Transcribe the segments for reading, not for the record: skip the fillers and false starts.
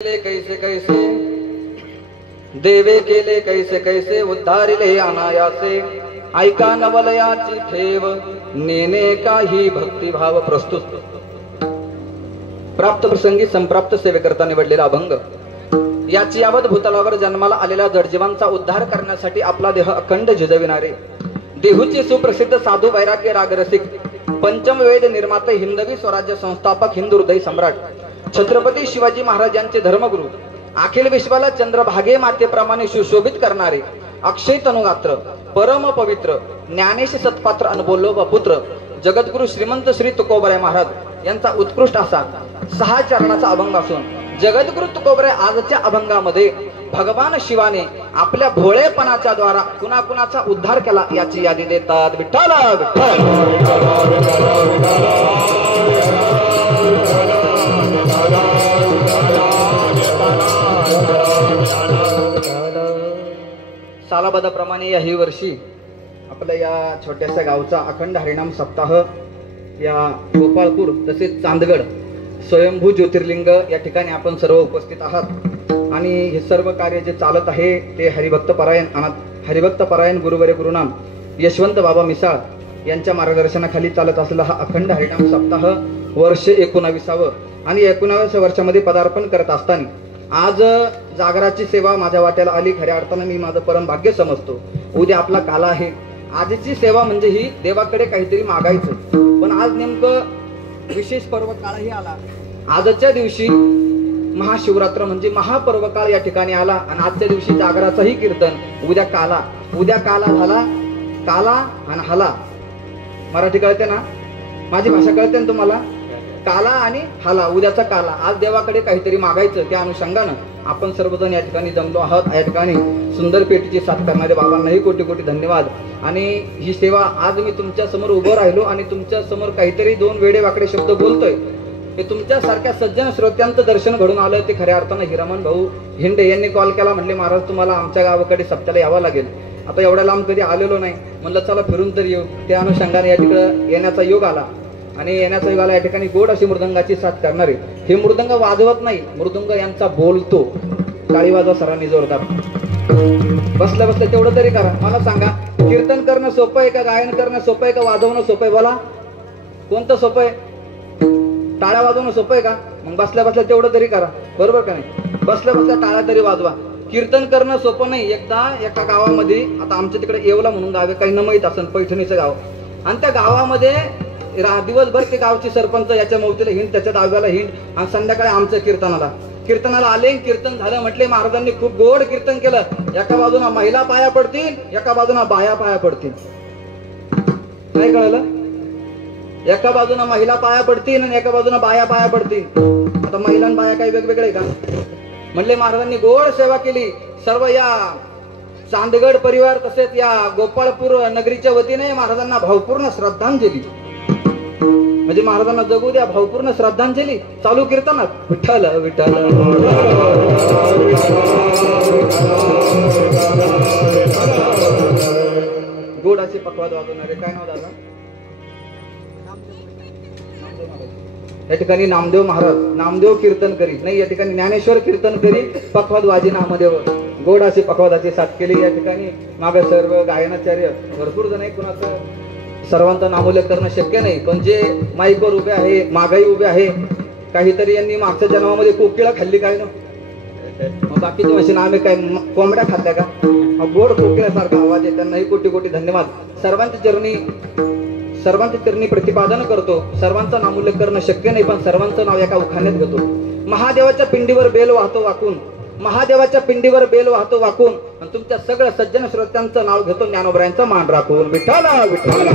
कैसे कैसे देवे केले कैसे कैसे उद्धारिले अनायासे ऐका नवलयाची ठेव नेने काही भक्तिभाव प्रस्तुत. प्राप्त प्रसंगी संप्राप्त सेवेकरता निवडलेला अभंग. याची यावत भूतलावर जन्माला आलेल्या जडजीवांचा उद्धार करण्यासाठी आपला देह अखंड झिजविणारे देहूचे सुप्रसिद्ध साधू वैराग्य रागरसिक पंचम वेद निर्माते हिंदवी स्वराज्य संस्थापक हिंदू हृदय सम्राट छत्रपती शिवाजी महाराजांचे धर्मगुरु अखिल विश्वाला चंद्रभागे मातेप्रमाणे सुशोभित करणारे अक्षय तनुगात्र परम पवित्र ज्ञानेश सत्पात्र अनबोलो व पुत्र जगद्गुरु श्रीमंत श्री तुकोबराय महाराज यांचा उत्कृष्ट असा 6 चरणाचा अभंग असून जगद्गुरु तुकोबराय आजच्या अभंगामध्ये भगवान शिवाने आपल्या भोळेपणाच्या द्वारा कुणाकुणाचा उद्धार केला याची यादी देतात. विठ्ठल सालाबदाप्रमाणे याही वर्षी आपल्या या छोट्याशा गावचा अखंड हरिनाम सप्ताह या गोपाळपूर तसेच चांदगड स्वयंभू ज्योतिर्लिंग या ठिकाणी आपण सर्व उपस्थित आहात आणि हे सर्व कार्य जे चालत आहे ते हरिभक्त परायण गुरुवर्य गुरुनाम यशवंत बाबा मिसाळ यांच्या मार्गदर्शनाखाली चालत असलेला हा अखंड हरिनाम सप्ताह वर्ष 19वे आणि 19व्या वर्षामध्ये पदार्पण करत असताना आज जागराची सेवा माझ्या वाट्याला आली. खऱ्या अर्थानं मी माझं परम भाग्य समजतो. उद्या आपला काला आहे. आजची सेवा म्हणजे ही देवाकडे काहीतरी मागायचं, पण आज नेमकं विशेष पर्व काळही आला. आजच्या दिवशी महाशिवरात्र म्हणजे महापर्व काळ या ठिकाणी आला आणि आजच्या दिवशी जागराचाही कीर्तन. उद्या काला झाला. काला आणि हाला मराठी कळते ना, माझी भाषा कळते ना तुम्हाला. काला आणि हाला उद्याचा काला. आज देवाकडे काहीतरी मागायचं. त्या अनुषंगानं आपण सर्वजण या ठिकाणी जमलो आहोत. या ठिकाणी सुंदर पेटीची साथ करणारे बाबांनाही कोटी कोटी धन्यवाद. आणि ही सेवा आज मी तुमच्या समोर उभं राहिलो आणि तुमच्या समोर काहीतरी 2 वेडे वाकडे शब्द बोलतोय हे तुमच्या सारख्या सज्जन श्रोत्यांचं दर्शन घडून आलं. ते खऱ्या अर्थानं हिरामन भाऊ हिंडे यांनी कॉल केला. म्हणले महाराज तुम्हाला आमच्या गावाकडे सप्त्याला यावं लागेल. आता एवढ्या लांब कधी आलेलो नाही, म्हणलं चला फिरून तर येऊ. त्या अनुषंगाने या ठिकाणी येण्याचा योग आला आणि येण्याचा योग आला. या ठिकाणी गोड अशी मृदंगाची साथ करणारे. हे मृदंग वाजवत नाही, मृदंग यांचा बोलतो. टाळी वाजवा सरांनी जोरदार. बसल्या बसल्या तेवढं तरी करा. मला सांगा, कीर्तन करणं सोपं आहे का, गायन करणं सोपं आहे का, वाजवणं सोपं आहे? बोला, कोणतं सोपं आहे? टाळ्या वाजवणं सोपं आहे का? मग बसल्या बसल्या तेवढं तरी करा, बरोबर का नाही? बसल्या बसल्या टाळ्या तरी वाजवा. कीर्तन करणं सोपं नाही. एकदा एका गावामध्ये, आता आमच्या तिकडे येवला म्हणून गाव आहे, काही न माहीत असेल, पैठणीचं गाव, आणि त्या गावामध्ये दिवसभर ते गावचे सरपंच याच्या मौतीला हिंड, त्याच्या दहाव्याला हिंड, आणि संध्याकाळी आमच्या कीर्तनाला आले. कीर्तन झालं. म्हटले महाराजांनी खूप गोड कीर्तन केलं. एका बाजूला महिला पाया पडतील, एका बाजूला बाया पाया पडतील. काय कळलं? एका बाजूला महिला पाया पडतील आणि एका बाजूला बाया पाया पडतील. आता महिला आणि बाया काही वेगवेगळे का? म्हणले महाराजांनी गोड सेवा केली. सर्व या चांदगड परिवार तसेच या गोपाळपूर नगरीच्या वतीने महाराजांना भावपूर्ण श्रद्धांजली, म्हणजे महाराजांना जगू द्या भावपूर्ण श्रद्धांजली. चालू कीर्तनात विठ्ठल विठ्ठल गोड असे पकवाद वाजवणारे. काय नाव दादा? या ठिकाणी नामदेव महाराज, नामदेव कीर्तन करी नाही, या ठिकाणी ज्ञानेश्वर कीर्तन करी, पकवाद वाजी नामदेव. गोड अशी पकवादाची साथ केली. या ठिकाणी मागे सर्व गायनाचार्य भरपूर जण आहे. कुणाचं सर्वांचं नामोल्लेख करणं शक्य नाही, पण जे माईकवर उभे आहे, मागाई उभे आहे, काहीतरी यांनी मागच्या जन्मामध्ये कोकिळा खाल्ली काय ना, मग बाकीचे मशीन आम्ही काय कोंबड्या खाल्ल्या का? गोड कोकिळ्यासारखा आवाज आहे. त्यांनाही कोटी कोटी धन्यवाद. सर्वांच्या चरणी प्रतिपादन करतो. सर्वांचं नामोल्लेख करणं शक्य नाही, पण सर्वांचं नाव एका उखाण्यात घेतो. महादेवाच्या पिंडीवर बेल वाहतो वाकून, महादेवाच्या पिंडीवर बेल वाहतो वाकून, आणि तुमच्या सगळ्या सज्जन श्रोत्यांचं नाव घेतो, ज्ञानोबरायांचा मान राखून. विठ्ठल विठ्ठल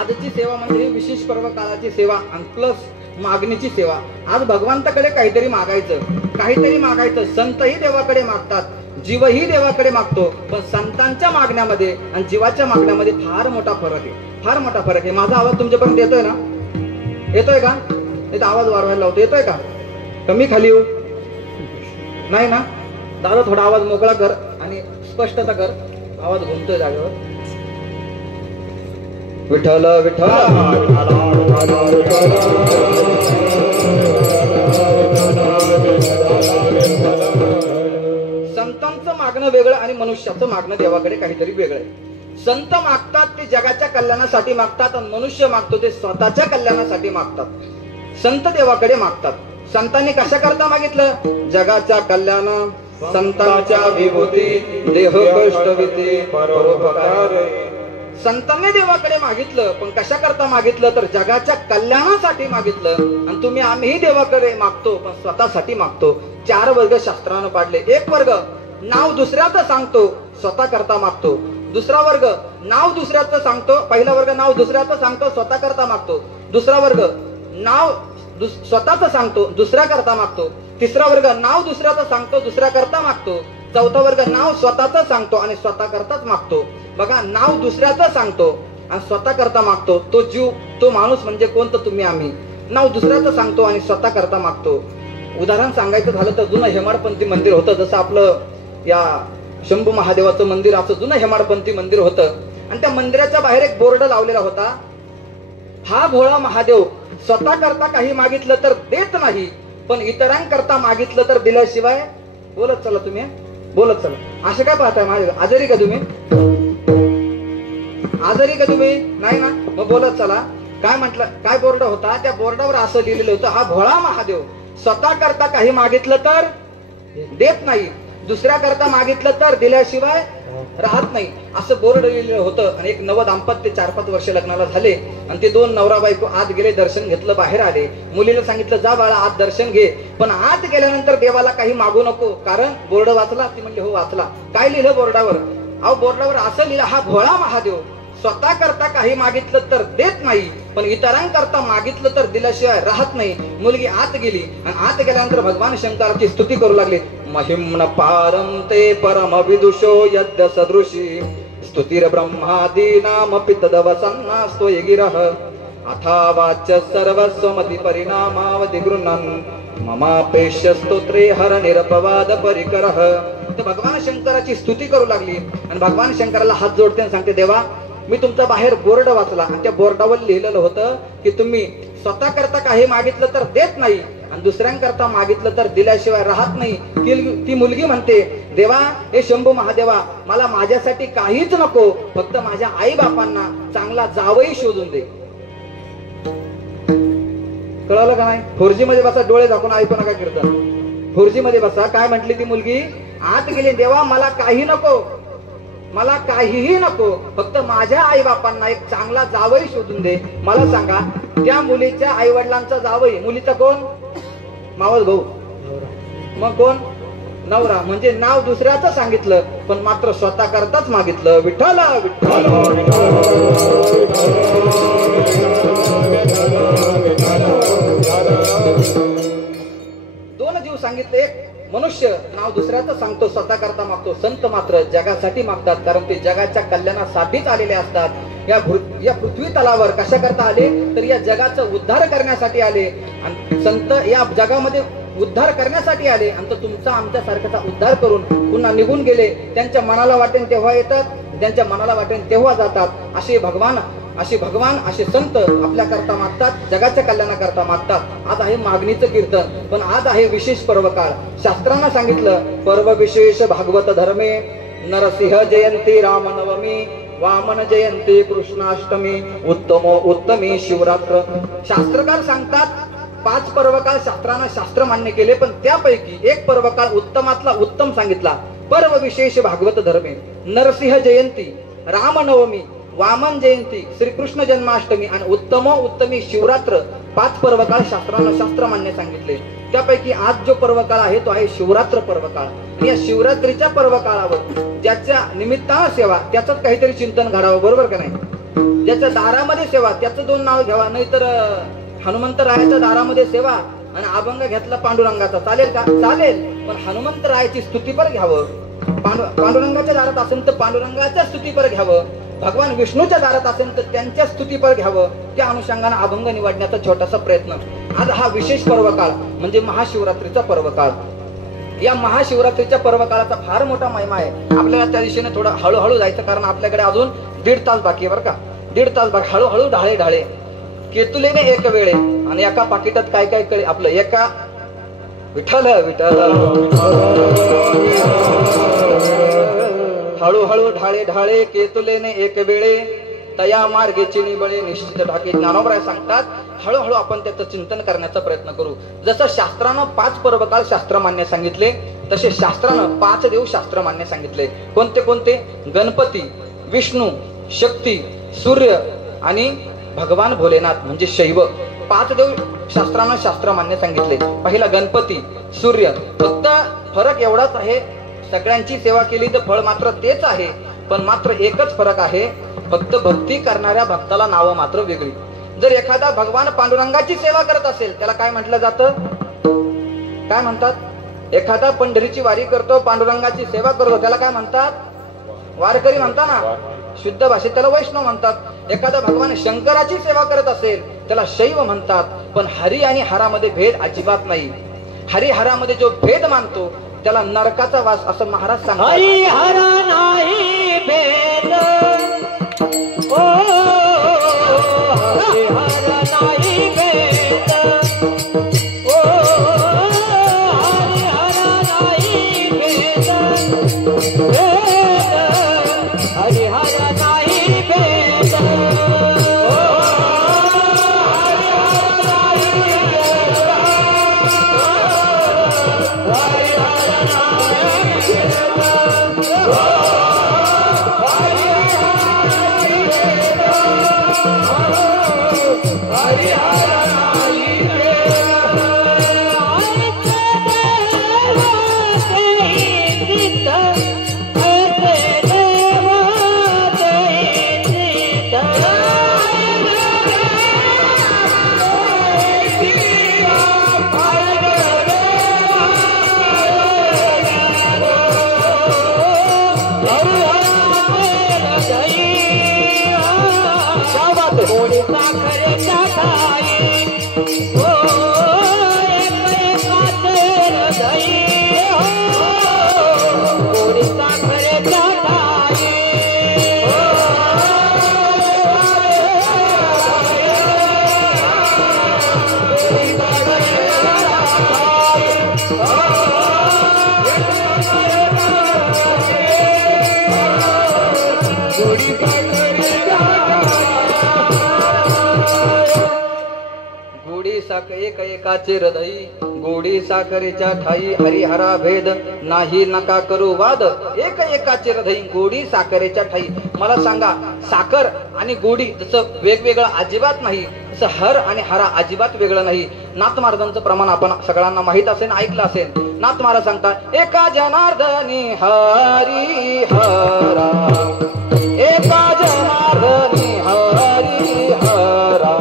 आजची सेवा म्हणजे विशेष पर्व काळाची सेवा आणि प्लस मागणीची सेवा. आज भगवंताकडे काहीतरी मागायचं. संतही देवाकडे मागतात. जीवही देवाकडे मागतो, पण संतांच्या मागण्यामध्ये आणि जीवाच्या मागण्यामध्ये फार मोठा फरक आहे, फार मोठा फरक आहे. माझा आवाज तुमच्यापर्यंत येतोय ना? येतोय का? नाही तर आवाज वाढवायला लावतो. येतोय का? कमी खाली येऊ नाही ना? दादा थोडा आवाज मोकळा कर आणि स्पष्टता कर, आवाज घुमतोय जागेवर. विठ्ठल विठ्ठल संतांचं मागणं वेगळं आणि मनुष्याचं मागणं देवाकडे काहीतरी वेगळं आहे. संत मागतात ते जगाच्या कल्याणासाठी मागतात आणि मनुष्य मागतो ते स्वतःच्या कल्याणासाठी मागतात. संत देवाकडे मागतात. संतांनी कशा करता मागितलं? जगाच्या कल्याण, संतांच्या विभूती, देह कष्ट विती परोपकार. संतांनी देवाकडे मागितलं, पण कशा करता मागितलं? तर जगाच्या कल्याणासाठी मागितलं. आणि तुम्ही आम्हीही देवाकडे मागतो, पण स्वतःसाठी मागतो. 4 वर्ग शास्त्रानं पाडले. एक वर्ग नाव दुसऱ्याचं सांगतो, स्वतः करता मागतो. दुसरा वर्ग नाव दुसऱ्याचं सांगतो. पहिला वर्ग नाव दुसऱ्याचं सांगतो, स्वतः करता मागतो. दुसरा वर्ग नाव स्वतःच सांगतो, दुसऱ्या करता मागतो. तिसरा वर्ग नाव दुसऱ्याचं सांगतो, दुसऱ्या करता मागतो. चौथा वर्ग नाव स्वतःच सांगतो आणि स्वतः करताच मागतो. बघा, नाव दुसऱ्याचं सांगतो आणि स्वतः करता मागतो. तो जीव, तो माणूस म्हणजे कोणतं? तुम्ही आम्ही. नाव दुसऱ्याचं सांगतो आणि स्वतः करता मागतो. उदाहरण सांगायचं झालं तर जुनं हेमाडपंथी मंदिर होतं. जसं आपलं या शंभू महादेवाचं मंदिर, असं जुनं हेमाडपंथी मंदिर होतं. आणि त्या मंदिराच्या बाहेर एक बोर्ड लावलेला होता, हा भोळा महादेव स्वतः करता काही मागितलं तर देत नाही, पण इतरांकरता मागितलं तर दिल्याशिवाय. बोलत चला तुम्ही, बोलत चला. असं काय पाहताय? माझ्या आजारी का तुम्ही? आजारी का तुम्ही? नाही ना? मग बोलत चला. काय म्हटलं? काय बोर्ड होता? त्या बोर्डावर असं लिहिलेलं होतं, हा भोळा महादेव स्वतः करता काही मागितलं तर देत नाही, दुसऱ्या करता मागितलं तर दिल्याशिवाय राहत नाही, असं बोर्ड लिहिलेलं होतं. आणि एक नव दाम्पत्य 4-5 वर्ष लग्नाला झाले आणि ते 2 नवरा बायको आत गेले, दर्शन घेतलं, बाहेर आले. मुलीला सांगितलं, जा बाळा आत दर्शन घे, पण आत गेल्यानंतर देवाला काही मागू नको, कारण बोर्ड वाचला? ती म्हणली हो वाचला. काय लिहिलं बोर्डावर? अहो बोर्डावर असं लिहिलं, हा भोळा महादेव स्वतः करता काही मागितलं तर देत नाही, पण इतरांकरता मागितलं तर दिल्याशिवाय राहत नाही. मुलगी आत गेली आणि आत गेल्यानंतर भगवान शंकराची स्तुती करू लागली. महिम्न पारम ते परम विदुषो यद्य सदृशी स्तुतीर ब्रह्मादी नाम पितदवसन्नास्तो गिरह अथा वाच्य सर्वस्वमति परिणामावधि गृह्णन् ममापेश्य स्तोत्रे हर निरपवाद परिकरः. तर भगवान शंकराची स्तुती करू लागली आणि भगवान शंकराला हात जोडते आणि सांगते, देवा मी तुमचा बाहेर बोर्ड वाचला आणि त्या बोर्डावर लिहिलेलं होतं की तुम्ही स्वतः करता काही मागितलं तर देत नाही आणि दुसऱ्यांकरता मागितलं तर दिल्याशिवाय राहत नाही. ती मुलगी म्हणते, देवा हे शंभू महादेवा, मला माझ्यासाठी काहीच नको, फक्त माझ्या आई बापांना चांगला जावई शोधून दे. कळलं का नाही? 4G मध्ये बसा, डोळे झाकून ऐकू नका कीर्तन. 4G मध्ये बसा. काय म्हटली ती मुलगी? आत गेली, देवा मला काही नको, मला काहीही नको, फक्त माझ्या आई बापांना एक चांगला जावई शोधून दे. मला सांगा, त्या मुलीच्या आई वडिलांचा जावई, मुलीचा कोण? मावस भाऊ. मग कोण? नवरा. म्हणजे नाव दुसऱ्याचं सांगितलं, पण मात्र स्वतः करताच मागितलं. विठ्ठल विठ्ठल. दोन जीव सांगितले. एक मनुष्य नाव दुसऱ्याचं सांगतो, स्वतः करता मागतो. संत मात्र जगासाठी मागतात, कारण ते जगाच्या कल्याणासाठीच आलेले असतात. या पृथ्वी तलावर कशा करता आले? तर या जगाचा उद्धार करण्यासाठी आले. आणि संत या जगामध्ये उद्धार करण्यासाठी आले आणि तो तुमचा आमच्या सारख्याचा उद्धार करून पुन्हा निघून गेले. त्यांच्या मनाला वाटेल तेव्हा येतात, त्यांच्या मनाला वाटेल तेव्हा जातात. असे भगवान असे संत आपल्या करता मागतात, जगाच्या कल्याणाकरता मागतात. आज आहे मागणीचं कीर्तन, पण आज आहे विशेष पर्वकाळ. शास्त्रांना सांगितलं, पर्व विशेष भागवत धर्मे, नरसिंह जयंती रामनवमी, वामन जयंती कृष्णाष्टमी, उत्तमी शिवरात्र. शास्त्रकार सांगतात 5 पर्वकाळ शास्त्रांना शास्त्र मान्य केले, पण त्यापैकी एक पर्वकाळ उत्तमातला उत्तम सांगितला. पर्व विशेष भागवत धर्मे, नरसिंह जयंती, रामनवमी, वामन जयंती, श्रीकृष्ण जन्माष्टमी आणि उत्तमी शिवरात्र. 5 पर्वकाळ शास्त्रांना शास्त्र मान्य सांगितले. त्यापैकी आज जो पर्वकाळ आहे तो आहे शिवरात्र पर्वकाळ. आणि या शिवरात्रीच्या पर्वकाळावर ज्याच्या निमित्तानं सेवा, त्याच काहीतरी चिंतन घडावं. बरोबर का नाही? ज्याच्या दारामध्ये सेवा, त्याचं 2 नाव घ्यावा. नाहीतर हनुमंतरायाच्या दारामध्ये सेवा आणि अभंग घेतला पांडुरंगाचा, चालेल का? चालेल, पण हनुमंतरायाची स्तुती पण घ्यावं. पांडुरंगाच्या दारात असेल तर पांडुरंगाच्या स्तुतीपर घ्यावं, भगवान विष्णूच्या दारात असेल तर त्यांच्या स्तुतीपर घ्यावं. त्या अनुषंगाने अभंग निवडण्याचा छोटासा प्रयत्न. आज हा विशेष पर्वकाळ म्हणजे महाशिवरात्रीचा पर्वकाळ. या महाशिवरात्रीच्या पर्वकाळाचा फार मोठा महिमा आहे. आपल्याला त्या दिशेने थोडं हळूहळू जायचं, कारण आपल्याकडे अजून 1.5 तास बाकी आहे बरं का. 1.5 तास बाकी. हळूहळू ढाळे ढाळे केतुलेने एक वेळे आणि एका पाकिटात काय काय कळे आपलं एका विठ्ठल विठ्ठल. हळूहळू ढाळे ढाळे केतुलेने एक वेळे तया मार्गेची निबळे निश्चित ढाके. ज्ञानोबराय सांगतात हळूहळू आपण त्याचं चिंतन करण्याचा प्रयत्न करू. जसं शास्त्रानं 5 पर्वकाळ शास्त्र मान्य सांगितले, तसे शास्त्रानं 5 देव शास्त्र मान्य सांगितले. कोणते कोणते? गणपती, विष्णू, शक्ती, सूर्य आणि भगवान भोलेनाथ म्हणजे शैव. 5 देव शास्त्रानं शास्त्र मान्य सांगितले. पहिला गणपती, सूर्य. फक्त फरक एवढाच आहे, सगळ्यांची सेवा केली तर फळ मात्र तेच आहे, पण मात्र एकच फरक आहे, फक्त भक्ती करणाऱ्या भक्ताला नावं मात्र वेगळी. जर एखादा भगवान पांडुरंगाची सेवा करत असेल त्याला काय म्हटलं जातं? काय म्हणतात? एखादा पंढरीची वारी करतो, पांडुरंगाची सेवा करतो, त्याला काय म्हणतात? वारकरी म्हणता ना. शुद्ध भाषेत त्याला वैष्णव म्हणतात. एखादा भगवान शंकराची सेवा करत असेल त्याला शैव म्हणतात. पण हरी आणि हरामध्ये भेद अजिबात नाही. हरी हरामध्ये जो भेद मानतो त्याला नरकाचा वास असं महाराज सांगतात. हरी हरा नाही भेद, ओ हरी हरा नाही भेद, ओ हरी हरा नाही भेद, हरी हरा नाही भेद, ओ हरी हरा नाही भेद, हरी हरा नाही एक एकाचे हृदय गोडी साखरेच्या ठाई हरिहरा भेद नाही नका करू वाद. एक एकाचे हृदय गोडी साखरेच्या ठाई. मला सांगा, साखर आणि गोडी जसं वेगवेगळं अजिबात नाही, तसं हर आणि हरा अजिबात वेगळं नाही. नाथ महाराजांचं प्रमाण आपण सगळ्यांना माहित असेल, ऐकलं असेल. नाथ महाराज सांगतात एका जनार्दनी हरी हरा, एका जनार्दनी हरी हरा.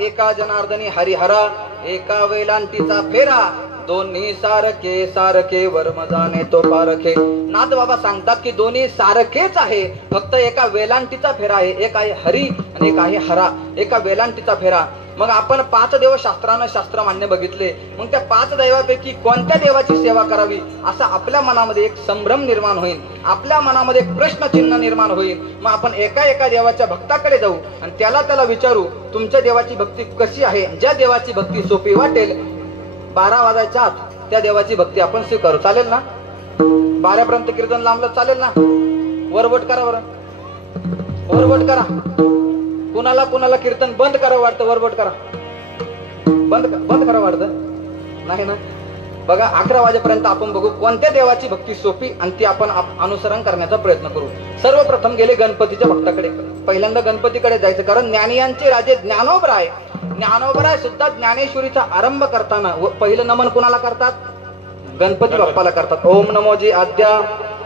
एका जनार्दनी हरिहरा, एका वेलांटीचा फेरा, दोन्ही सारखे सारखे वर्म जाणे तो पारखे. नाथ बाबा सांगतात की दोन्ही सारखेच आहे, फक्त एका वेलांटीचा फेरा आहे. एक आहे हरी आणि एक आहे हरा. एका वेलांटीचा फेरा मग आपण 5 देव शास्त्रानं शास्त्र मान्य बघितले, मग त्या 5 दैवापैकी कोणत्या देवाची सेवा करावी असा आपल्या मनामध्ये एक संभ्रम निर्माण होईल, आपल्या मनामध्ये एक प्रश्नचिन्ह निर्माण होईल. मग आपण एका एका देवाच्या भक्ताकडे जाऊ आणि त्याला विचारू तुमच्या देवाची भक्ती कशी आहे. ज्या देवाची भक्ती सोपी वाटेल 12 वाजायच्या आत त्या देवाची भक्ती आपण स्वीकारू. चालेल ना? 12पर्यंत कीर्तन लांबलं चालेल ना? वरवट करा बरं, वरवट करा. कुणाला कीर्तन बंद करावं वाटतं वरवट करा. बंद करा वाटतं नाही ना? बघा 11 वाजेपर्यंत आपण बघू कोणत्या देवाची भक्ती सोपी आणि ती आपण अनुसरण करण्याचा प्रयत्न करू. सर्वप्रथम गेले गणपतीच्या भक्ताकडे. पहिल्यांदा गणपतीकडे जायचं, कारण ज्ञानियांचे राजे ज्ञानोबराय सुद्धा ज्ञानेश्वरीचा आरंभ करताना पहिलं नमन कुणाला करतात? गणपती बाप्पाला करतात. ओम नमोजी आद्या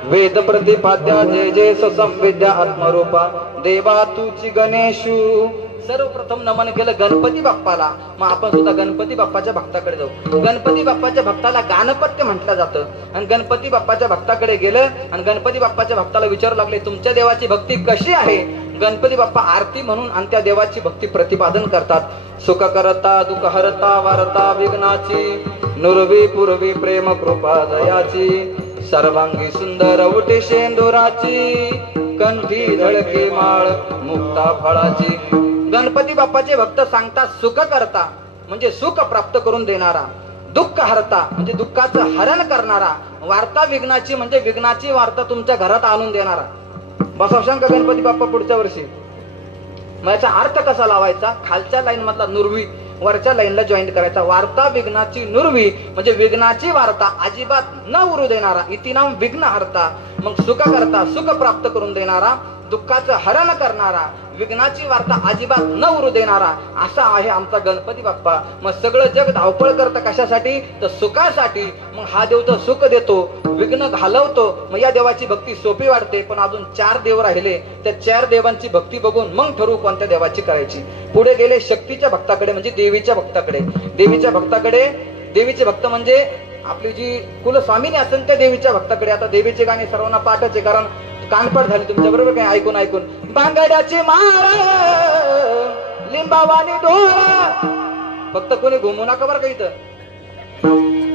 वेद प्रतिपाद्या जय जय संविद्या आत्मरूपा देवा तुची गणेशू. सर्वप्रथम नमन केलं गणपती बाप्पाला. मग आपण सुद्धा गणपती बाप्पाच्या भक्ताकडे जाऊ. गणपती बाप्पाच्या भक्ताला गाणपत्य म्हटलं जातं. आणि गणपती बाप्पाच्या भक्ताकडे गेलं आणि गणपती बाप्पाच्या भक्ताला विचारू लागले तुमच्या देवाची भक्ती कशी आहे. गणपती बाप्पा आरती म्हणून आणि त्या देवाची भक्ती प्रतिपादन करतात. सुख करता दुःख हरता वारता विघ्नाची नुरवी पूर्वी प्रेम कृपा दयाची सर्वांगी सुंदर उठे शेंदुराची कंठी धडके माळ मुक्ता फळाची. गणपती बाप्पाचे भक्त सांगतात सुख करता म्हणजे सुख प्राप्त करून देणारा, दुःख हरता म्हणजे दुःखाचं हरण करणारा, वार्ता विघ्नाची म्हणजे विघ्नाची वार्ता तुमच्या घरात आणून देणारा. बसवशान का गणपती बाप्पा पुढच्या वर्षी? मग याचा अर्थ कसा लावायचा? खालच्या लाईन मधला नुरवी वरच्या लाईनला जॉईंट करायचा. वार्ता विघ्नाची नुरवी म्हणजे विघ्नाची वार्ता अजिबात न उरू देणारा, इतिनाम विघ्न हरता. मग सुख करता सुख प्राप्त करून देणारा, दुःखाचं हरण करणारा, विघ्नाची वार्ता अजिबात न उरू देणारा असा आहे आमचा गणपती बाप्पा. मग सगळं जग धावपळ करतं कशासाठी? तर सुखासाठी. मग हा देव तर सुख देतो, विघ्न घालवतो. मग या देवाची भक्ती सोपी वाटते. पण अजून 4 देव राहिले. त्या 4 देवांची भक्ती बघून मग ठरवू कोणत्या देवाची करायची. पुढे गेले शक्तीच्या भक्ताकडे म्हणजे देवीच्या भक्ताकडे. देवीच्या भक्ताकडे, देवीचे भक्त म्हणजे आपली जी कुलस्वामिनी असेल त्या देवीच्या भक्ताकडे. आता देवीचे गाणे सर्वांना पाठच आहे, कारण कानपट झाली तुमच्या बरोबर काय ऐकून. बांगड्याची माळ लिंबावानी डोळा. फक्त कोणी घुमू नका बरं का, इथं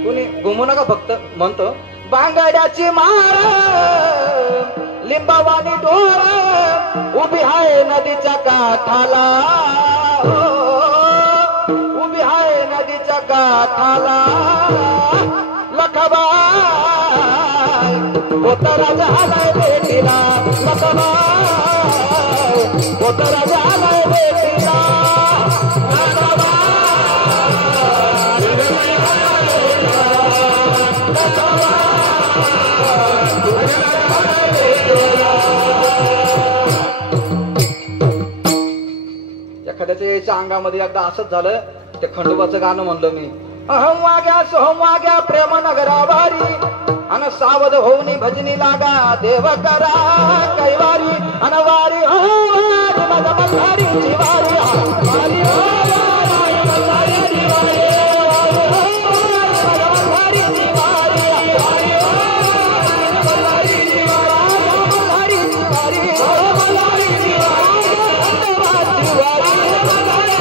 कोणी घुमू नका. फक्त म्हणतो बांगड्याची माळ लिंबावानी डोळा उभी आहे नदीच्या काठाला, उभी आहे नदीच्या काठाला. लखबाई पोतरा झालाय बेटीला, लखबाई पोतरा झालाय बेटीला. एखाद्याच्या यायच्या अंगामध्ये एकदा असंच झालं. ते खंडोबाचं गाणं म्हणलं मी. अहम वाग्या सोहम वाग्या प्रेम नगरावारी अन सावध होऊनी भजनी लागा देव करा कैवारी अनवारी हो वारी मद मल्हारी जिवारी वारी हो वारी मल्हारी जिवारी मल्हारी जिवारी वारी हो मल्हारी जिवारी मल्हारी जिवारी मल्हारी जिवारी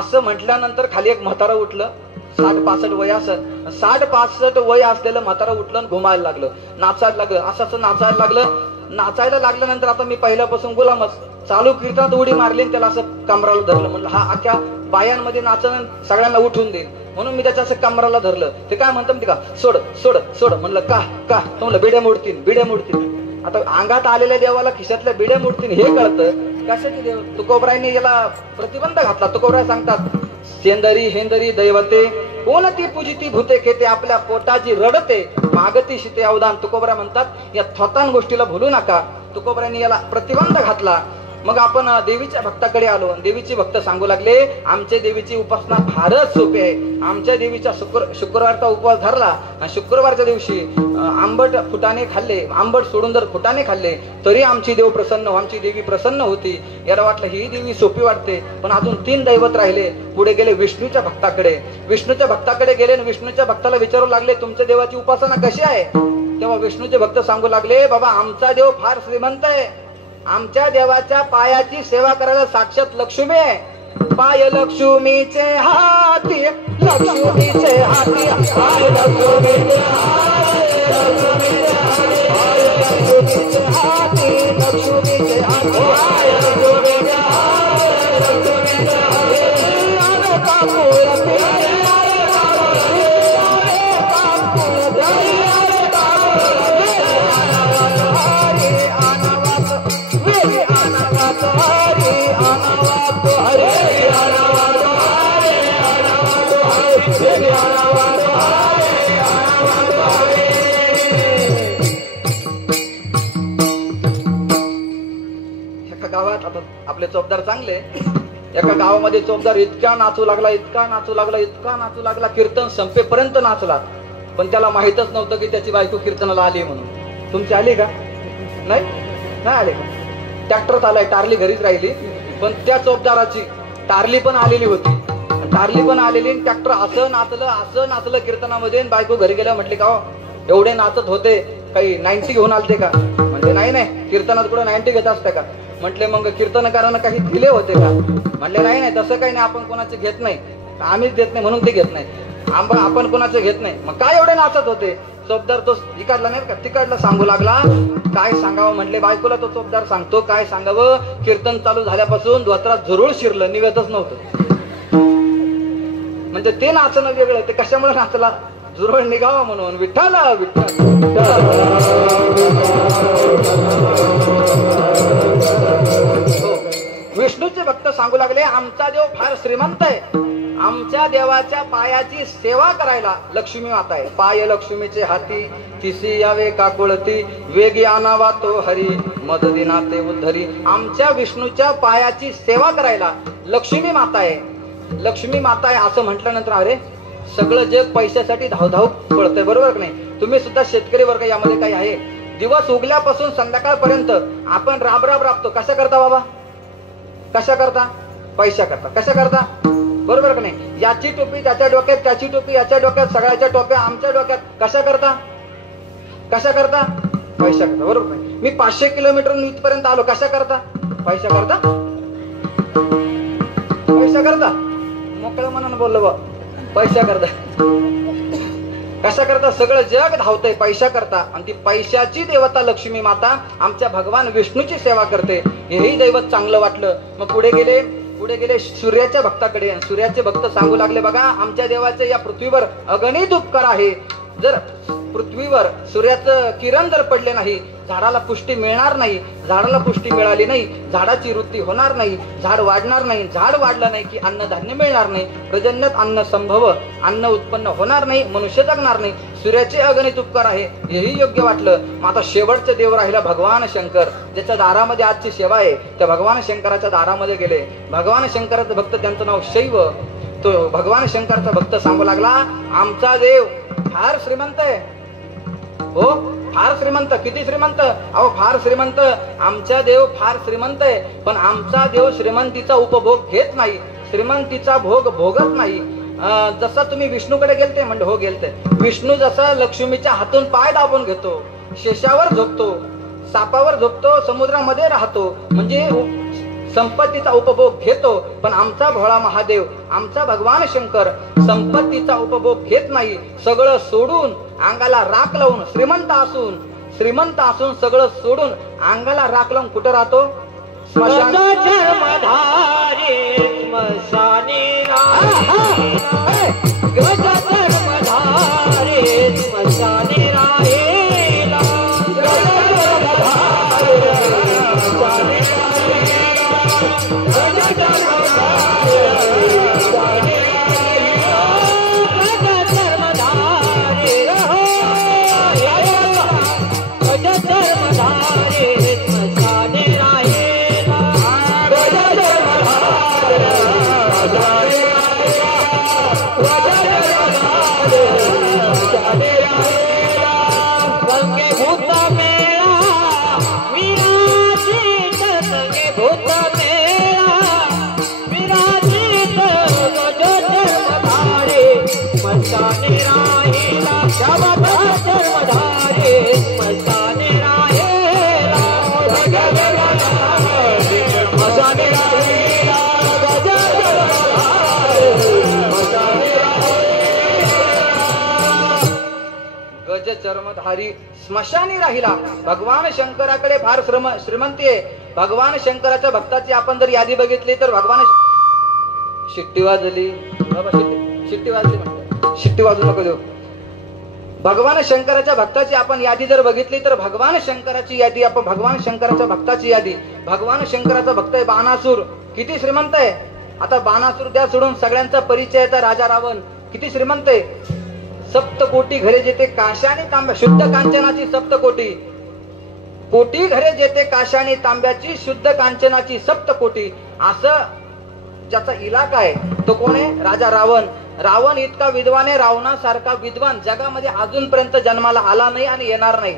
असं म्हटल्यानंतर खाली एक म्हातारा उठलं. 60-65 वय असं 60-65 वय असलेलं म्हातारा उठलं आणि घुमायला लागलं, नाचायला लागलं. असं नाचायला लागलं. नाचायला लागल्यानंतर आता मी पहिल्यापासून गुलामच. चालू कीर्तनात उडी मारली आणि त्याला असं कमराला धरलं. म्हणलं हा अख्ख्या बायांमध्ये नाचन सगळ्यांना उठून देईल म्हणून मी त्याच्या असं कमराला धरलं. ते काय म्हणतं माहिती का? सोड सोड सोड. म्हणलं का का? तो म्हणलं बिड्या मोडतील बिड्या मोडतील. आता अंगात आलेल्या देवाला खिशातल्या बिड्या मोडतील हे कळतं. कशाचे देव? तुकोबरायने याला प्रतिबंध घातला. तुकोबराय सांगतात सेंदरी हेंदरी दैवते कोणती पूजिती भूते खेते आपल्या पोटाची रडते मागती शिते अवदान. तुकोबराय म्हणतात या थोतान गोष्टीला भूलू नका. तुकोबरायने याला प्रतिबंध घातला. मग आपण देवीच्या भक्ताकडे आलो. देवीचे भक्त सांगू लागले, आमच्या देवीची उपासना फारच सोपी आहे. आमच्या देवीचा शुक्रवारचा उपवास धरला आणि शुक्रवारच्या दिवशी आंबट फुटाणे खाल्ले, आंबट सोडून जर फुटाणे खाल्ले तरी आमची देवी प्रसन्न होती. याला वाटलं ही देवी सोपी वाटते. पण अजून 3 दैवत राहिले. पुढे गेले विष्णूच्या भक्ताकडे. विष्णूच्या भक्ताकडे गेले आणि विष्णूच्या भक्ताला विचारू लागले, तुमच्या देवाची उपासना कशी आहे? तेव्हा विष्णूचे भक्त सांगू लागले, बाबा आमचा देव फार श्रीमंत आहे. आमच्या देवाच्या पायाची सेवा करायला साक्षात लक्ष्मी आहे. पाय लक्ष्मीचे हाती, लक्ष्मीचे हाती, पाय लक्ष्मीचे हाती, लक्ष्मीचे हाती, लक्ष्मीचे हाती, पाय लक्ष्मीचे हाती, लक्ष्मीचे हाती. अरे कापूर प्यारे, अरे कापूर प्यारे, कापूर प्यारे, अरे कापूर प्यारे. हरी अनावात, हरी अनावात, हरी अनावात, हरी अनावात, हरी अनावात, हरी अनावात, हरी. एका गावात आता आपले चोपदार चांगले. एका गावामध्ये चोपदार इतका नाचू लागला, कीर्तन संपेपर्यंत नाचला. पण त्याला माहितच नव्हतं की त्याची बायको कीर्तनाला आली म्हणून. तुमची आली का? नाही आले का? ट्रॅक्टर चालाय, टारली घरीच राहिली. पण त्या चोपदाराची टारली पण आलेली होती. टारली पण आलेली. ट्रॅक्टर असं नाचलं कीर्तनामध्ये. बायको घरी गेल्या म्हटली, का एवढे नाचत होते, काही 90 घेऊन आलते का? म्हणजे नाही, कीर्तनात कुठं 90 घेत असते का? म्हटले मग कीर्तनकारांना काही दिले होते का? म्हटले नाही, तसं काही नाही, आपण कोणाचे घेत नाही, आम्हीच देत नाही म्हणून ते घेत नाही, आपण कोणाचे घेत नाही. मग काय एवढे नाचत होते? चोपदार तो इकडला नाही का तिकडला सांगू लागला. काय सांगावं म्हटले बायकोला. तो चोपदार सांगतो, काय सांगावं, कीर्तन चालू झाल्यापासून धोत्रात झुरळ शिरलं, निघतच नव्हतं. म्हणजे ते नाचणं वेगळं. ते कशामुळे नाचला? झुरळ निघावं म्हणून. विठ्ठल विष्णूचे भक्त सांगू लागले, आमचा देव फार श्रीमंत आहे. आमच्या देवाच्या पायाची सेवा करायला लक्ष्मी माता आहे. पाय लक्ष्मीचे हाती, तिसी यावे काकुळती, वेगी आणावा तो हरी, मददिना ते उद्धरी. आमच्या विष्णूच्या पायाची सेवा करायला लक्ष्मी माता आहे. लक्ष्मी माता आहे असं म्हटल्यानंतर अरे सगळं जग पैशासाठी धावधाव पळतंय, बरोबर नाही? तुम्ही सुद्धा शेतकरी वर्ग यामध्ये काही आहे. दिवस उगल्यापासून संध्याकाळपर्यंत आपण राबतो. कशा करता बाबा? कशा करता? पैशा करता. कशा करता? बरोबर का नाही? याची टोपी त्याच्या डोक्यात, त्याची टोपी याच्या डोक्यात, सगळ्याच्या टोप्या आमच्या डोक्यात. कशा करता? पैशा करता. बरोबर नाही? मी 500 किलोमीटर इथपर्यंत आलो. कशा करता? पैशा करता. मोकळं मनानं बोललो बा. पैशा करता. कशा करता? सगळं जग धावतंय पैशा करता. आणि ती पैशाची देवता लक्ष्मी माता आमच्या भगवान विष्णूची सेवा करते. हेही दैवत चांगलं वाटलं. मग पुढे गेले सूर्याच्या भक्ताकडे. सूर्याचे भक्त सांगू लागले, बघा आमच्या देवाचे या पृथ्वीवर अगणित उपकार आहे. जर पृथ्वीवर सूर्याचं किरण जर पडले नाही, झाडाला पुष्टी मिळणार नाही. झाडाला पुष्टी मिळाली नाही, झाडाची वृत्ती होणार नाही, झाड वाढणार नाही. झाड वाढलं नाही की अन्नधान्य मिळणार नाही. पर्जन्यात अन्न संभव, अन्न उत्पन्न होणार नाही, मनुष्य जगणार नाही. सूर्याचे अगणित उपकार आहे, हेही योग्य वाटलं. मग आता शेवटचा देव राहिला भगवान शंकर, ज्याच्या दारामध्ये आजची सेवा आहे. त्या भगवान शंकराच्या दारामध्ये गेले. भगवान शंकराचं भक्त, त्यांचं नाव शैव. तो भगवान शंकरचा भक्त सांगू लागला, आमचा देव फार श्रीमंत आहे. हो, फार श्रीमंत. किती श्रीमंत? अहो फार श्रीमंत. आमचा देव फार श्रीमंत आहे. पण आमचा देव श्रीमंतीचा उपभोग घेत नाही, श्रीमंतीचा भोग भोगत नाही. जसा तुम्ही विष्णूकडे गेलते? म्हणजे हो गेलते. विष्णू जसा लक्ष्मीच्या हातून पाय दाबून घेतो, शेषावर झोपतो, सापावर झोपतो, समुद्रामध्ये राहतो, म्हणजे संपत्तीचा उपभोग घेतो. पण आमचा भोळा महादेव, आमचा भगवान शंकर संपत्तीचा उपभोग घेत नाही. सगळं सोडून अंगाला राख लावून, श्रीमंत असून सगळं सोडून अंगाला राख लावून कुठं राहतो? स्मशान. स्मशाने राहिला शबदा जन्मधारी स्मशाने राहिला स्मशाने राहिला गज चर्मधारी स्मशानी राहिला. भगवान शंकराकडे फार श्रीमंती आहे. भगवान शंकराच्या भक्ताची आपण जर यादी बघितली तर भगवान शिट्टी वाजली बाबा, शिट्टी वाजली म्हणतात, शिट्टी वाजू नको देऊ. भगवान शंकराच्या भक्ताची आपण यादी जर बघितली तर भगवान शंकराची यादी आपण भगवान शंकराच्या भक्ताची यादी. भगवान शंकराचा भक्त आहे बाणासूर, किती श्रीमंत आहे. आता बाणासूर द्या सोडून सगळ्यांचा परिचय आहे राजा रावण, किती श्रीमंत आहे. सप्तकोटी घरे जेथे काशाने तांब्या शुद्ध कांचनाची सप्तकोटी, कोटी घरे जेथे काशाने तांब्याची शुद्ध कांचनाची सप्तकोटी, असं ज्याचा इलाका आहे तो कोण आहे, राजा रावण. रावण इतका विद्वान आहे, रावणासारखा विद्वान जगामध्ये अजूनपर्यंत जन्माला आला नाही आणि येणार नाही,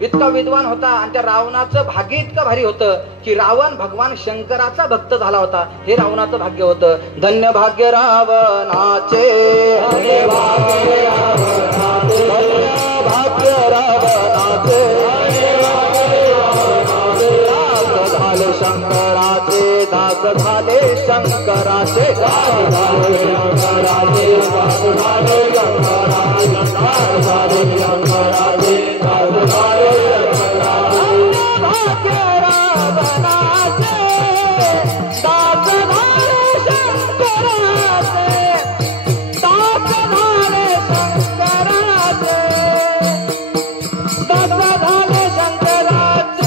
इतका विद्वान होता. आणि त्या रावणाचं भाग्य इतकं भारी होतं की रावण भगवान शंकराचा भक्त झाला होता. हे रावणाचं भाग्य होतं. धन्य भाग्य रावणाचे, धन्य भाग्य रावणाचे, धन्य भाग्य रावणाचे, दास झाले शंकराचे, दास झाले शंकराचे, दास झाले शंकराचे, दास झाले शंकराचे, दास झाले शंकराचे, दास झाले भाग्य रावणाचे, दास झाले शंकराचे, दास झाले शंकराचे, दास झाले शंकराचे.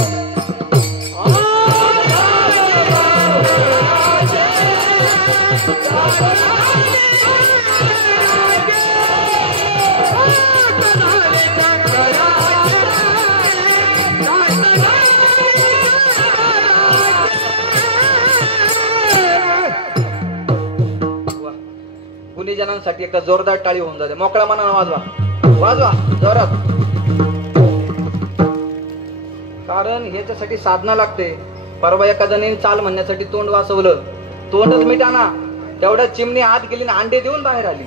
गुणीजनांसाठी एकदा जोरदार टाळी होऊन जाते. मोकळ्या मनानं वाजवा, वाजवा जोरात, कारण ह्याच्यासाठी साधना लागते. परवा एका जणीने चाल म्हणण्यासाठी तोंड वाचवलं, तोंडच मिटाना, तेवढ्या चिमणी आत गेली आणि अंडे देऊन बाहेर आली.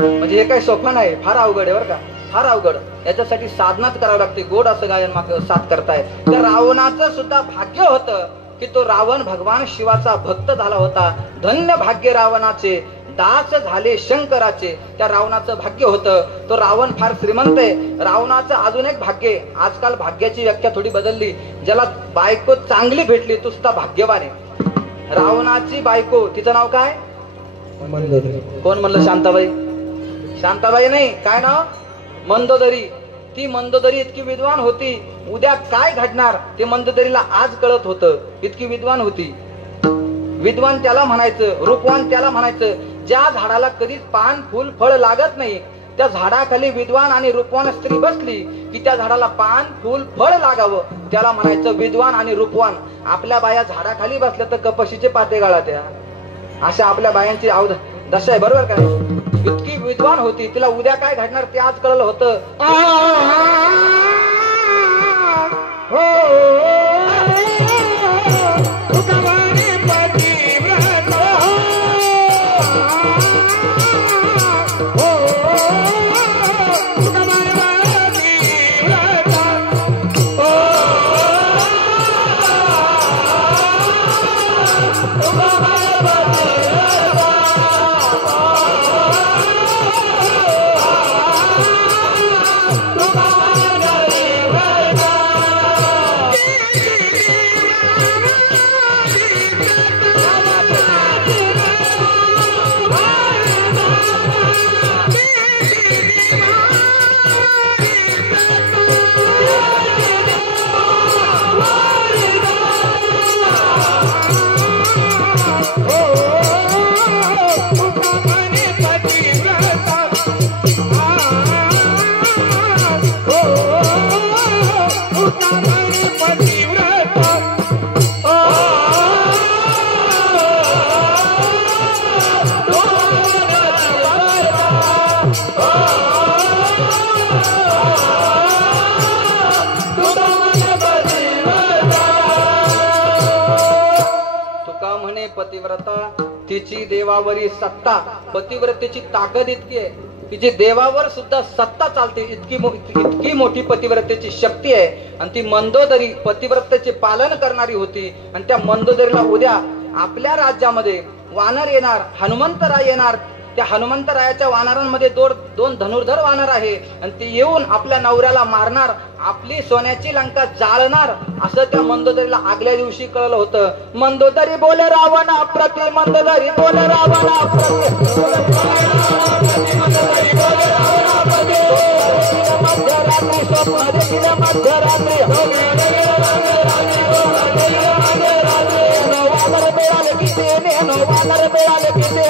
म्हणजे हे काही सोपं नाही, फार अवघड आहे बरं का, फार अवघड. याच्यासाठी साधनाच करावं लागते. गोड असं गायन मात्र साथ करतायत. तर रावणाचं सुद्धा भाग्य होतं की तो रावण भगवान शिवाचा भक्त झाला होता. धन्य भाग्य रावणाचे, दास झाले शंकराचे. त्या रावणाचं भाग्य होतं. तो रावण फार श्रीमंत आहे. रावणाचं अजून एक भाग्य आहे. आजकाल भाग्याची व्याख्या थोडी बदलली. ज्याला बायको चांगली भेटली तो सुद्धा भाग्यवान आहे. रावणाची बायको, तिचं नाव काय, कोण म्हणलं, शांताबाई. शांताबाई नाही, काय नाव, मंदोदरी. ती मंदोदरी इतकी विद्वान होती, उद्या काय घडणार ते मंदोदरीला आज कळत होतं. इतकी विद्वान होती. विद्वान त्याला म्हणायचं, रूपवान त्याला म्हणायचं. ज्या झाडाला कधीच पान फुल फळ लागत नाही त्या झाडाखाली विद्वान आणि रूपवान स्त्री बसली की त्या झाडाला पान फुल फळ लागावं, त्याला म्हणायचं विद्वान आणि रूपवान. आपल्या बाया झाडाखाली बसल्या तर कपशीचे पाते गाळा त्या, अशा आपल्या बायांची दशा आहे, बरोबर काय. इतकी विद्वान होती, तिला उद्या काय घडणार ते आज कळलं होतं. पतिव्रता तिची देवावरी सत्ता. पतिव्रतेची ताकद इतकी आहे की जी देवावर सुद्धा सत्ता चालते, इतकी मोठी पतिव्रतेची शक्ती आहे. आणि ती मंदोदरी पतिव्रतेचे पालन करणारी होती. आणि त्या मंदोदरीला उद्या आपल्या राज्यामध्ये वानर येणार, हनुमंतराय येणार. त्या हनुमंतरायाच्या वानरांमध्ये दोन धनुर्धर वानर आहे आणि ते येऊन आपल्या नवऱ्याला मारणार, आपली सोन्याची लंका जाळणार, असं त्या मंदोदरीला आगल्या दिवशी कळलं होतं. मंदोदरी बोले रावणा प्रति, मंदोदरी बोले रावणा प्रति, मध्यरात्री स्वप्न देखील मध्यरात्री वानर मिळाले किती, वानर मिळाले किती,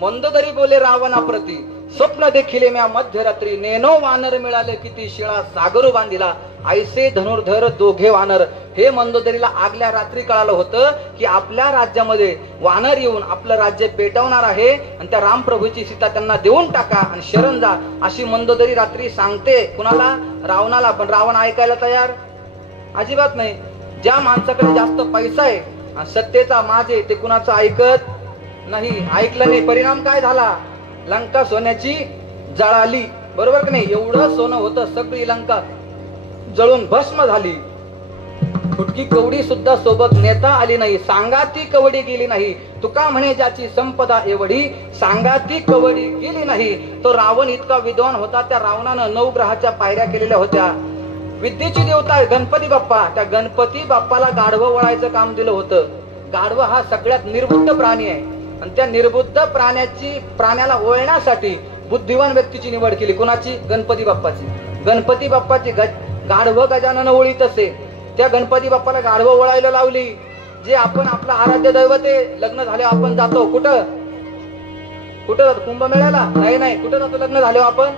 मंदोदरी बोले रावणा प्रती, स्वप्न देखिले म्या मध्यरात्री, नेनो वानर मिळाले किती, शिळा सागरू बांधिला, ऐसे धनुर्धर दोघे वानर. हे मंदोदरीला आगल्या रात्री कळालं होतं की आपल्या राज्यामध्ये वानर येऊन आपलं राज्य पेटवणार आहे आणि त्या रामप्रभूची सीता त्यांना देऊन टाका आणि शरण जा, अशी मंदोदरी रात्री सांगते. कुणाला? रावणाला. पण रावण ऐकायला तयार अजिबात नाही. ज्या माणसाकडे जास्त पैसा आहे आणि सत्तेचा माज आहे ते कुणाचं ऐकत नाही. ऐकलं नाही. परिणाम काय झाला? लंका सोन्याची जळाली. बरोबर की नाही? एवढं सोनं होतं, सगळी लंका जळून भस्म झाली. फुटकी कवडी सुद्धा सोबत नेता आली नाही, सांगाती कवडी गेली नाही. तुका म्हणे ज्याची संपदा एवढी, सांगाती कवडी गेली नाही. तो रावण इतका विद्वान होता. त्या रावणानं 9 ग्रहाच्या पायऱ्या केलेल्या होत्या. विद्येची देवता आहे गणपती बाप्पा. त्या गणपती बाप्पाला गाढवं वळायचं काम दिलं होतं. गाढवं हा सगळ्यात निर्बुद्ध प्राणी आहे आणि त्या निर्बुद्ध प्राण्याला ओळण्यासाठी बुद्धिवान व्यक्तीची निवड केली. कुणाची? गणपती बाप्पाची. गणपती बाप्पाची गाढवं गजानन ओळीत असे. त्या गणपती बाप्पाला गाढवं ओळायला लावली. जे आपण आपलं आराध्य दैवत आहे. लग्न झाले आपण जातो कुठं जातो? कुंभमेळ्याला? नाही. कुठं जातो लग्न झाले आपण?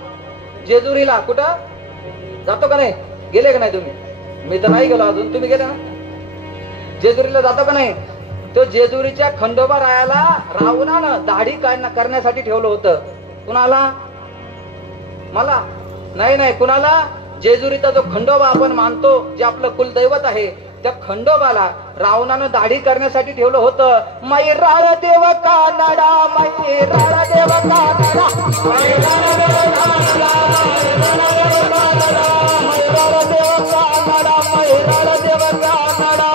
जेजुरीला. कुठं जातो का नाही? गेले का नाही तुम्ही? मी तर नाही गेलो अजून. तुम्ही गेले ना? जेजुरीला जातो का नाही? तो जेजुरीच्या खंडोबा रायाला रावणानं दाढी करण्यासाठी ठेवलं होतं. कुणाला? मला? नाही. कुणाला? जेजुरीचा जो खंडोबा आपण मानतो, जे आपलं कुलदैवत आहे, त्या खंडोबाला रावणानं दाढी करण्यासाठी ठेवलं होतं. मैराळ देव कानडा, मैराळ देव कानडा, मैराळ देव कानडा, मैराळ देव कानडा, मैराळ देव कानडा.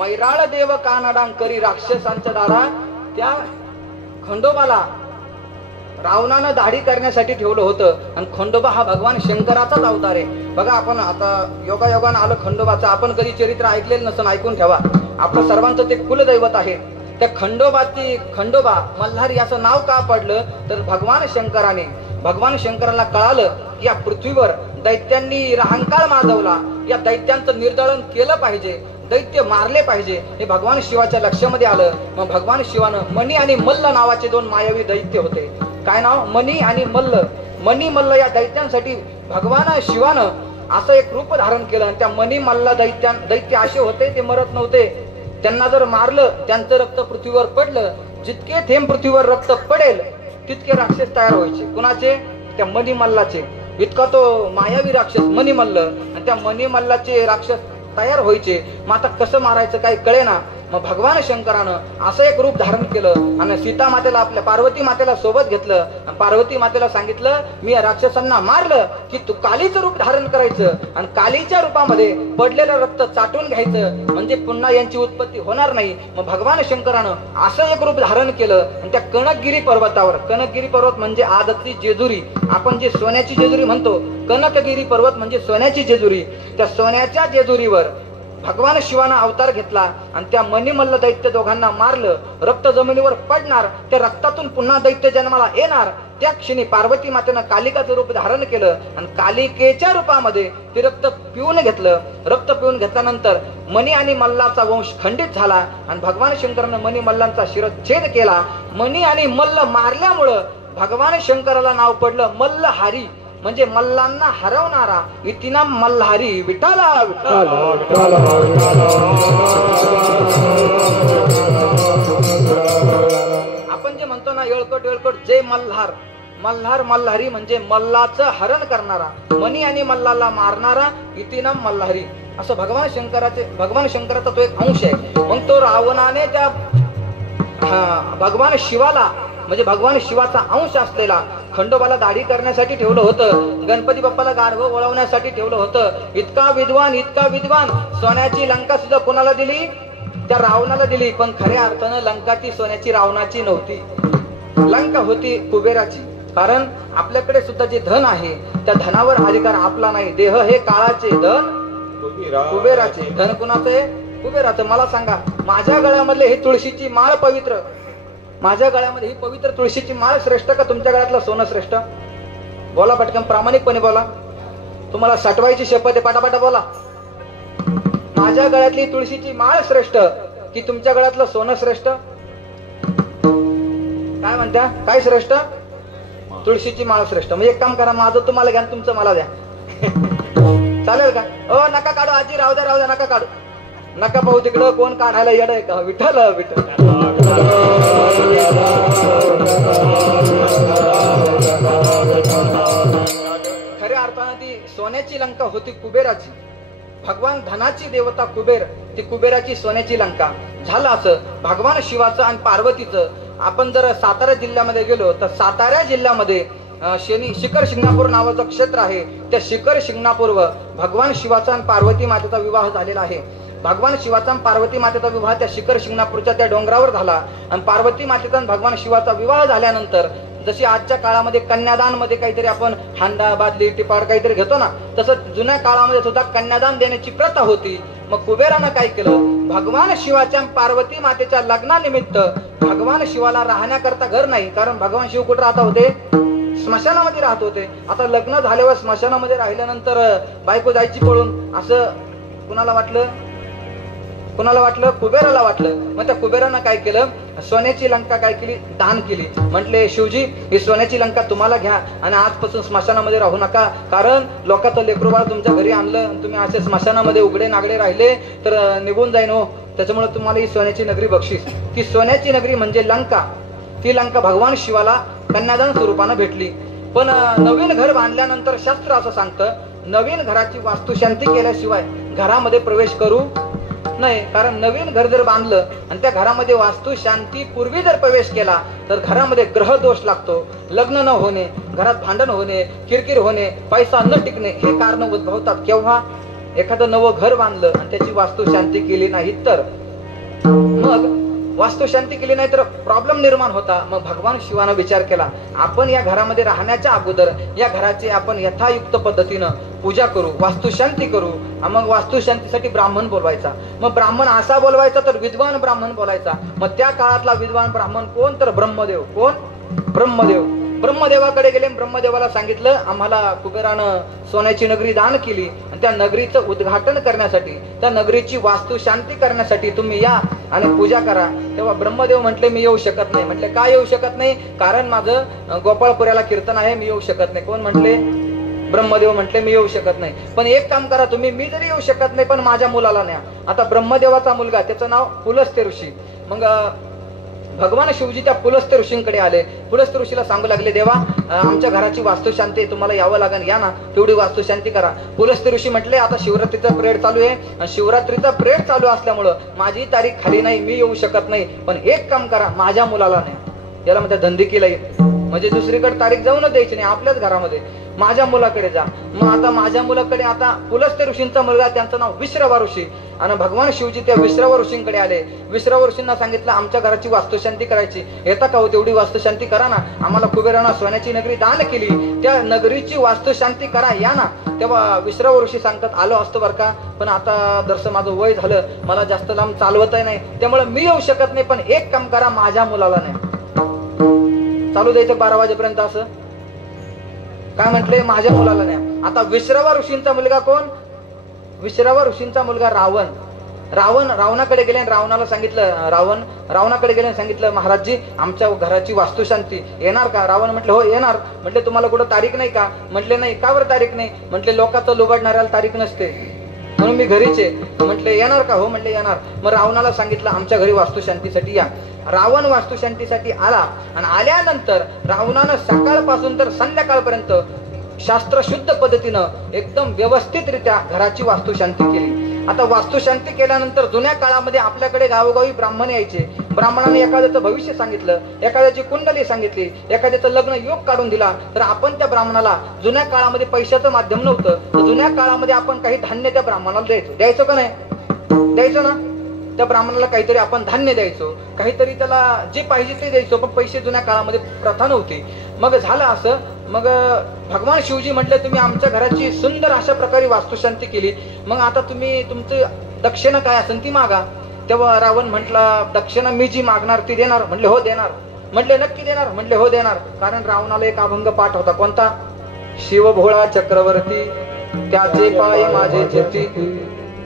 मैराळ देव कानडांकरी राक्षसांच्या दारा. त्या खंडोबाला रावणानं दाढी करण्यासाठी ठेवलं होतं. आणि खंडोबा हा भगवान शंकराचाच अवतार आहे. बघा, आपण आता योगायोगानं आलं खंडोबाचं. आपण कधी चरित्र ऐकलेलं नसून ऐकून ठेवा. आपलं सर्वांचं ते कुलदैवत आहे. त्या खंडोबा मल्हारी असं नाव का पडलं? तर भगवान शंकराला कळालं की या पृथ्वीवर दैत्यांनी अहंकार माजवला, या दैत्यांचं निर्दळन केलं पाहिजे, दैत्य मारले पाहिजे. हे भगवान शिवाच्या लक्षामध्ये आलं. मग भगवान शिवानं मणी आणि मल्ल नावाचे 2 मायावी दैत्य होते. काय नाव? मणी आणि मल्ल. मणी मल्ल या दैत्यांसाठी भगवान शिवानं असं एक रूप धारण केलं. आणि त्या मणी मल्ल दैत्य असे होते, ते मरत नव्हते. त्यांना जर मारलं, त्यांचं रक्त पृथ्वीवर पडलं, जितके थेंब पृथ्वीवर रक्त पडेल तितके राक्षस तयार व्हायचे. कुणाचे? त्या मणी मल्लाचे. इतका तो मायावी राक्षस मणी मल्ल. आणि त्या मणी मल्लाचे राक्षस तयार व्हायचे. मग आता कसं मारायचं काही कळेना. मग भगवान शंकरानं असं एक रूप धारण केलं आणि सीता मातेला आपल्या पार्वती मातेला सोबत घेतलं आणि पार्वती मातेला सांगितलं मी या राक्षसांना मारलं की तू कालीचं रूप धारण करायचं आणि कालीच्या रूपामध्ये पडलेलं रक्त चाटून घ्यायचं म्हणजे पुन्हा यांची उत्पत्ती होणार नाही. मग भगवान शंकरानं असं एक रूप धारण केलं आणि त्या कनकगिरी पर्वतावर, कनकगिरी पर्वत म्हणजे आजची जेजुरी, आपण जे सोन्याची जेजुरी म्हणतो, कनकगिरी पर्वत म्हणजे सोन्याची जेजुरी, त्या सोन्याच्या जेजुरीवर भगवान शिवानं अवतार घेतला आणि त्या मणिमल्ल दैत्य दोघांना मारलं. रक्त जमिनीवर पडणार, त्या रक्तातून पुन्हा दैत्य जन्माला येणार. त्या क्षणी पार्वती मातेनं कालिकाचं रूप धारण केलं आणि कालिकेच्या रूपामध्ये ते रक्त पिऊन घेतलं. रक्त पिऊन घेतल्यानंतर मणी आणि मल्लाचा वंश खंडित झाला आणि भगवान शंकरानं मणी मल्लांचा शिरच्छेद केला. मणी आणि मल्ल मारल्यामुळं भगवान शंकराला नाव पडलं मल्लहारी, म्हणजे मल्लांना हरवणारा. इतिना मल्हारी विठाला विठाला. आपण जे म्हणतो ना येळकोट येळकोट जय मल्हार, मल्हार मल्हारी म्हणजे मल्लाचं हरण करणारा, मणी आणि मल्लाला मारणारा, इतिना मल्हारी. असं भगवान शंकराचा तो एक अंश आहे. मग तो रावणाने त्या भगवान शिवाला म्हणजे भगवान शिवाचा अंश असलेला खंडोबाला दाढी करण्यासाठी ठेवलं होतं, गणपती बाप्पाला गाढव वळवण्यासाठी ठेवलं होतं. इतका विद्वान सोन्याची लंका सुद्धा कोणाला दिली? त्या रावणाला दिली. पण खऱ्या अर्थानं लंका ती सोन्याची रावणाची नव्हती, लंका होती कुबेराची. कारण आपल्याकडे सुद्धा जे धन आहे त्या धनावर अधिकार आपला नाही. देह हे काळाचे, धन कुबेराचे. धन कुणाचं आहे? कुबेराचं. मला सांगा, माझ्या गळ्यामधले हे तुळशीची माळ पवित्र, माझ्या गळ्यामध्ये ही पवित्र तुळशीची माळ श्रेष्ठ का तुमच्या गळ्यातलं सोनं श्रेष्ठ? बोला पटकन, प्रामाणिकपणे बोला. तुम्हाला साठवायची शपथ आहे, पाटापाटा बोला. माझ्या गळ्यातली तुळशीची माळ श्रेष्ठ की तुमच्या गळ्यातलं सोनं श्रेष्ठ? काय म्हणत्या? काय श्रेष्ठ? तुळशीची माळ श्रेष्ठ. म्हणजे एक काम करा, माझं तुम्हाला घ्या, तुमचं मला द्या. चालेल का? ओ नका काढू आजी, राहू द्या नका काढू, नका पाहू तिकडं कोण काढायला येड आहे का. विठ्ठल विठ्ठल. खऱ्या अर्थानं ती सोन्याची लंका होती कुबेराची. भगवान धनाची देवता कुबेर, ती कुबेराची सोन्याची लंका. झालं असं भगवान शिवाचं आणि पार्वतीचं. आपण जर सातारा जिल्ह्यामध्ये गेलो तर सातारा जिल्ह्यामध्ये शिखर शिंगणापूर नावाचं क्षेत्र आहे. त्या शिखर शिंगणापूरवर भगवान शिवाचा आणि पार्वती मातेचा विवाह झालेला आहे. भगवान शिवाचा आणि पार्वती मातेचा विवाह त्या शिखर शिंगणापूरच्या त्या डोंगरावर झाला. आणि पार्वती मातेचा आणि भगवान शिवाचा विवाह झाल्यानंतर जशी आजच्या काळामध्ये कन्यादान मध्ये काहीतरी आपण हांडा बादली टिपाड काहीतरी घेतो ना, तसं जुन्या काळामध्ये सुद्धा कन्यादान देण्याची प्रथा होती. मग कुबेरानं काय केलं, भगवान शिवाच्या पार्वती मातेच्या लग्नानिमित्त भगवान शिवाला राहण्याकरता घर नाही, कारण भगवान शिव कुठे राहत होते? स्मशानामध्ये राहत होते. आता लग्न झाल्यावर स्मशानामध्ये राहिल्यानंतर बायको जायची पळून, असं कुणाला वाटलं? कुबेराला वाटलं. मग त्या कुबेरानं काय केलं, सोन्याची लंका काय केली, दान केली. म्हटले शिवजी, ही सोन्याची लंका तुम्हाला घ्या आणि आजपासून स्मशानामध्ये राहू नका, कारण लोकांचं लेकरूबाळ तुमच्या घरी आणलं, तुम्ही असे स्मशानामध्ये उघडे नागडे राहिले तर निघून जाईन हो. त्याच्यामुळे तुम्हाला ही सोन्याची नगरी बक्षीस. ती सोन्याची नगरी म्हणजे लंका. ती लंका भगवान शिवाला कन्यादान स्वरूपानं भेटली. पण नवीन घर बांधल्यानंतर शास्त्र असं सांगतं, नवीन घराची वास्तुशांती केल्याशिवाय घरामध्ये प्रवेश करू नाही. कारण नवीन घर जर बांधलं आणि त्या घरामध्ये वास्तू शांती पूर्वी जर प्रवेश केला तर घरामध्ये ग्रह दोष लागतो, लग्न न होणे, घरात भांडण होणे, किरकिर होणे, पैसा न टिकणे हे कारण उद्भवतात. केव्हा? एखादं नवं घर बांधलं आणि त्याची वास्तू शांती केली नाही तर. मग वास्तू शांती केली नाही तर प्रॉब्लेम निर्माण होता. मग भगवान शिवानं विचार केला, आपण या घरामध्ये राहण्याच्या अगोदर या घराची आपण यथायुक्त पद्धतीनं पूजा करू, वास्तुशांती करू. मग वास्तुशांतीसाठी ब्राह्मण बोलवायचा. मग ब्राह्मण असा बोलवायचा तर विद्वान ब्राह्मण बोलायचा. मग त्या काळातला विद्वान ब्राह्मण कोण? तर ब्रह्मदेव. कोण? ब्रह्मदेव. ब्रह्मदेवाकडे गेले. ब्रह्मदेवाला सांगितलं, आम्हाला कुबेरानं सोन्याची नगरी दान केली आणि त्या नगरीचं उद्घाटन करण्यासाठी, त्या नगरीची वास्तू शांती करण्यासाठी तुम्ही या आणि पूजा करा. तेव्हा ब्रह्मदेव म्हटले, मी येऊ शकत नाही. म्हटले, का येऊ शकत नाही? कारण माझं गोपाळपुऱ्याला कीर्तन आहे, मी येऊ शकत नाही. कोण म्हटले? ब्रह्मदेव म्हटले, मी येऊ शकत नाही. पण एक काम करा तुम्ही, मी जरी येऊ शकत नाही पण माझ्या मुलाला न्या. आता ब्रह्मदेवाचा मुलगा, त्याचं नाव पुलस्त्य ऋषी. मग भगवान शिवजी त्या पुलस्त्य ऋषींकडे आले. पुलस्त्य ऋषीला सांगू लागले, देवा आमच्या घराची वास्तुशांती आहे, तुम्हाला यावं लागेल, या ना तेवढी वास्तुशांती करा. पुलस्त्य ऋषी म्हटले, आता शिवरात्रीचा पिरियड चालू आहे, शिवरात्रीचा पिरियड चालू असल्यामुळं माझी तारीख खाली नाही, मी येऊ शकत नाही, पण एक काम करा, माझ्या मुलाला नाही, याला म्हणतात धंदिकीला येईल, म्हणजे दुसरीकडे तारीख जाऊन द्यायची नाही, आपल्याच घरामध्ये माझ्या मुलाकडे जा. मग आता माझ्या मुलाकडे, आता पुलस्त्य ऋषींचा मुलगा, त्यांचं नाव विश्रवा ऋषी, आणि भगवान शिवजी त्या विश्रवा ऋषींकडे आले. विश्रवा ऋषींना सांगितलं, आमच्या घराची वास्तुशांती करायची, येता का हो, तेवढी वास्तुशांती करा ना, आम्हाला कुबेरानं सोन्याची नगरी दान केली, त्या नगरीची वास्तुशांती करा, या ना. तेव्हा विश्रवा ऋषी सांगतात, आलो असतो बरं का, पण आता जसं माझं वय झालं, मला जास्त लांब चालवतही नाही, त्यामुळे मी येऊ शकत नाही, पण एक काम करा, माझ्या मुलाला नाही चालू द्यायचं 12 वाजेपर्यंत. असं काय म्हटले, माझ्या मुलाला नाही. आता विश्रवा ऋषींचा मुलगा कोण, विश्रवा ऋषींचा मुलगा रावण. रावणाकडे गेले, रावणाला सांगितलं, रावणाकडे गेले, सांगितलं, महाराजजी आमच्या घराची वास्तुशांती येणार का. रावण म्हटलं, हो येणार. म्हटले, तुम्हाला कुठं तारीख नाही का. म्हटले, नाही. का बरं तारीख नाही. म्हटले, लोकांचं लुबाडणाऱ्याला तारीख नसते, म्हणून मी घरीच आहे. म्हटले, येणार का. हो म्हटले, येणार. मग रावणाला सांगितलं, आमच्या घरी वास्तुशांतीसाठी या. रावण वास्तुशांतीसाठी आला, आणि आल्यानंतर रावणानं सकाळपासून तर संध्याकाळपर्यंत शास्त्रशुद्ध पद्धतीनं एकदम व्यवस्थितरित्या घराची वास्तुशांती केली. आता वास्तुशांती केल्यानंतर जुन्या काळामध्ये आपल्याकडे गावोगावी ब्राह्मण यायचे. ब्राह्मणाने एखाद्याचं भविष्य सांगितलं, एखाद्याची कुंडली सांगितली, एखाद्याचं लग्न योग काढून दिला, तर आपण त्या ब्राह्मणाला, जुन्या काळामध्ये पैशाचं माध्यम नव्हतं, तर जुन्या काळामध्ये आपण काही धान्य त्या ब्राह्मणाला द्यायचो का नाही, द्यायचो ना. त्या ब्राह्मणाला काहीतरी आपण धान्य द्यायचो, काहीतरी त्याला जे पाहिजे ते द्यायचो, पण पैसे जुन्या काळामध्ये प्रथा नव्हती. मग झालं असं, मग भगवान शिवजी म्हटले, तुम्ही आमच्या घराची सुंदर अशा प्रकारे वास्तुशांती केली, मग आता तुम्ही तुमचं दक्षिणा काय असेल ती मागा. तेव्हा रावण म्हटला, दक्षिणा मी जी मागणार ती देणार. म्हटले, हो देणार. म्हटले, नक्की देणार. म्हटले, हो देणार. कारण रावणाला एक अभंग पाठ होता, कोणता, शिवभोळा चक्रवर्ती त्याचे पायी माझे चित्ती.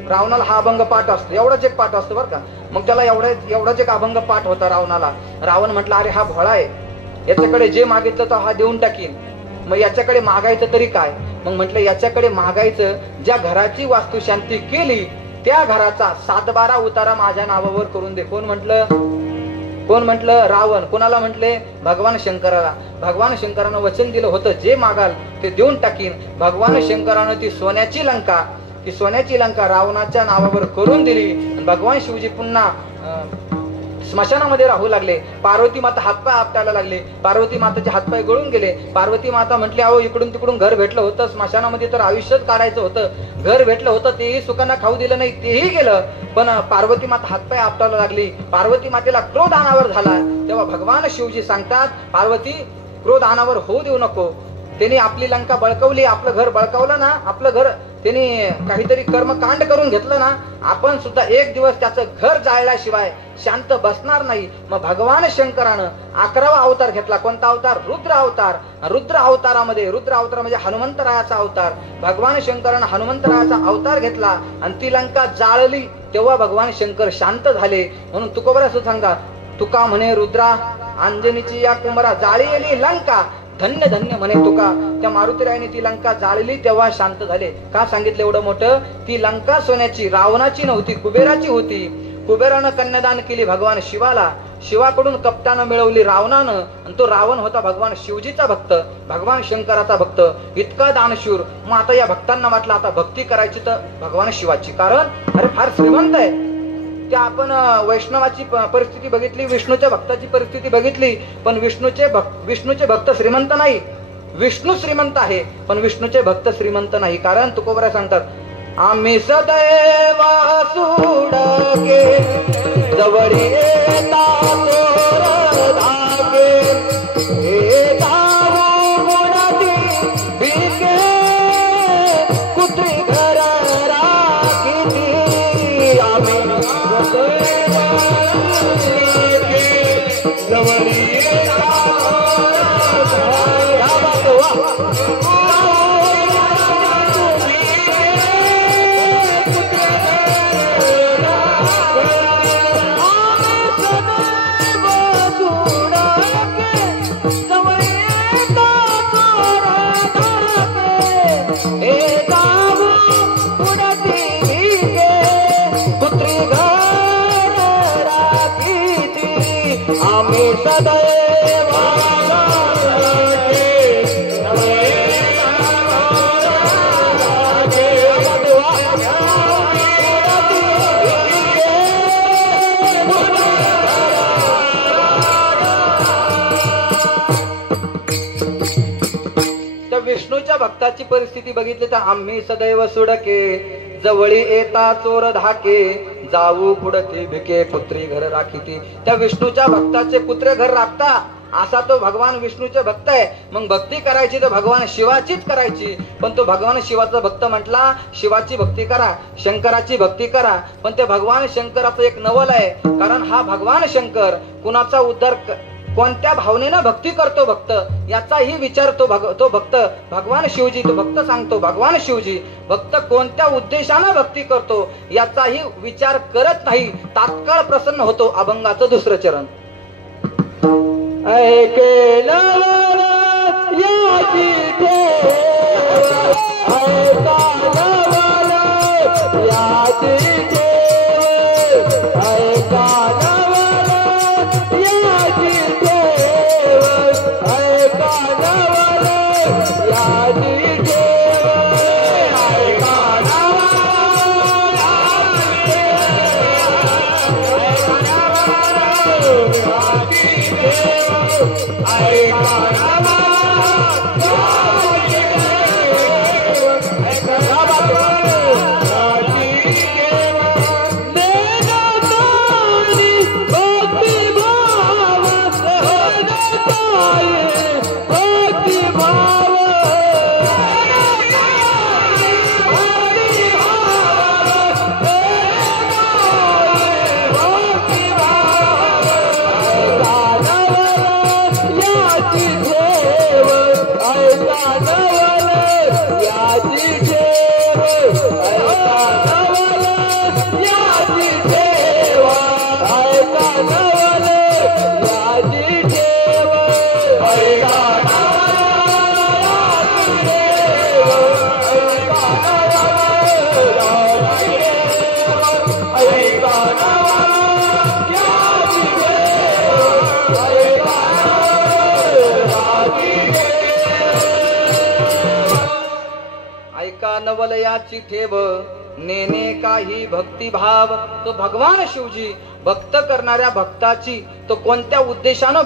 रावणाला हा अभंग पाठ असतो, एवढाच एक पाठ असतो बरं का. मग त्याला एवढाच एक अभंग पाठ होता रावणाला. रावण म्हटला, अरे हा भोळा आहे, याच्याकडे जे मागितलं तर हा देऊन टाकीन, मग याच्याकडे मागायचं तरी काय. मग म्हटलं, याच्याकडे मागायचं, ज्या घराची वास्तुशांती केली त्या घराचा 7-12 उतारा माझ्या नावावर करून दे. कोण म्हटलं, रावण. कोणाला म्हटले, भगवान शंकराला. भगवान शंकरानं वचन दिलं होतं, जे मागाल ते देऊन टाकीन. भगवान शंकरानं ती सोन्याची लंका रावणाच्या नावावर करून दिली. भगवान शिवजी पुन्हा स्मशानामध्ये राहू लागले. पार्वती माता हातपाय आपटायला लागले, पार्वती माताचे हातपाय गळून गेले. पार्वती माता म्हटली, अहो इकडून तिकडून घर भेटलं होतं, स्मशानामध्ये तर आयुष्यच काढायचं होतं, घर भेटलं होतं तेही सुखांना खाऊ दिलं नाही, तेही गेलं. पण पार्वती माता हातपाय आपटायला लागली. पार्वती मातेला क्रोध अनावर झाला. तेव्हा भगवान शिवजी सांगतात, पार्वती क्रोध अनावर होऊ देऊ नको. त्यांनी आपली लंका बळकवली, आपलं घर बळकावलं ना, आपलं घर त्यांनी काहीतरी कर्मकांड करून घेतलं ना, आपण सुद्धा एक दिवस त्याचं घर जाळल्याशिवाय शांत बसणार नाही. मग भगवान शंकरानं 11वा अवतार घेतला. कोणता अवतार, रुद्र अवतार. रुद्र अवतार म्हणजे हनुमंतरायाचा अवतार. भगवान शंकरानं हनुमंतरायाचा अवतार घेतला आणि ती लंका जाळली. तेव्हा भगवान शंकर शांत झाले. म्हणून तुकोबरा सांगा, तुका म्हणे रुद्रा, अंजनीची या कुमारा जाळलेली लंका, धन्य धन्य म्हणे तुका. त्या मारुतीरायाने ती लंका जाळली तेव्हा शांत झाले. का सांगितलं एवढं मोठं, ती लंका सोन्याची, रावणाची नव्हती, कुबेराची होती. कुबेरानं कन्यादान केली भगवान शिवाला, शिवाकडून कप्तानं मिळवली रावणानं, आणि तो रावण होता भगवान शिवजीचा भक्त, भगवान शंकराचा भक्त, इतका दानशूर. मग आता या भक्तांना वाटलं आता भक्ती करायची तर भगवान शिवाची, कारण अरे फार श्रीमंत आहे. त्या आपण वैष्णवाची परिस्थिती बघितली, विष्णूच्या भक्ताची परिस्थिती बघितली, पण विष्णूचे भक्त श्रीमंत नाही. विष्णू श्रीमंत आहे पण विष्णूचे भक्त श्रीमंत नाही. कारण तुकोबरा सांगतात, आम्ही सदैव सुडके जवळी येता तोर धागे, हे जाऊ गुणाती बिके कुत्री घर राखीती. आम्ही जवळी येता आम्ही विष्णूच्या भक्ताची परिस्थिती बघितली तर आम्ही सदैव सुडके जवळी येता चोर धाके जाऊ पुढती भिके पुत्री घर राखीती. त्या विष्णूच्या भक्ताचे पुत्र घर राखता असा तो भगवान विष्णूचे भक्त आहे. मग भक्ती करायची तर भगवान शिवाचीच करायची. पण तो भगवान शिवाचा भक्त म्हटला शिवाची भक्ती करा, शंकराची भक्ती करा. पण ते भगवान शंकराचं एक नवल आहे. कारण हा भगवान शंकर कुणाचा उद्धार कोणत्या भावनेनं भक्ती करतो भक्त याचाही विचार तो भक्त भगवान शिवजी तो भक्त सांगतो. भगवान शिवजी भक्त कोणत्या उद्देशानं भक्ती करतो याचाही विचार करत नाही. तात्काळ प्रसन्न होतो. अभंगाचं दुसरं चरण. ऐके नवल याची ठेव, ऐका नवल याची ठेव, ऐका नवल याची ठेव, ऐका नवल याची ठेव, ऐका नवल याची ठेव. नवलयाची ठेव नेने काही भक्तिभाव. तो भगवान शिवजी भक्त करणाऱ्या भक्ताची तो कोणत्या उद्देशानं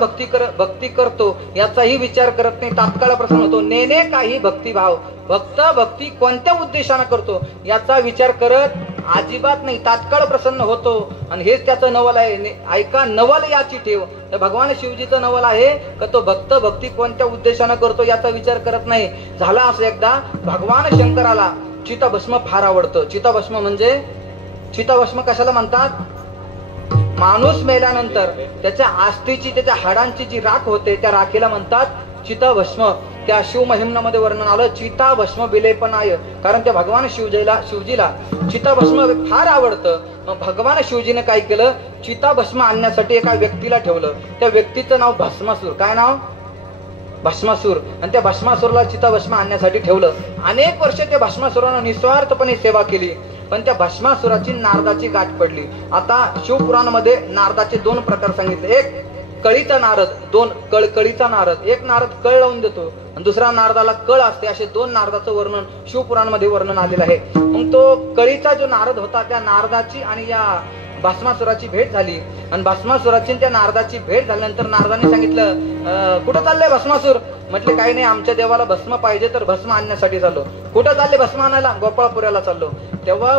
भक्ती करतो याचाही विचार करत नाही. तात्काळ प्रसन्न होतो. नेने काही भक्तिभाव. भक्त भक्ती कोणत्या उद्देशानं करतो याचा विचार करत अजिबात नाही. तात्काळ प्रसन्न होतो. आणि हेच त्याचं नवल आहे. ऐका नवल याची ठेव. तर भगवान शिवजीचं नवल आहे का तो भक्त भक्ती कोणत्या उद्देशानं करतो याचा विचार करत नाही. झाला असं एकदा भगवान शंकराला चिताभस्म फार आवडतं. चिताभस्म म्हणजे चिताभस्म कशाला म्हणतात? माणूस मेल्यानंतर त्याच्या आस्थीची त्याच्या हाडांची जी राख होते त्या राखेला म्हणतात चिताभस्म. त्या शिवमहिम्नामध्ये वर्णन आलं चिताभस्म विलेपनाय. कारण त्या भगवान शिवजीला चिताभस्म फार आवडतं. मग भगवान शिवजीने काय केलं? चिताभस्म आणण्यासाठी एका व्यक्तीला ठेवलं. त्या व्यक्तीचं नाव भस्मासूर. काय नाव? भस्मासूर. आणि त्या भस्मासूरला चिताभस्म आणण्यासाठी ठेवलं. अनेक वर्ष त्या भस्मासुरानं निस्वार्थपणे सेवा केली. पण त्या भस्मासुराची नारदाची गाठ पडली. आता शिवपुराणामध्ये नारदाचे दोन प्रकार सांगितले. एक कळीचा नारद, दोन कळीचा नारद. एक नारद कळ लावून देतो आणि दुसरा नारदाला कळ असते. असे दोन नारदाचं वर्णन शिवपुराणामध्ये वर्णन आलेलं आहे. मग तो कळीचा जो नारद होता त्या नारदाची आणि या भस्मासुराची भेट झाली. आणि भस्मासुराची त्या नारदाची भेट झाल्यानंतर नारदाने सांगितलं कुठं चाललंय भस्मासूर? म्हटले काही नाही, आमच्या देवाला भस्म पाहिजे तर भस्म आणण्यासाठी चाललो. कुठं चालले भस्म आणायला? गोपाळपुऱ्याला चाललो. तेव्हा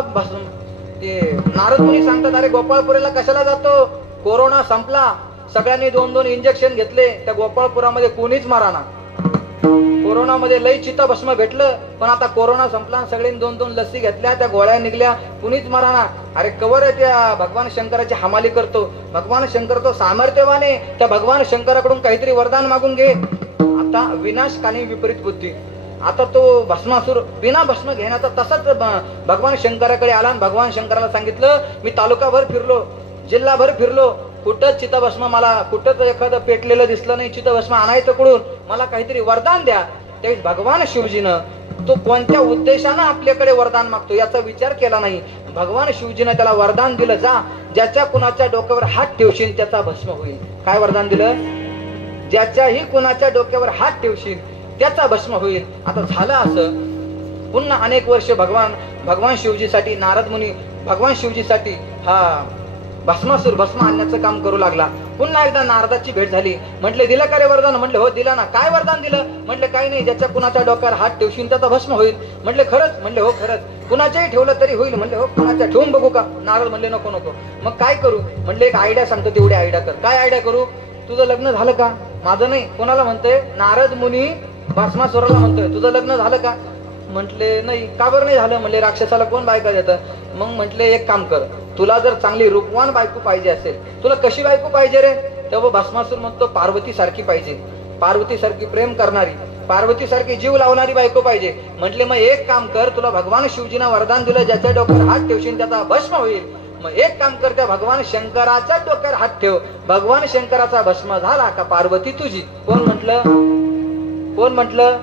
नारद मुनी सांगतात अरे गोपाळपुऱ्याला कशाला जातो? कोरोना संपला, सगळ्यांनी 2-2 इंजेक्शन घेतले, त्या गोपाळपुरामध्ये कोणीच माराना. कोरोनामध्ये लई चिताभस्म भेटलं, पण आता कोरोना संपला, सगळ्यांनी 2-2 लसी घेतल्या, त्या गोळ्या निघल्या, कुणीच माराना. अरे कवर त्या भगवान शंकराची हमाली करतो. भगवान शंकर तो सामर्थ्यवान आहे. त्या भगवान शंकराकडून काहीतरी वरदान मागून घे. आता विनाशकाली विपरीत बुद्धी. आता तो भस्मासूर बिना भस्म घेण्याचा तसाच भगवान शंकराकडे आला आणि भगवान शंकराला सांगितलं मी तालुकाभर फिरलो, जिल्हाभर फिरलो, कुठंच चिताभस्म मला कुठंच एखादं पेटलेलं दिसलं नाही. चिताभस्म आणायचं कुठून? मला काहीतरी वरदान द्या. त्यावेळी भगवान शिवजीनं तो कोणत्या उद्देशानं आपल्याकडे वरदान मागतो याचा विचार केला नाही. भगवान शिवजीनं त्याला वरदान दिलं, जा ज्याच्या कुणाच्या डोक्यावर हात ठेवशील त्याचा भस्म होईल. काय वरदान दिलं? ज्याच्याही कुणाच्या डोक्यावर हात ठेवशील त्याचा भस्म होईल. आता झालं असं पुन्हा अनेक वर्ष भगवान शिवजीसाठी नारद मुनी भगवान शिवजीसाठी हा भस्मासूर भस्म आणण्याचं काम करू लागला. पुन्हा एकदा नारदाची भेट झाली. म्हटले दिलं का रे वरदान? म्हटले हो दिला ना. काय वरदान दिलं? म्हटले काही नाही, ज्याच्या कुणाच्या डोक्यावर हात ठेवशील त्याचा भस्म होईल. म्हटले खरंच? म्हटले हो खरंच. कुणाच्याही ठेवलं तरी होईल. म्हटले हो कुणाच्या ठेवून बघू का? नारद म्हणले नको नको. मग काय करू? म्हटले एक आयडिया सांगतो, तेवढी आयडिया कर. काय आयडिया करू? तुझं लग्न झालं का? माझं नाही. कोणाला म्हणतोय? नारद मुनी भस्मासुराला म्हणतोय तुझं लग्न झालं का? म्हटले नाही. का बरं नाही झालं? म्हणले राक्षसाला कोण बायका देतं? मग म्हटले एक काम कर, तुला जर चांगली रूपवान बायको पाहिजे असेल, तुला कशी बायको पाहिजे रे? तेव्हा भस्मासूर म्हणतो पार्वती सारखी पाहिजे, पार्वती सारखी प्रेम करणारी, पार्वती सारखी जीव लावणारी बायको पाहिजे. म्हटले मग एक काम कर, तुला भगवान शिवजीना वरदान दिलं ज्याच्या डोक्यावर हात ठेवशील त्याचा भस्म होईल. मग एक काम कर, त्या भगवान शंकराच्या डोक्यावर हात ठेव, भगवान शंकराचा भस्म झाला का पार्वती तुझी. कोण म्हटलं? कोण म्हटलं?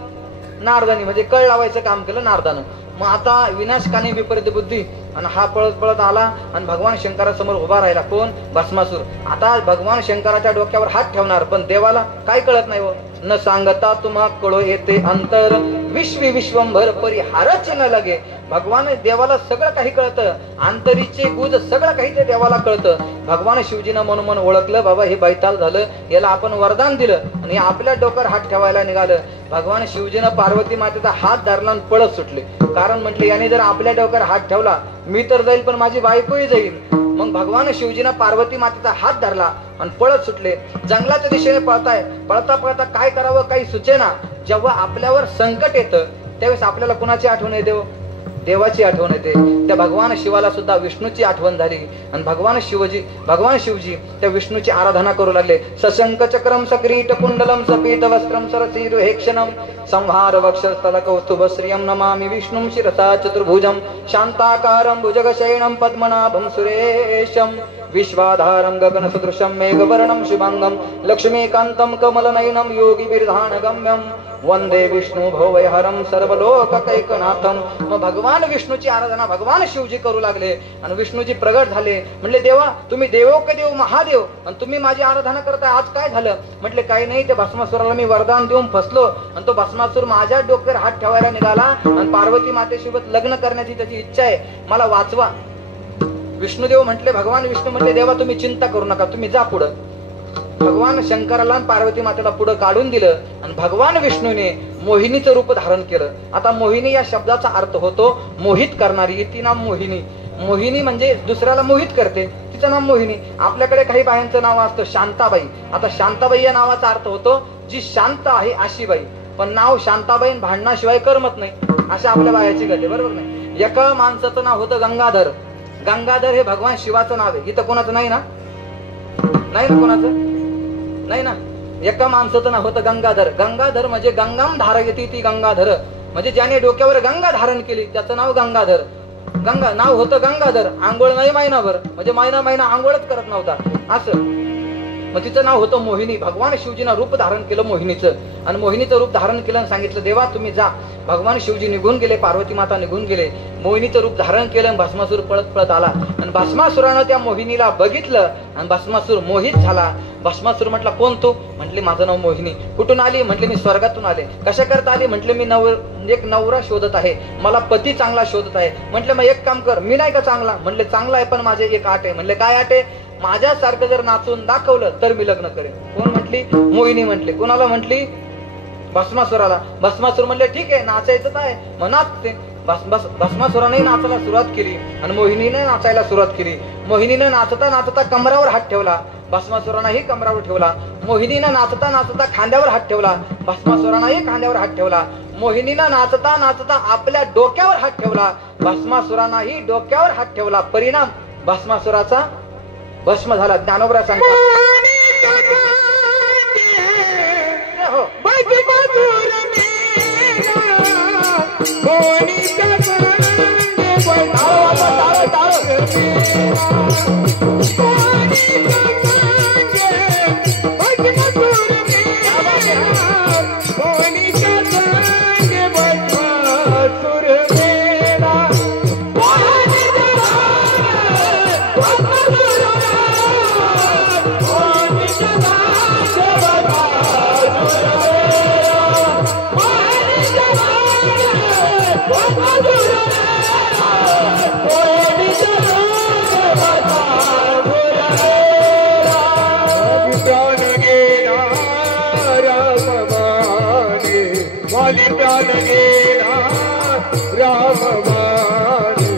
नारदानी. म्हणजे कळ लावायचं काम केलं नारदानं. मग आता विनाशकाने विपरीत बुद्धी आणि हा पळत पळत आला आणि भगवान शंकरासमोर उभा राहिला. कोण? भस्मासूर. आता भगवान शंकराच्या डोक्यावर हात ठेवणार, पण देवाला काय कळत नाही हो. न सांगता तुम्हा कळो येते अंतर, विश्वी विश्वंभर परिहारच न लगे. भगवान देवाला सगळं काही कळतं, आंतरीचे गुज सगळं काही ते देवाला कळतं. भगवान शिवजीनं मनोमन ओळखलं, बाबा हे बैताल झालं, याला आपण वरदान दिलं आणि आपल्या डोक्यावर हात ठेवायला निघालं. भगवान शिवजीनं पार्वती मातेचा हात धरला आणि पळत सुटले. कारण म्हटले याने जर आपल्या डोक्यावर हात ठेवला, मी तर जाईल पण माझी बायकोही जाईल. मग भगवान शिवजीनं पार्वती मातेचा हात धरला आणि पळत सुटले. जंगलाच्या दिशेने पळताय, पळता पळता काय करावं काही सुचेना. जेव्हा आपल्यावर संकट येतं त्यावेळेस आपल्याला कुणाची आठवण येते? देवाची आठवण येते. त्या भगवान शिवाला सुद्धा विष्णूची आठवण झाली आणि भगवान शिवजी त्या विष्णूची आराधना करू लागले. सशंक चक्रम सक्रीट कुंडलम सपीत वस्त्रम सरसीरु हेक्षणम संहार वक्षस्थल कौस्तुभ श्रियम नमामि विष्णुं शिरसा चतुर्भुजम शांताकारं भुजगशयनं पद्मनाभं सुरेशं विश्वाधारं गगनसदृशं मेघवर्णं शुभांगं लक्ष्मीकान्तं कमलनयनं योगिभिर्धानगम्यं वंदे विष्णु भवयहरं सर्वलोकैकनाथं. मग भगवान विष्णूची आराधना भगवान शिवजी करू लागले आणि विष्णूजी प्रगट झाले. म्हणले देवा तुम्ही देवो के देव महादेव आणि तुम्ही माझी आराधना करताय, आज काय झालं? म्हटले काही नाही, त्या भस्मासुराला मी वरदान देऊन फसलो आणि तो भस्मासूर माझ्या डोक्यावर हात ठेवायला निघाला आणि पार्वती मातेसोबत लग्न करण्याची त्याची इच्छा आहे, मला वाचवा. विष्णुदेव म्हटले, भगवान विष्णू म्हटले देवा तुम्ही चिंता करू नका, तुम्ही जा पुढं. भगवान शंकराला पार्वती मातेला पुढे काढून दिलं आणि भगवान विष्णूने मोहिनीचं रूप धारण केलं. आता मोहिनी या शब्दाचा अर्थ होतो मोहित करणारी. ती नाम मोहिनी. मोहिनी म्हणजे दुसऱ्याला मोहित करते, तिचं नाम मोहिनी. आपल्याकडे काही बायांचं नाव असतं शांताबाई. आता शांताबाई या नावाचा अर्थ होतो जी शांत आहे अशी बाई. पण नाव शांताबाई भांडणाशिवाय करमत नाही, अशा आपल्या बायाची गती, बरोबर नाही? एका माणसाचं नाव होतं गंगाधर. गंगाधर हे भगवान शिवाचं नाव आहे. इथं कोणाचं नाही ना? नाही ना कोणाचं? नाही ना. एका माणसाचं नाव होतं गंगाधर. गंगाधर म्हणजे गंगाम धारयती ती गंगाधर, म्हणजे ज्याने डोक्यावर गंगा धारण केली त्याचं नाव गंगाधर. गंगा नाव होतं गंगाधर. आंघोळ नाही महिनाभर, म्हणजे महिना आंघोळच करत नव्हता असं. मग तिचं नाव होतं मोहिनी. भगवान शिवजीनं रूप धारण केलं मोहिनीचं आणि मोहिनीचं रूप धारण केलं आणि सांगितलं देवा तुम्ही जा. भगवान शिवजी निघून गेले, पार्वती माता निघून गेले. मोहिनीचं रूप धारण केलं, भस्मासूर पळत पळत आला आणि भस्मासुरानं त्या मोहिनीला बघितलं आणि भस्मासूर मोहित झाला. भस्मासूर म्हटला कोण तू? म्हटले माझं नाव मोहिनी. कुठून आली? म्हटले मी स्वर्गातून आले. कशा करता आली? म्हटले मी एक नवरा शोधत आहे, मला पती चांगला शोधत आहे. म्हटले मग एक काम कर, मी नाही का चांगला? म्हटले चांगला आहे पण माझे एक आट आहे. म्हटले काय आट आहे? माझ्यासारखं जर नाचून दाखवलं तर मी लग्न करेन. कोण म्हटली? मोहिनी म्हटली. कोणाला म्हटली? भस्मासुराला. भस्मासूर म्हणले ठीक आहे नाचायचं काय, मग नाचते. भस्मासुराने नाचायला सुरुवात केली आणि मोहिनीने नाचायला सुरुवात केली. मोहिनीने नाचता नाचता कमरावर हात ठेवला, भस्मासुरानेही कमरावर ठेवला. मोहिनीनं नाचता नाचता खांद्यावर हात ठेवला, भस्मासुरानेही खांद्यावर हात ठेवला. मोहिनीनं नाचता नाचता आपल्या डोक्यावर हात ठेवला, भस्मासुरानेही डोक्यावर हात ठेवला. परिणाम भस्मासुराचा भस्म झाला. ज्ञानोबरा सांगतात हो Oh रामवाणी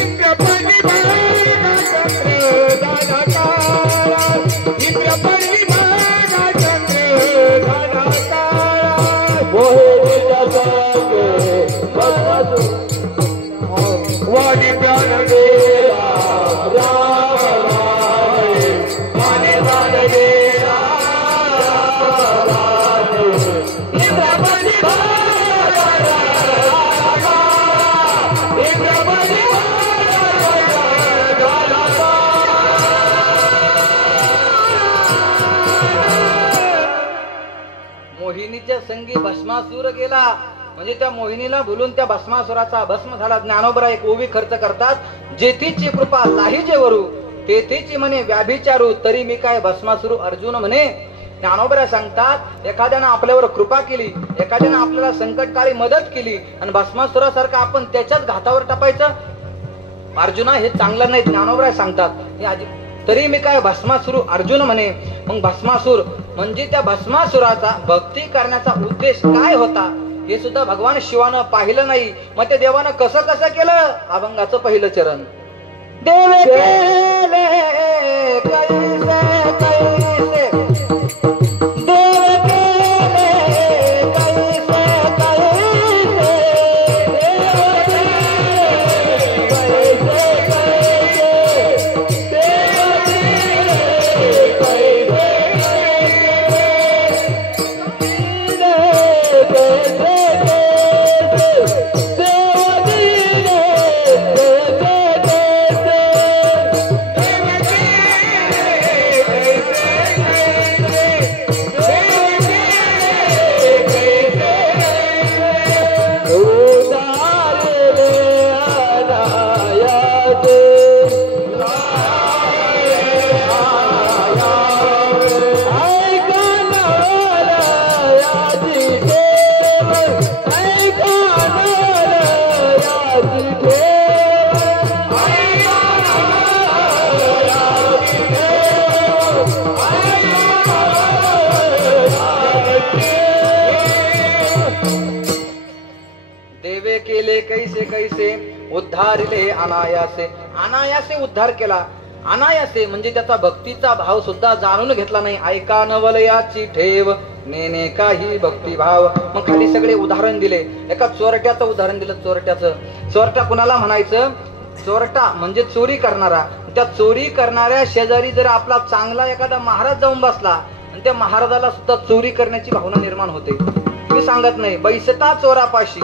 इंद्रपणी बाणा चंद्र दाना काळा इंद्रपणी बाणा चंद्र दाना काळा मोहिनीच्या संगे वाणी प्राण गेला रामवाणी वाणी प्राण गेला इंद्रपणी मोहिनीच्या संगी भस्मासूर गेला म्हणजे त्या मोहिनीला भुलून त्या भस्मासुराचा भस्म झाला. ज्ञानोबरा एक ओवी खर्च करतात. जेथीची कृपा लाहीजे वरू तेथीची म्हणे व्याभिचारू तरी मी काय भस्मासुरू अर्जुन म्हणे. ज्ञानोबरा सांगतात एखाद्यानं आपल्यावर कृपा केली, एखाद्यानं आपल्याला संकटकाळी मदत केली आणि भस्मासुरासारखं आपण त्याच्याच घातावर टापायचं, अर्जुना हे चांगलं नाही. ज्ञानोबरा सांगतात हे तरी मी काय भस्मासुरू अर्जुन म्हणे. मग भस्मासूर म्हणजे त्या भस्मासुराचा भक्ती करण्याचा उद्देश काय होता हे सुद्धा भगवान शिवानं पाहिलं नाही. मग ते देवानं कसं कसं केलं. अभंगाचं पहिलं चरण देव केले कैसे कैसे देव केले कैसे कैसे कैसे उद्धारिले अनायासे. अनायासे उद्धार केला. अनायासे म्हणजे त्याचा भक्तीचा भाव सुद्धा जाणून घेतला नाही. ऐका नवलयाची ठेव नेने काही भक्तिभाव. मग खाली सगळे उदाहरण दिले. एका चोरट्याचं उदाहरण दिलं. चोरटा कुणाला म्हणायचं. चोरटा म्हणजे चोरी करणारा. त्या चोरी करणाऱ्या शेजारी जर आपला चांगला एखादा महाराज जाऊन बसला आणि त्या महाराजाला सुद्धा चोरी करण्याची भावना निर्माण होते. मी सांगत नाही बैसता चोरापाशी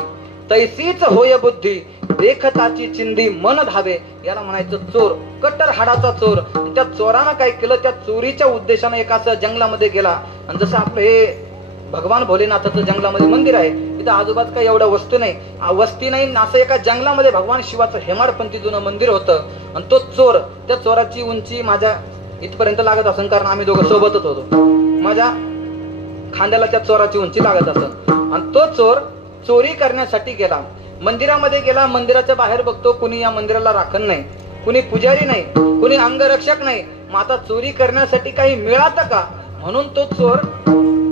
तैसीच होय बुद्धी देखताची चिंदी मन धावे. याला म्हणायचं चोर. कट्टर हाडाचा चोर. त्या चोरानं काय केलं. त्या चोरीच्या उद्देशानं एक असं जंगलामध्ये गेला आणि जसं आपलं हे भगवान भोलेनाथाचं जंगलामध्ये मंदिर आहे. तिथं आजूबाजू काही एवढ्या वस्तू नाही, वस्ती नाही. असं एका जंगलामध्ये भगवान शिवाचं हेमाडपंथी जुनं मंदिर होतं. आणि तो चोर, त्या चोराची उंची माझ्या इथपर्यंत लागत असेल कारण आम्ही दोघं सोबतच होतो. माझ्या खांद्याला त्या चोराची उंची लागत असेल. आणि तो चोर चोरी करण्यासाठी गेला. मंदिरामध्ये गेला. मंदिराच्या बाहेर बघतो कुणी या मंदिराला राखण नाही, कुणी पुजारी नाही, कुणी अंगरक्षक नाही. मग आता चोरी करण्यासाठी काही मिळालं का म्हणून तो चोर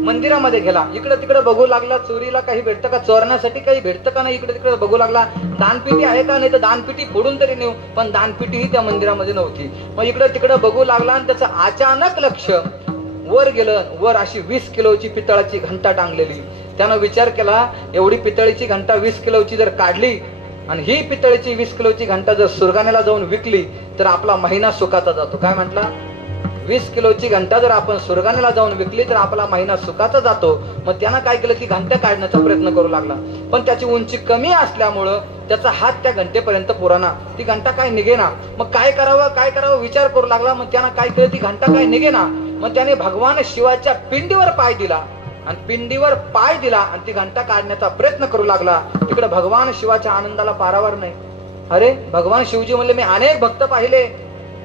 मंदिरामध्ये गेला. इकडे तिकडे बघू लागला. चोरीला काही भेटतं का, चोरण्यासाठी काही भेटतं का नाही इकडे तिकडे बघू लागला. दानपेटी आहे का, नाही तर दानपेटी फोडून तरी नेऊ. पण दानपेटी ही त्या मंदिरामध्ये नव्हती. मग इकडे तिकडे बघू लागला आणि त्याचं अचानक लक्ष वर गेलं. वर अशी 20 किलोची पितळाची घंटा टांगलेली. त्यानं विचार केला एवढी पितळीची घंटा 20 किलोची जर काढली आणि ही पितळीची 20 किलोची घंटा जर सुरगाण्याला जाऊन विकली तर आपला महिना सुखाचा जातो. काय म्हटला. 20 किलोची घंटा जर आपण सुरगाण्याला जाऊन विकली तर आपला महिना सुखाचा जातो. मग त्यानं काय केलं ती घंटा काढण्याचा प्रयत्न करू लागला. पण त्याची उंची कमी असल्यामुळं त्याचा हात त्या घंटेपर्यंत पुराना. ती घंटा काय निघेना. मग काय करावं विचार करू लागला. मग त्यानं काय केलं ती घंटा काय निघेना. मग त्याने भगवान शिवाच्या पिंडीवर पाय दिला आणि पिंडीवर पाय दिला आणि ती घंटा काढण्याचा प्रयत्न करू लागला. तिकडे भगवान शिवाच्या आनंदाला पारावर नाही. अरे भगवान शिवजी म्हणले मी अनेक भक्त पाहिले.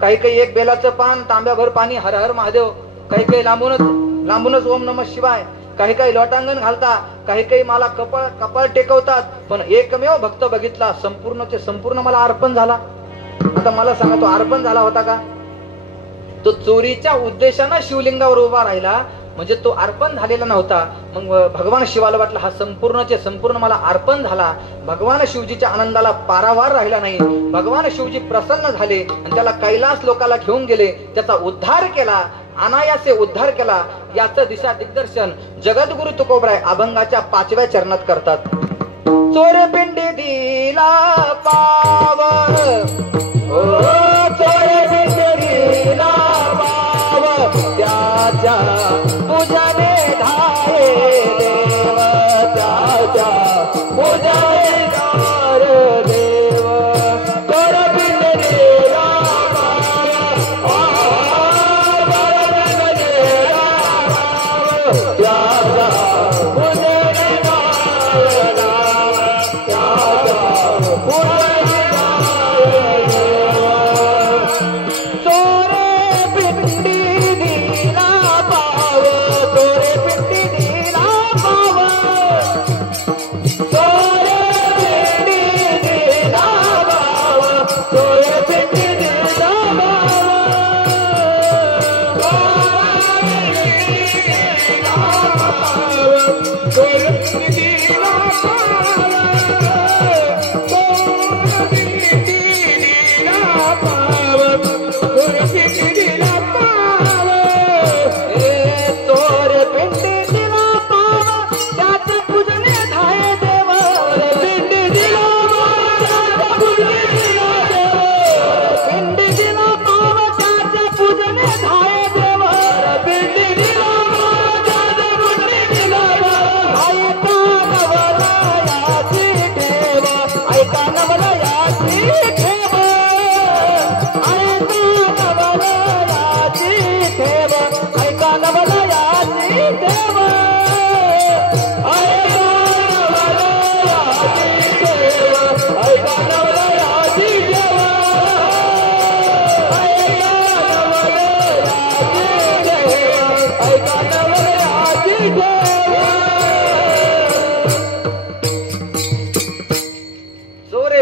काही काही एक बेलाचं पान, तांब्याभर पाणी, हर हर महादेव. काही काही लांबूनच ओम नमः शिवाय. काही काही लोटांगण घालता, काही काही मला कपाळ टेकवतात. पण एकमेव भक्त बघितला संपूर्णचे संपूर्ण मला अर्पण झाला. आता मला सांगा तो अर्पण झाला होता का. तो चोरीच्या उद्देशानं शिवलिंगावर उभा राहिला. म्हणजे तो अर्पण झालेला नव्हता. मग भगवान शिवाला वाटलं हा संपूर्णचे संपूर्ण मला अर्पण झाला. भगवान शिवजीच्या आनंदाला पारावार राहिला नाही. भगवान शिवजी प्रसन्न झाले आणि त्याला कैलास लोकाला घेऊन गेले. त्याचा उद्धार केला, अनायासे उद्धार केला. याचं दिशा दिग्दर्शन जगद्गुरु तुकोबराय अभंगाच्या 5व्या चरणात करतात. चोर पिंडी दिला पाव, ओ चोर पिंडी दिला पाव, त्याच्या पूजने धाये देव, त्याच्या पूजने धाये देव. चोर पिंडी दिला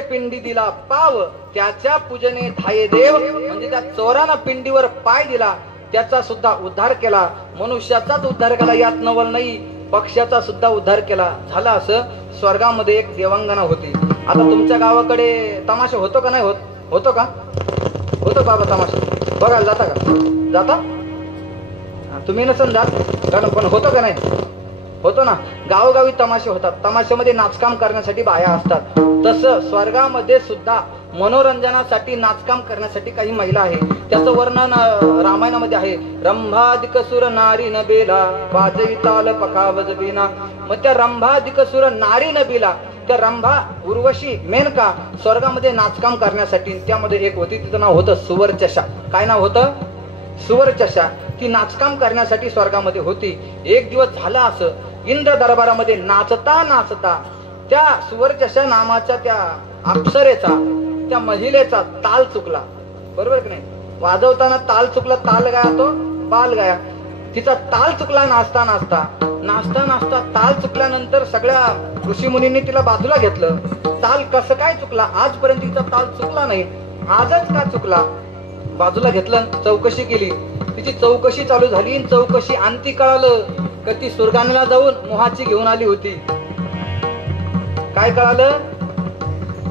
पिंडी दिला पाव, त्याच्या पूजने धाये देव. म्हणजे त्या चोरानं पिंडीवर पाय दिला, त्याचा सुद्धा उद्धार केला. मनुष्याचाच उद्धार केला, यात नवल नाही, पक्ष्याचा सुद्धा उद्धार केला. झाला असं, स्वर्गामध्ये एक देवांगना होती. आता तुमच्या गावाकडे तमाशा होतो का नाही होत? होतो का? होतो बाबा तमाशा? बघायला जाता का? जाता? तुम्ही नसन जात कारण, पण होतो का नाही? होतो ना. गावोगावी तमाशे होतात. तमाशामध्ये नाचकाम करण्यासाठी बाया असतात. तसं स्वर्गामध्ये सुद्धा मनोरंजनासाठी नाचकाम करण्यासाठी काही महिला आहे. त्याचं वर्णन रामायणामध्ये आहे. रंभादिकसुर नारी न बेला, बाजई ताल पखावज बिना. मग त्या रंभादिकसुर नारी न बेला, त्या रंभा उर्वशी मेनका स्वर्गामध्ये नाचकाम करण्यासाठी, त्यामध्ये एक होती, तिचं नाव होतं सुवर्चशा. काय नाव होतं? सुवर्चशा. ती नाचकाम करण्यासाठी स्वर्गामध्ये होती. एक दिवस झाला असं, इंद्र दरबारामध्ये नाचता नाचता त्या सुवर्चशा नामाच्या त्या अप्सरेचा, त्या महिलेचा ताल चुकला. बरोबर की नाही? वाजवताना ताल चुकला. ताल गाया तो बाल गाया. तिचा ताल चुकला. नाचता नाचता नाचता नाचता ताल चुकल्यानंतर सगळ्या ऋषीमुनींनी तिला बाजूला घेतलं. ताल कसं काय चुकला? आजपर्यंत तिचा ताल चुकला नाही, आजच का चुकला? बाजूला घेतलं, चौकशी केली. तिची चौकशी चालू झाली. चौकशी अंती कळालं का ती स्वर्गाला जाऊन मोहाची घेऊन आली होती. काय कळालं?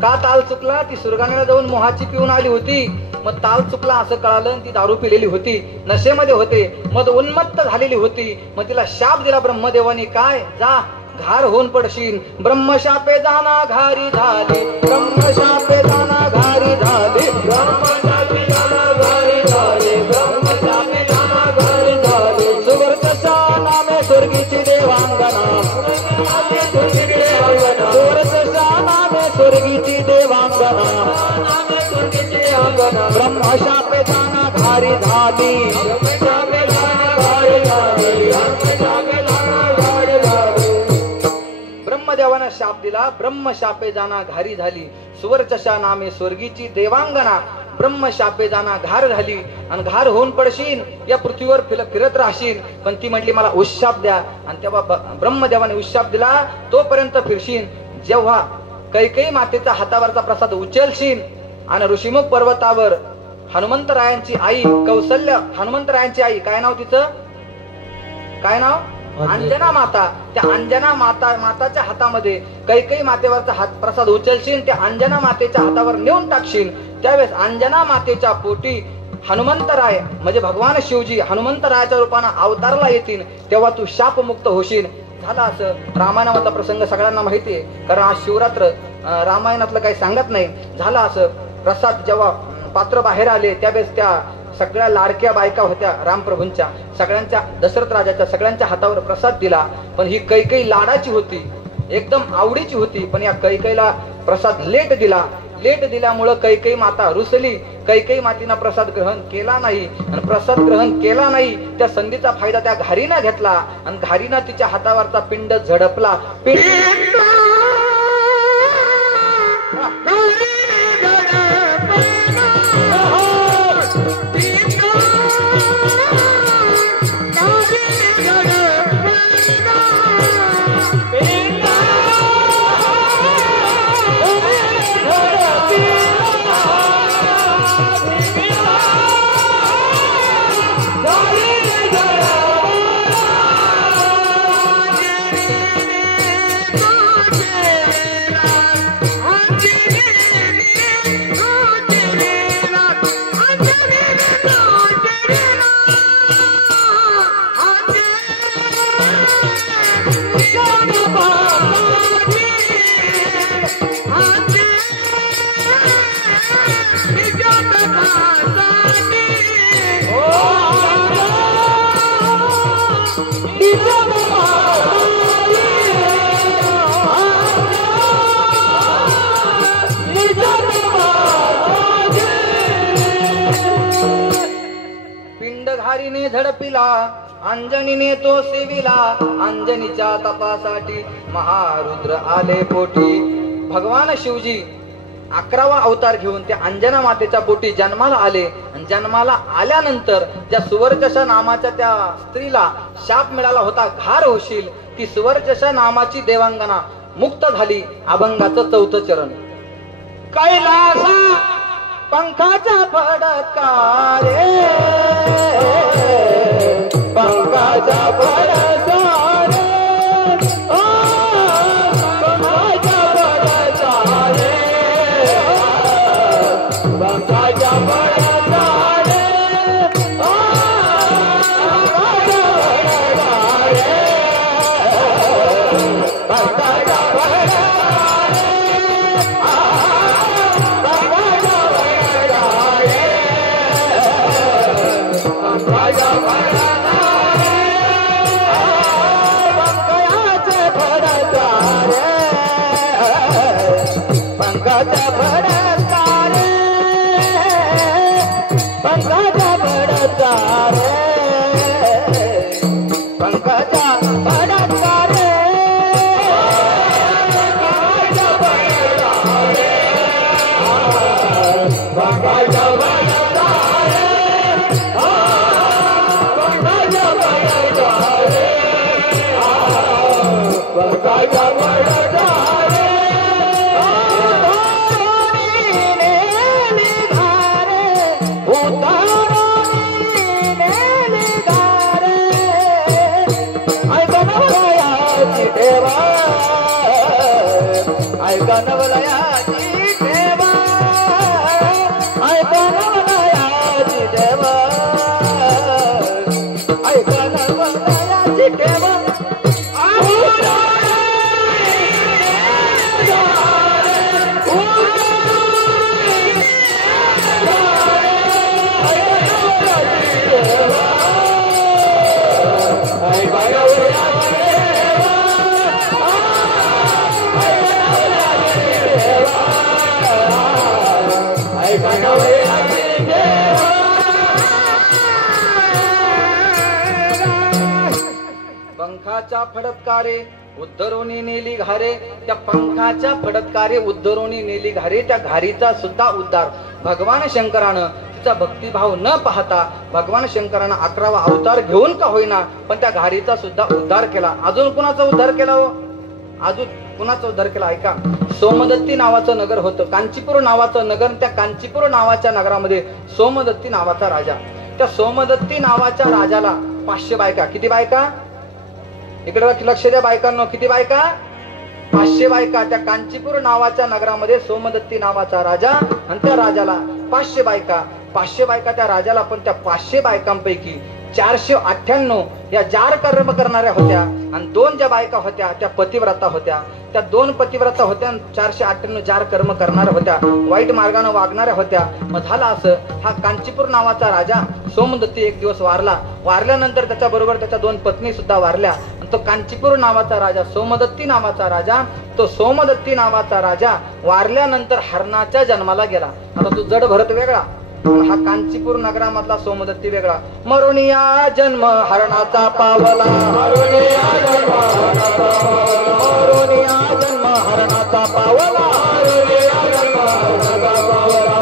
का ताल चुकला? ती सुरगाण्याला जाऊन मोहाची पिऊन आली होती. मग ताल चुकला असं कळालं. ती दारू पिलेली होती, नशेमध्ये होते, मग उन्मत्त झालेली होती. मग तिला शाप दिला ब्रह्मदेवाने. काय? जा घार होऊन पडशील. ब्रह्मशापे जाना घारी झाली, ब्रह्मशापे जाना घारी झाली, ब्रह्मशापे जाना घारी झाली, ब्रह्मशापे जाना घारी झाली. सुवर्चशा नामे स्वर्गीची देवांगना, सुवर्चशा नामे स्वर्गीची देवांगना, ब्रह्मशापे जाना घारी झाली, ब्रह्मशापे जाना घारी झाली, ब्रह्मशापे जाना घारी झाली. ब्रह्मदेवानं शाप दिला. ब्रह्मशापे जाना घारी झाली. सुवर्चशा नामे स्वर्गीची देवांगना, ब्रह्मशापे जाना घार झाली. आणि घार होऊन पडशील, या पृथ्वीवर फिरत राहशील. पण ती म्हटली मला उशाप द्या. आणि तेव्हा ब्रह्मदेवाने उशाप दिला. तोपर्यंत फिरशील जेव्हा कैकेयी मातेचा हातावरचा प्रसाद उचलशील आणि ऋषीमुख पर्वतावर हनुमंतरायांची आई कौसल्य, हनुमंतरायांची आई, काय नाव तिचं? काय नाव? अंजना माता. त्या अंजना माताच्या हातामध्ये कैकेयी मातेवरचा हात प्रसाद उचलशील, त्या अंजना मातेच्या हातावर नेऊन टाकशील. त्यावेळेस अंजना मातेच्या पोटी हनुमंतराय म्हणजे भगवान शिवजी हनुमंतरायाच्या रूपाने अवतारला येतील, तेव्हा तू शापमुक्त होशील. झाला असं. रामायणामधला प्रसंग सगळ्यांना माहिती आहे, कारण आज शिवरात्र रामायणातलं काही सांगत नाही. झाला असं. प्रसाद जेव्हा पात्र बाहेर आले त्यावेळेस त्या सगळ्या लाडक्या बायका होत्या रामप्रभूंच्या, सगळ्यांच्या दशरथ राजाच्या सगळ्यांच्या हातावर प्रसाद दिला. पण ही कैकेयी लाडाची होती, एकदम आवडीची होती, पण या कैकेयीला प्रसाद लेट दिला. लेट दिल्यामुळं कैकेयी माता रुसली. कैकेयी मातेनं प्रसाद ग्रहण केला नाही, आणि प्रसाद ग्रहण केला नाही त्या संधीचा फायदा त्या घारीनं घेतला, आणि घारीनं तिच्या हातावरचा पिंड झडपला. पिंडघारीने झडपिला, अंजनीने तो सेविला. अंजनीच्या तपासाठी महारुद्र आले पोटी. भगवान शिवजी 11वा अवतार घेऊन त्या अंजना मातेच्या पोटी जन्माला आले, आणि जन्माला आल्यानंतर ज्या सुवर्चशा नामाच्या त्या स्त्रीला शाप मिळाला होता, घार होशील, ती सुवर्चशा नामाची देवांगना मुक्त झाली. अभंगाचं 4थं चरण. कैलासा पंखाचा फडका रे, पंखाचा फडका रे, पंखाचा फडका रे, पंखाचा फडका रे, पंखाचा फडका पंखाच्या फडकारे उद्धरोनी नेली घारे. त्या पंखाच्या फडकारे उद्धरोनी नेली घारे. त्या घारीचा सुद्धा उद्धार भगवान शंकरानं तिचा भक्तिभाव न पाहता भगवान शंकरानं 11वा अवतार घेऊन का होईना पण त्या घारीचा सुद्धा उद्धार केला. अजून कुणाचा उद्धार केला हो? अजून कुणाचा उद्धार केला ऐका. सोमदत्ती नावाचं नगर होतं, कांचीपूर नावाचं नगर. त्या कांचीपूर नावाच्या नगरामध्ये सोमदत्ती नावाचा राजा. त्या सोमदत्ती नावाच्या राजाला 500 बायका. किती बायका? इकडे लक्ष द्या बायकांनो, किती बायका? 500 बायका. त्या कांचीपूर नावाच्या नगरामध्ये सोमदत्ती नावाचा राजा आणि त्या राजाला 500 बायका. 500 बायका त्या राजाला, पण त्या 500 बायकांपैकी 498 या जार कर्म करणाऱ्या होत्या आणि 2 ज्या बायका होत्या त्या पतिव्रता होत्या. त्या 2 पतिव्रता होत्या, 498 जार कर्म करणाऱ्या होत्या, वाईट मार्गाने वागणाऱ्या होत्या. मग झालं असं, हा कांचीपूर नावाचा राजा सोमदत्ती एक दिवस वारला. वारल्यानंतर त्याच्या बरोबर त्याच्या 2 पत्नी सुद्धा वारल्या. आणि तो कांचीपूर नावाचा राजा, सोमदत्ती नावाचा राजा, तो सोमदत्ती नावाचा राजा वारल्यानंतर हरणाच्या जन्माला गेला. आता तो जड भरत वेगळा, हा कांचीपूर नगरामधला सोमदत्ती वेगळा. मरुनिया जन्म हरणाचा पावला, मरुनिया जन्म हरणाचा पावला,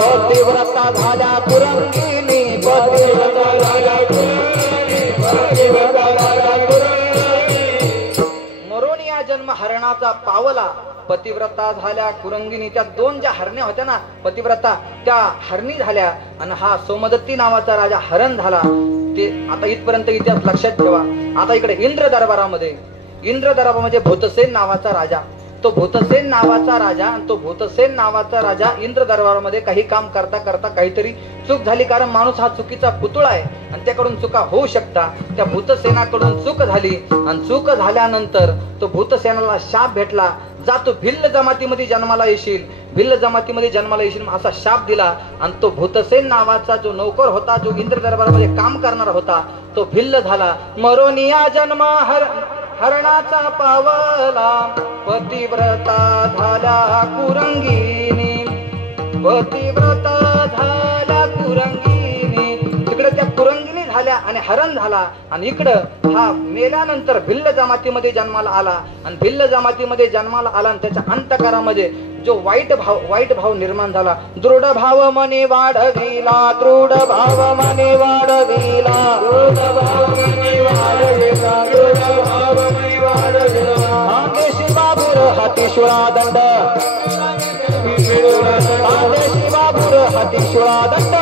पतिव्रता झाल्या कुरंगिनी, पतिव्रता झाल्या मरुनिया जन्म हरणाचा पावला, पतिव्रता झाल्या कुरंगिनी. त्या 2 ज्या हरण्या होत्या ना पतिव्रता, त्या हरणी झाल्या आणि हा सोमदत्ती नावाचा राजा हरण झाला. ते आता इथपर्यंत इतिहास लक्षात ठेवा. आता इकडे इंद्र दरबारामध्ये म्हणजे भूतसेन नावाचा राजा, तो भूतसेन नावाचा राजा आणि तो भूतसेन नावाचा राजा इंद्र दरबारामध्ये काही काम करता करता काहीतरी चूक झाली. कारण माणूस हा चुकीचा पुतळा आहे आणि त्याकडून चुका होऊ शकता. त्या भूतसेनाकडून चूक झाली आणि चूक झाल्यानंतर तो भूतसेनाला शाप भेटला, जा तू भिल्ल जमातीमध्ये जन्माला येशील, भिल्ल जमातीमध्ये जन्माला येशील असा शाप दिला. आणि तो भूतसेन नावाचा जो नौकर होता, जो इंद्र दरबारामध्ये काम करणारा होता, तो भिल्ल झाला. मरोनिया जन्म हरणाचा पावला, पतिव्रता झाल्या कुरंगिनी, पतिव्रता झाल्या कुरंगिनी. तिकडे त्या कुरंगिनी झाल्या आणि हरण झाला. आणि इकडं हा मेल्यानंतर भिल्ल जमातीमध्ये जन्माला आला. आणि भिल्ल जमातीमध्ये जन्माला आला आणि त्याच्या अंतःकरामध्ये जो वाईट भाव निर्माण झाला. दृढ भाव मनी वाढविला, दृढ भाव मनी वाढविला, दृढ भाव मनी वाढविला, दृढ भाव मनी वाढविला. मागे शिवापूर हाती शुळा दंड, मागे शिवापूर हाती शुळा दंड,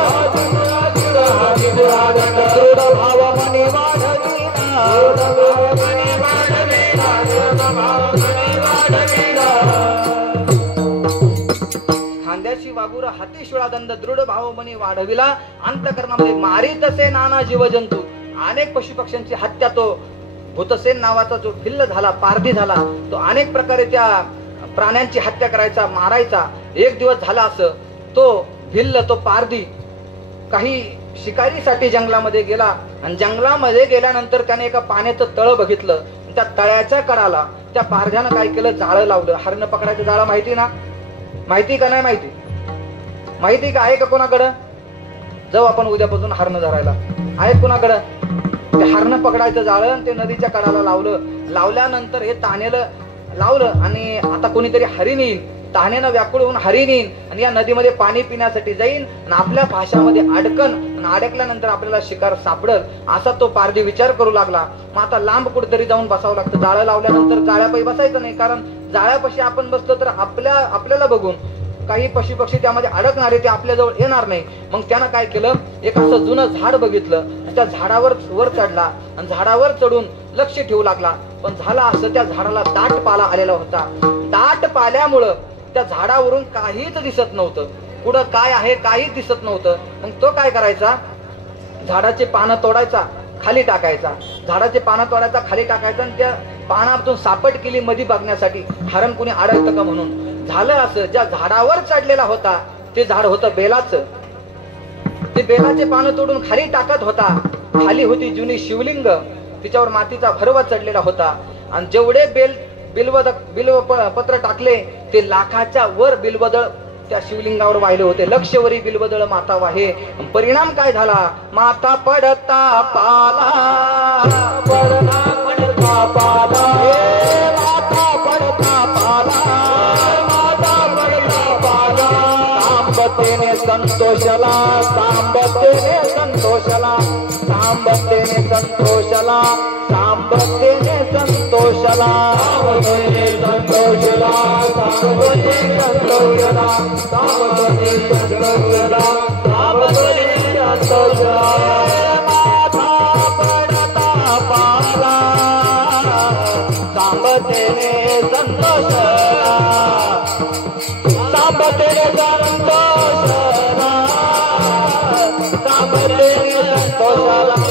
दृढ भाव मनी वाढविला, दृढ भाव मनी वाढविला, दृढ भाव मनी वाढविला. खांद्याशी वागुर हाती शुळा दंड, दृढ भावमनी वाढविला. अंतःकरणामध्ये मारित असे नाना जीवजंतू, अनेक पशुपक्ष्यांची हत्या तो भूतसेन नावाचा जो भिल्ल झाला, पारधी झाला, तो अनेक प्रकारे त्या प्राण्यांची हत्या करायचा, मारायचा. एक दिवस झाला असं, तो भिल्ल, तो पारधी काही शिकारीसाठी जंगलामध्ये गेला आणि जंगलामध्ये गेल्यानंतर त्याने एका पाण्याचं तळ बघितलं. त्या तळ्याच्या कडाला त्या पारध्यानं काय केलं, जाळं लावलं. हरण पकडायचं जाळं माहिती ना, माहिती का नाही माहिती? माहिती का, आहे का कोणाकडं? जाऊ आपण उद्यापासून हरण धरायला. आहे कोणाकडं? ते हरण पकडायचं जाळं ते नदीच्या कडाला लावलं. लावल्यानंतर हे तानेलं लावलं आणि आता कोणीतरी हरिण येईल, तानेनं व्याकुळ होऊन हरिण येईल आणि या नदीमध्ये पाणी पिण्यासाठी जाईल आणि आपल्या भाषामध्ये अडकन आणि अडकल्यानंतर आपल्याला शिकार सापडल, असा तो पारधी विचार करू लागला. मग आता लांब कुठेतरी जाऊन बसावं लागतं. जाळं लावल्यानंतर जाळ्यापायी बसायचं नाही, कारण जाळ्यापाशी आपण बसतो तर आपल्याला बघून काही पशुपक्षी त्यामध्ये अडकणारे ते आपल्याजवळ येणार नाही. मग त्यानं काय केलं, एक असं जुनं झाड बघितलं, त्या झाडावर वर चढला आणि झाडावर चढून लक्ष ठेवू लागला. पण झालं असं, त्या झाडाला दाट पाला आलेला होता. दाट पाल्यामुळं त्या झाडावरून काहीच दिसत नव्हतं, पुढं काय आहे काहीच दिसत नव्हतं. मग तो काय करायचा, झाडाचे पानं तोडायचा, खाली टाकायचा, झाडाचे पानं तोडायचा, खाली टाकायचा आणि त्या पानातून सापट केली मधी बघण्यासाठी हरण कुणी अडकतं का म्हणून. झालं असं, ज्या झाडावर चढलेला होता ते झाड होतं बेलाचं. ते बेलाचे पानं तोडून खाली टाकत होता. खाली होती जुनी शिवलिंग, तिच्यावर मातीचा भरवा चढलेला होता. आणि जेवढे बिल्व पत्र टाकले ते लाखाच्या वर बिल्वदळ त्या शिवलिंगावर वाहिले होते. लक्षवरी बिल्वदळ माता वाहे. परिणाम काय झाला, माता पडता पाला, पडता पडता पाला, माता पडता पाला, माता पडता पाला. सांबतेने संतोषला, सांबतेने संतोषला, सांबतेने संतोषला, सांबतेने संतोषला, सांबतेने संतोषला, सांबतेने संतोषला, सांबतेने संतोषला, सांबतेने संतोषला. माता पडता पाला, सांबते संतोषला सांबते संतोषला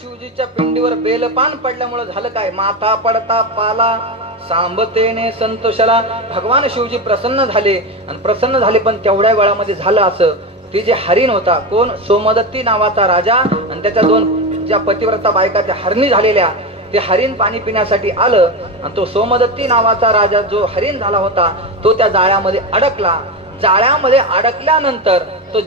शिवजीच्या पिंडीवर बेलपान पडल्यामुळे झालं काय, माथा पडता पाला सांबतेने संतोषाला. भगवान शिवजी प्रसन्न झाले आणि प्रसन्न झाले, पण तेवढ्या वेळामध्ये झालं असं, ती जे हरिण होता, कोण, सोमदत्ती नावाचा राजा आणि त्याच्या दोन ज्या पतिव्रता बायका त्या हरणी झालेल्या, ते हरिण पाणी पिण्यासाठी आलं आणि तो सोमदत्ती नावाचा राजा जो हरिण झाला होता तो त्या जाळ्यामध्ये अडकला. जाळ्यामध्ये अडकल्यानंतर तो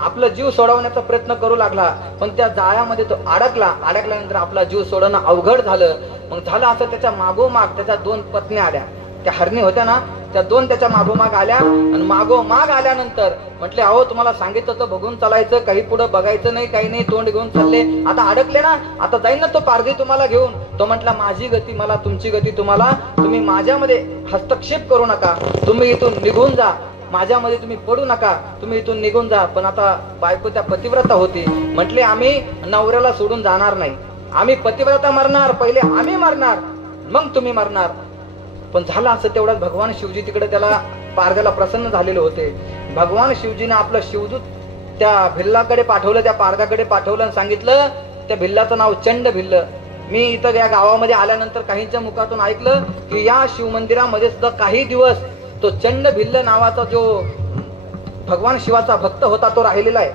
आपला जीव सोडवण्याचा प्रयत्न करू लागला, पण त्या जाळ्यामध्ये तो अडकल्यानंतर आपला जीव सोडवणं अवघड झालं. मग झालं असं, त्याच्या मागोमाग त्याच्या दोन पत्न्या आल्या, त्या हरणी होत्या ना, त्या दोन त्याच्या मागोमाग आल्या आणि मागोमाग आल्यानंतर म्हटले, अहो तुम्हाला सांगितलं तर बघून चालायचं, काही पुढे बघायचं नाही, काही नाही, तोंड घेऊन चालले, आता अडकले ना, आता जाईन ना तो पारधी तुम्हाला घेऊन. तो म्हटला, माझी गती मला, तुमची गती तुम्हाला, तुम्ही माझ्यामध्ये हस्तक्षेप करू नका, तुम्ही इथून निघून जा, माझ्यामध्ये तुम्ही पडू नका, तुम्ही इथून निघून जा. पण आता बायको त्या पतिव्रता होती, म्हटले आम्ही नवऱ्याला सोडून जाणार नाही, आम्ही पतिव्रता मरणार, पहिले आम्ही मरणार मग तुम्ही मरणार. पण झालं असं, तेवढ्यात भगवान शिवजी तिकडे त्याला पारध्याला प्रसन्न झालेले होते. भगवान शिवजीने आपलं शिवदूत त्या भिल्लाकडे पाठवलं, त्या पारध्याकडे पाठवलं आणि सांगितलं, त्या भिल्लाचं नाव चंड भिल्ल. मी इथं या गावामध्ये आल्यानंतर काहींच्या मुखातून ऐकलं की या शिवमंदिरामध्ये सुद्धा काही दिवस तो चंड भिल्ल नावाचा जो भगवान शिवाचा भक्त होता तो राहिलेला आहे.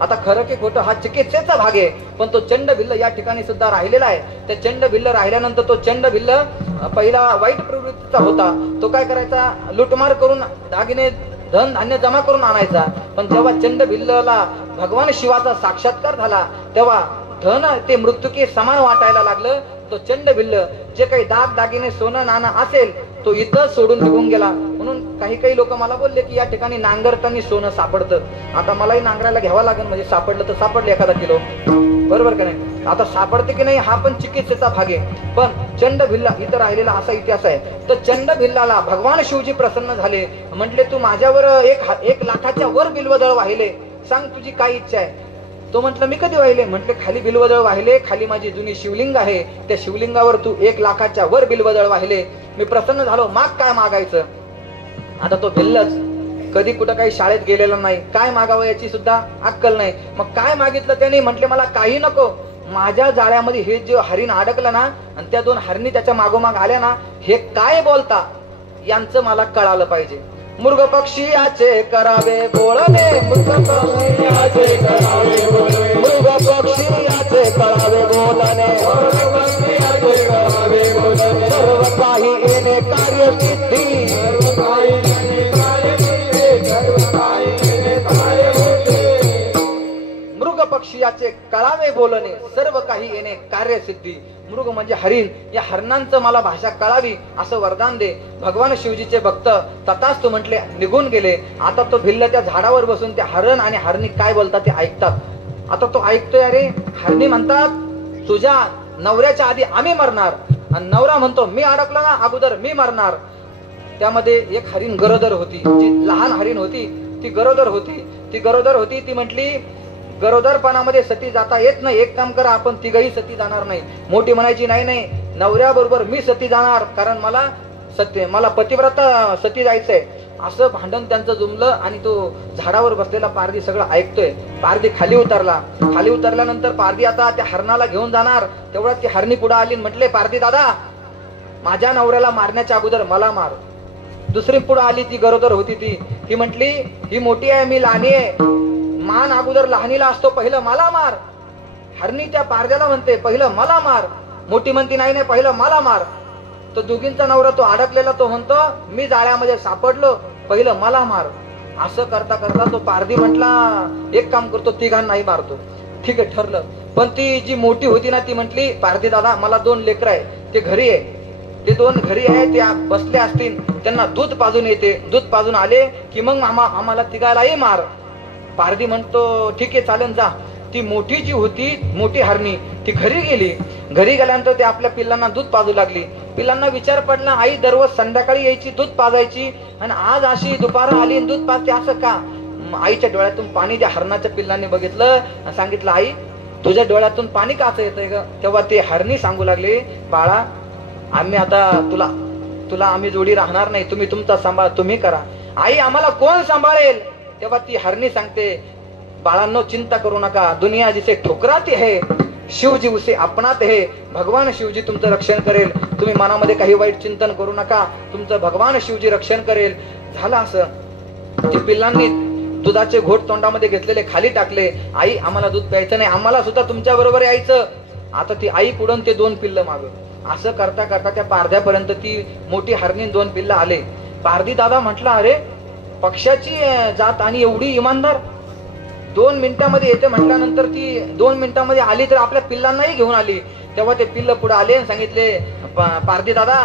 आता खरं की खोटं हा चिकित्सेचा भाग आहे, पण तो चंड भिल्ल या ठिकाणी सुद्धा राहिलेला आहे. त्या चंड भिल्ल राहिल्यानंतर तो चंड भिल्ल पहिला वाईट प्रवृत्तीचा होता. तो काय करायचा, लुटमार करून दागिने धन धान्य जमा करून आणायचा. पण जेव्हा चंड भिल्लला भगवान शिवाचा साक्षात्कार झाला तेव्हा धन ते मृत्युके समान वाटायला लागलं. तो चंड भिल्ल जे काही दाग दागिने सोनं नाणं असेल तो इथं सोडून निघून गेला. म्हणून काही लोक मला बोलले की या ठिकाणी नांगरताना सोनं सापडतं. आता मलाही नांगरायला घ्यावं लागेल, म्हणजे सापडलं तर सापडलं एखादा किलो, बरोबर का नाही. आता सापडते की नाही हा पण चिकित्सेचा भाग आहे. पण चंड भिल्ला इथं राहिलेला असा इतिहास आहे. तर चंड भिल्लाला भगवान शिवजी प्रसन्न झाले, म्हटले तू माझ्यावर 1 लाखाच्या वर बिल्वदळ वाहिले, सांग तुझी काय इच्छा आहे. तो म्हटलं मी कधी वाहिले, म्हटले खाली बिल्वदळ वाहिले, खाली माझी जुनी शिवलिंग आहे, त्या शिवलिंगावर तू 1 लाखाच्या वर बिल्वदळ वाहिले, मी प्रसन्न झालो, माग काय मागायचं. आता तो भिल्लच कधी कुठं काही शाळेत गेलेला नाही, काय मागावं याची सुद्धा अक्कल नाही. मग काय मागितलं त्याने, म्हटले मला काही नको, माझ्या जाळ्यामध्ये हे जे हरिण अडकलं ना आणि त्या 2 हरणी त्याच्या मागोमाग आल्या ना, हे काय बोलता यांचं मला कळालं पाहिजे. मृग पक्षी याचे करावे बोलणे, मृग पक्षी याचे करावे बोलणे, मृग पक्षी याचे करावे बोलणे, सर्व काही येणे कार्यसिद्धी, सर्व काही येणे कार्यसिद्धी, सर्व काही येणे कार्यसिद्धी. मृग पक्षी याचे कळावे बोलणे, सर्व काही येणे कार्यसिद्धी. मृग म्हणजे हरिण, या हरणांचं मला भाषा कळावी असं वरदान दे. भगवान शिवजीचे भक्त तथास्तु म्हटले, निघून गेले. आता तो भिल्ल त्या झाडावर बसून त्या हरण आणि हरणी काय बोलतात ते ऐकतात. आता तो ऐकतोय, अरे हरणी म्हणतात तुझ्या नवऱ्याच्या आधी आम्ही मरणार, आणि नवरा म्हणतो मी अडकलो ना अगोदर मी मरणार. त्यामध्ये एक हरिण गरोदर होती, जी लहान हरिण होती ती गरोदर होती. ती म्हटली गरोदरपणामध्ये सती जाता येत नाही, एक काम करा आपण तिघही सती जाणार नाही. मोठी म्हणायची नाही नवऱ्याबरोबर मी सती जाणार, कारण मला पतिव्रता सती जायचंय. असं भांडण त्यांचं जुमलं आणि तो झाडावर बसलेला पारधी सगळं ऐकतोय. पारधी खाली उतरल्यानंतर पारधी आता त्या हरणाला घेऊन जाणार, तेवढ्यात ती हरणी पुढे आली, म्हटले पारधी दादा माझ्या नवऱ्याला मारण्याच्या अगोदर मला मार. दुसरी पुढे आली, ती गरोदर होती, ती म्हटली ही मोठी आहे मी लहानी आहे, मान अगोदर लहानीला असतो, पहिलं मला मार. हरणी त्या पारध्याला म्हणते पहिलं मला मार, मोठी म्हणती नाही पहिलं मला मार. तो दोघींचा नवरा तो अडकलेला तो म्हणतो मी जाळ्यामध्ये सापडलो, पहिलं मला मार. असं करता करता तो पारधी म्हटला एक काम करतो तिघांनाही मारतो. ठीक आहे ठरलं. पण ती जी मोठी होती ना ती म्हटली पारधी दादा मला 2 लेकरं आहे, ते घरी आहे, ते 2 घरी आहे, ते बसले असतील, त्यांना दूध पाजून येते, दूध पाजून आले की मग आम्हाला तिघालाही मार. पारधी म्हणतो ठीक आहे चालेल जा. ती मोठी जी होती मोठी हरणी ती घरी गेली. घरी गेल्यानंतर ते आपल्या पिल्लांना दूध पाजू लागली. पिल्लांना विचार पडला, आई दररोज संध्याकाळी यायची दूध पाजायची आणि आज अशी दुपारा आली आणि दूध पाजते असं का? आईच्या डोळ्यातून पाणी त्या हरणाच्या पिल्लांनी बघितलं आणि सांगितलं, आई तुझ्या डोळ्यातून पाणी काच येतंय ग? तेव्हा ते हरणी सांगू लागले, बाळा आम्ही आता तुला आम्ही जोडी राहणार नाही, तुम्ही तुमचा सांभाळ तुम्ही करा. आई आम्हाला कोण सांभाळेल? तेव्हा ती हरणी सांगते, बाळांनो चिंता करू नका, दुनिया जिसे ठोकराती है शिवजी उसे अपनात है. भगवान शिवजी तुमचं रक्षण करेल, तुम्ही मनामध्ये काही वाईट चिंतन करू नका, तुमचं भगवान शिवजी रक्षण करेल. झालं असं ती पिल्लांनी दुधाचे घोट तोंडामध्ये घेतलेले खाली टाकले. आई आम्हाला दूध प्यायचं नाही, आम्हाला सुद्धा तुमच्या बरोबर यायचं. आता ती आई पुढून ते 2 पिल्लं माग. असं करता करता त्या पारध्यापर्यंत ती मोठी हरणी 2 पिल्लं आले. पारधी दादा म्हटला, अरे पक्षाची जात आणि एवढी इमानदार 2 मिनिटांमध्ये येते म्हटल्यानंतर ती 2 मिनिटांमध्ये आली तर आपल्या पिल्लांनाही घेऊन आली. तेव्हा ते पिल्ल पुढे आले आणि सांगितले, पारधी दादा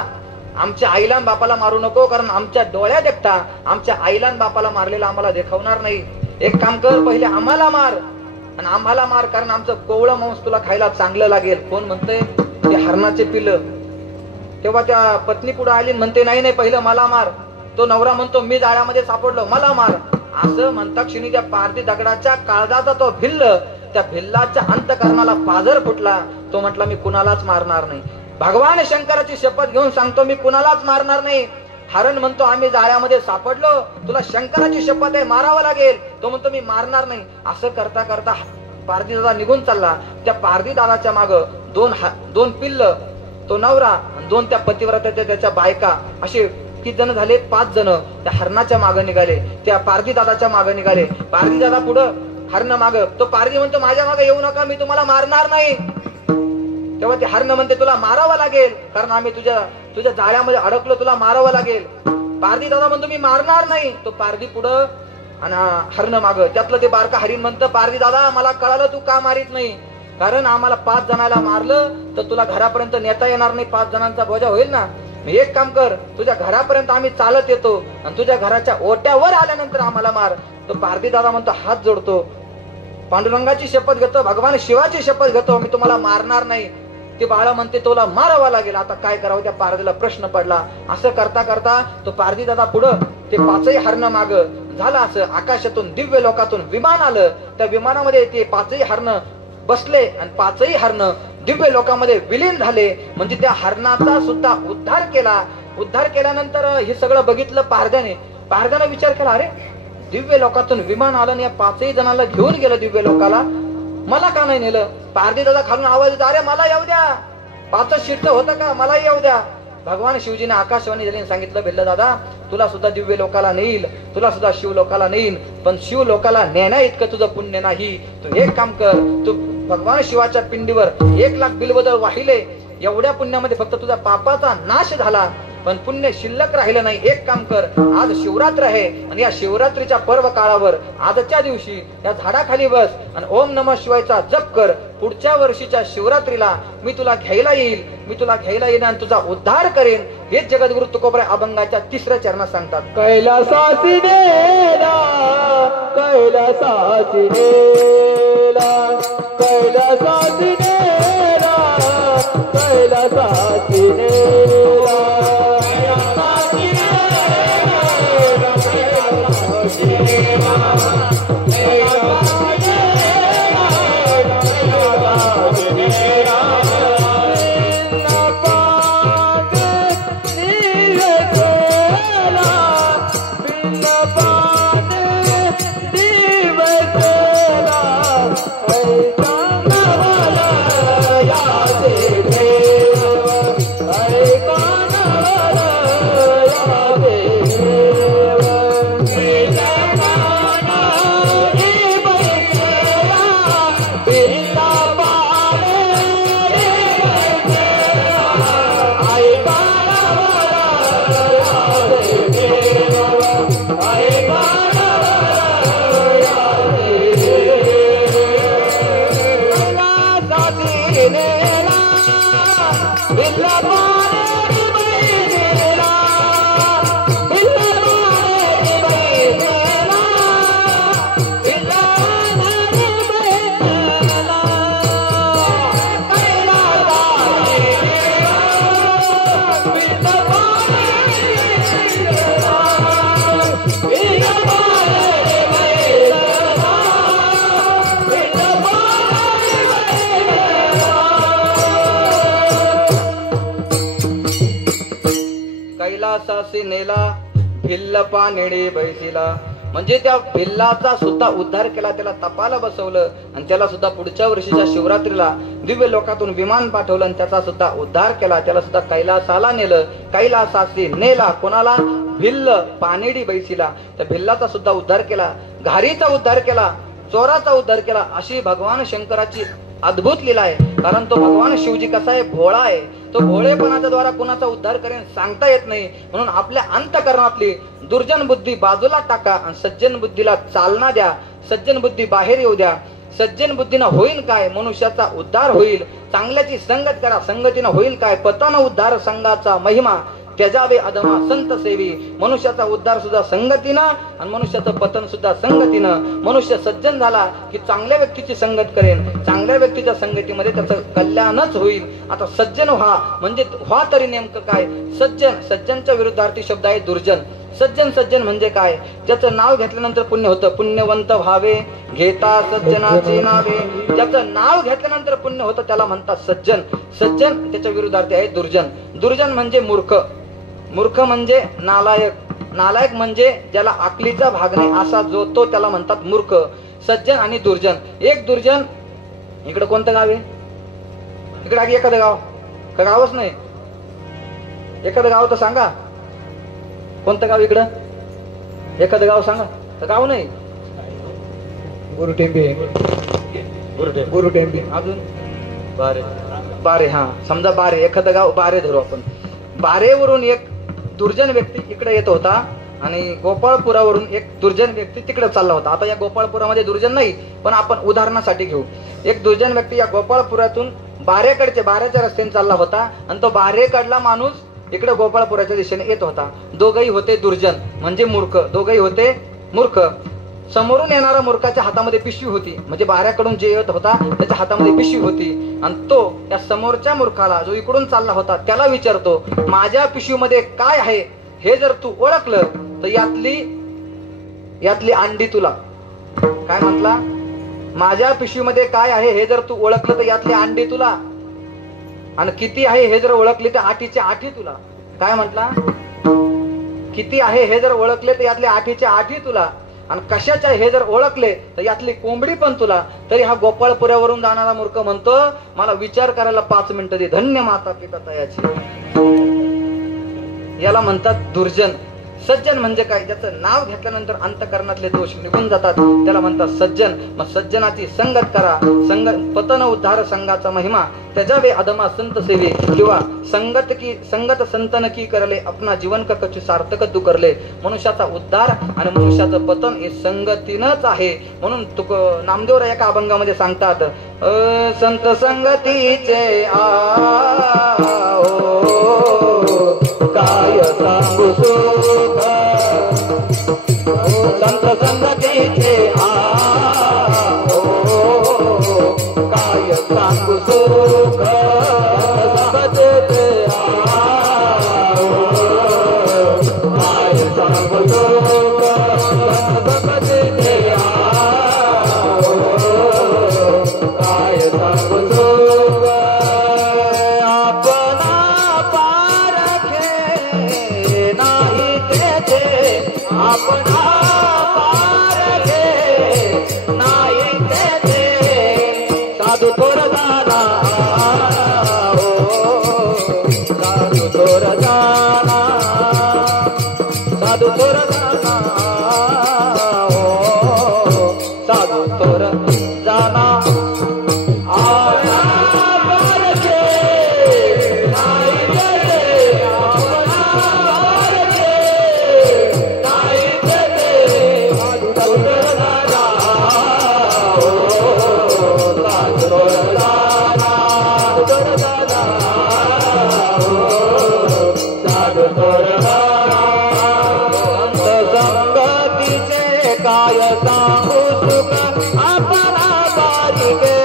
आमच्या आईला आणि बापाला मारू नको, कारण आमच्या डोळ्यात एकटा आमच्या आईला आणि बापाला मारलेला आम्हाला देखावणार नाही. एक काम कर, पहिले आम्हाला मार आणि आम्हाला मार, कारण आमचं कोवळं मांस तुला खायला चांगलं लागेल. कोण म्हणतंय? ते हरणाचे पिल्ल. तेव्हा त्या पत्नी पुढे आली म्हणते, नाही नाही पहिलं मला मार. तो नवरा म्हणतो, मी जाळ्यामध्ये सापडलो मला मार. असं म्हणता क्षणी त्या पारधी दगडाच्या काळजाचा तो भिल्ल, त्या भिल्लाच्या अंतकरणाला पाझर फुटला. तो म्हटला, मी कुणालाच मारणार नाही. भगवान शंकराची शपथ घेऊन सांगतो, मी कुणालाच मारणार नाही. हरण म्हणतो, आम्ही जाळ्यामध्ये सापडलो, तुला शंकराची शपथ आहे मारावं लागेल. तो म्हणतो, मी मारणार नाही. असं करता करता पारधी दादा निघून चालला. त्या पारधी दादाच्या माग 2 पिल्ल, तो नवरा, 2 त्या पतिव्रताच्या त्याच्या बायका, असे किती जण झाले? 5 जण त्या हरणाच्या मागे निघाले, त्या पारधी दादाच्या मागे निघाले. पारधी दादा पुढं, हरण माग. तो पारधी म्हणतो, माझ्या मागे येऊ नका, मी तुम्हाला मारणार नाही. तेव्हा ते हरण म्हणते, तुला मारावं लागेल, कारण आम्ही तुझ्या जाळ्यामध्ये अडकलो, तुला मारावं लागेल. पारधी दादा म्हणतो, मी मारणार नाही. तो पारधी पुढं आणि हरण माग. त्यातलं ते बारका हरिण म्हणतं, पारधी दादा मला कळालं तू का मारित नाही, कारण आम्हाला 5 जणाला मारलं तर तुला घरापर्यंत नेता येणार नाही, 5 जणांचा बोजा होईल ना. एक काम कर, तुझ्या घरापर्यंत आम्ही चालत येतो आणि तुझ्या घराच्या ओट्यावर आल्यानंतर आम्हाला मार. तो पारधी दादा म्हणतो, हात जोडतो, पांडुरंगाची शपथ घेतो, भगवान शिवाची शपथ घेतो, मी तुम्हाला मारणार नाही. ते बाळा म्हणते, तुला मारावा लागेल. आता काय करावं? त्या पारधीला प्रश्न पडला. असं करता करता तो पारधी दादा पुढं, ते 5ही हरण माग. झालं असं, आकाशातून दिव्य लोकातून विमान आलं. त्या विमानामध्ये ते 5ही हरण बसले आणि 5ही हरण दिव्य लोकांमध्ये विलीन झाले. म्हणजे त्या हरणाचा सुद्धा उद्धार केला. उद्धार केल्यानंतर हे सगळं बघितलं पारध्याने विचार केला, अरे दिव्य लोकातून विमान आलं आणि या 5ही जणांना घेऊन गेलं दिव्य लोकाला, मला का नाही नेलं? पारधी दादा खालून आवाज येतो, अरे मला येऊ द्या, 5च शीटचं होतं का, मला येऊ द्या. भगवान शिवजीने आकाशवाणी झाली सांगितलं, भिल्ल दादा तुला सुद्धा दिव्य लोकाला नेईल, तुला सुद्धा शिव लोकाला नेईल, पण शिव लोकाला नेण्या इतकं तुझं पुण्य नाही. तू एक काम कर, तू भगवान शिवाच्या पिंडीवर 1 लाख बिल्वदल वाहिले, एवढ्या पुण्यामध्ये फक्त तुझा पापाचा नाश झाला, पण पुण्य शिल्लक राहिलं नाही. एक काम कर, आज शिवरात्र आहे आणि या शिवरात्रीच्या पर्व काळावर आजच्या दिवशी या झाडाखाली बस आणि ओम नमः शिवायचा जप कर. पुढच्या वर्षीच्या शिवरात्रीला मी तुला घ्यायला येईन आणि तुझा उद्धार करेन. हेच जगद्गुरु तुकोबराय अभंगाच्या 3ऱ्या चरणात सांगतात. कैलासाची नेला, कैलासाची नेला, कैलासाची नेला, कैलासाची नेला. कैलासासी नेला भिल्ल पानिडी बैसिला. म्हणजे त्या भिल्लाचा सुद्धा उद्धार केला, त्याला तपाला बसवलं आणि त्याला सुद्धा पुढच्या वर्षीच्या शिवरात्रीला दिव्य लोकातून विमान पाठवलं आणि त्याचा सुद्धा उद्धार केला. त्याला सुद्धा कैलासाला नेलं. कैलासासी नेला कोणाला? भिल्ल पानिडी बैसिला. त्या भिल्लाचा सुद्धा उद्धार केला, घारीचा उद्धार केला, चोराचा उद्धार केला. अशी भगवान शंकराची अद्भुत लीला आहे. कारण तो भगवान शिवजी कसा आहे? भोळा आहे. तो भोळेपणाच्या द्वारा कुणाचा उद्धार करेन सांगता येत नाही. म्हणून आपल्या अंतःकरणातली दुर्जन बुद्धी बाजूला टाका आणि सज्जन बुद्धीला चालना द्या. सज्जन बुद्धी बाहेर येऊ द्या. सज्जन बुद्धीनं होईल काय? मनुष्याचा उद्धार होईल. चांगल्याची संगत करा, संगतीनं होईल काय? पतन उद्धार संघाचा महिमा त्याजावे अधमा संत सेवी. मनुष्याचा उद्धार सुद्धा संगतीनं आणि मनुष्याचं पतन सुद्धा संगतीनं. मनुष्य सज्जन झाला की चांगल्या व्यक्तीची संगत करेन, चांगल्या व्यक्तीच्या संगतीमध्ये त्याचं कल्याणच होईल. आता सज्जन व्हा म्हणजे व्हा तरी नेमकं काय? सज्जन, सज्जनच्या विरुद्धार्थी शब्द आहे दुर्जन. सज्जन, सज्जन म्हणजे काय? ज्याचं नाव घेतल्यानंतर पुण्य होतं. पुण्यवंत व्हावे घेता सज्जनाचे नावे. ज्याचं नाव घेतल्यानंतर पुण्य होतं त्याला म्हणतात सज्जन. सज्जन त्याच्या विरुद्धार्थी आहे दुर्जन. दुर्जन म्हणजे मूर्ख. मूर्ख म्हणजे नालायक. नालायक म्हणजे ज्याला अकलीचा भाग नाही असा जो तो त्याला म्हणतात मूर्ख. सज्जन आणि दुर्जन. एक दुर्जन इकडे कोणतं गाव आहे? इकडे आधी एखादं गाव का? गावच नाही. एखादं गाव तर सांगा. कोणतं गाव इकडं? एखादं गाव सांगा. तर गाव नाही. गुरुटेंबे. गुरुटेंबे. अजून बारे. बारे. हा समजा बारे. एखादं गाव बारे धरू आपण. बारेवरून एक दुर्जन व्यक्ती इकडे येत होता आणि गोपाळपुरावरून एक दुर्जन व्यक्ती तिकडे चालला होता. आता या गोपाळपुरामध्ये दुर्जन नाही, पण आपण उदाहरणासाठी घेऊ. एक दुर्जन व्यक्ती या गोपाळपुरातून बाऱ्याच्या रस्त्याने चालला होता आणि तो बारेकडला माणूस इकडे गोपाळपुराच्या दिशेने येत होता. दोघही होते दुर्जन म्हणजे मूर्ख. दोघही होते मूर्ख. समोरून येणाऱ्या मूर्खाच्या हातामध्ये पिशवी होती. म्हणजे बाऱ्याकडून जे येत होता त्याच्या हातामध्ये पिशवी होती आणि तो त्या समोरच्या मूर्खाला जो इकडून चालला होता त्याला विचारतो, माझ्या पिशवीमध्ये काय आहे हे जर तू ओळखलं तर यातली अंडी तुला. काय म्हटला? माझ्या पिशवीमध्ये काय आहे हे जर तू ओळखलं तर यातली अंडी तुला, आणि किती आहे हे जर ओळखले तर 8ची 8 तुला. काय म्हटला? किती आहे हे जर ओळखले तर यातले 8चे 8 तुला, आणि कशाचे हे जर ओळखले तर यातली कोंबडी पण तुला. तरी हा गोपाळपुऱ्यावरून जाणारा मूर्ख म्हणतो, मला विचार करायला 5 मिनिटं दे. धन्य माता पिता तयाची. याला म्हणतात दुर्जन. सज्जन म्हणजे काय? ज्याचं नाव घेतल्यानंतर अंतःकरणातले दोष निघून जातात त्याला म्हणतात सज्जन. मग सज्जनाची संगत करा. पतन उद्धार संघाचा महिमा त्याजावे अधमा संत सेवे. किंवा संगत संतन की करले अपना जीवन का कछु सार्थक तू करले. मनुष्याचा उद्धार आणि मनुष्याचं पतन हे संगतीनच आहे. म्हणून नामदेव एका अभंगामध्ये सांगतात, संत संगतीचे काय सांगू सुख. संत संगतीचे काय सांगू सुख. संगतीचे काय सांगू सुख. संगतीचे काय सांगू सुख. आपणा पारखे नाही तेथे साधू थोर जाना. साधू थोर जाना. साधू थोर जाना. साधू थोर जाना. काय सांगू सुख. आपला बारीके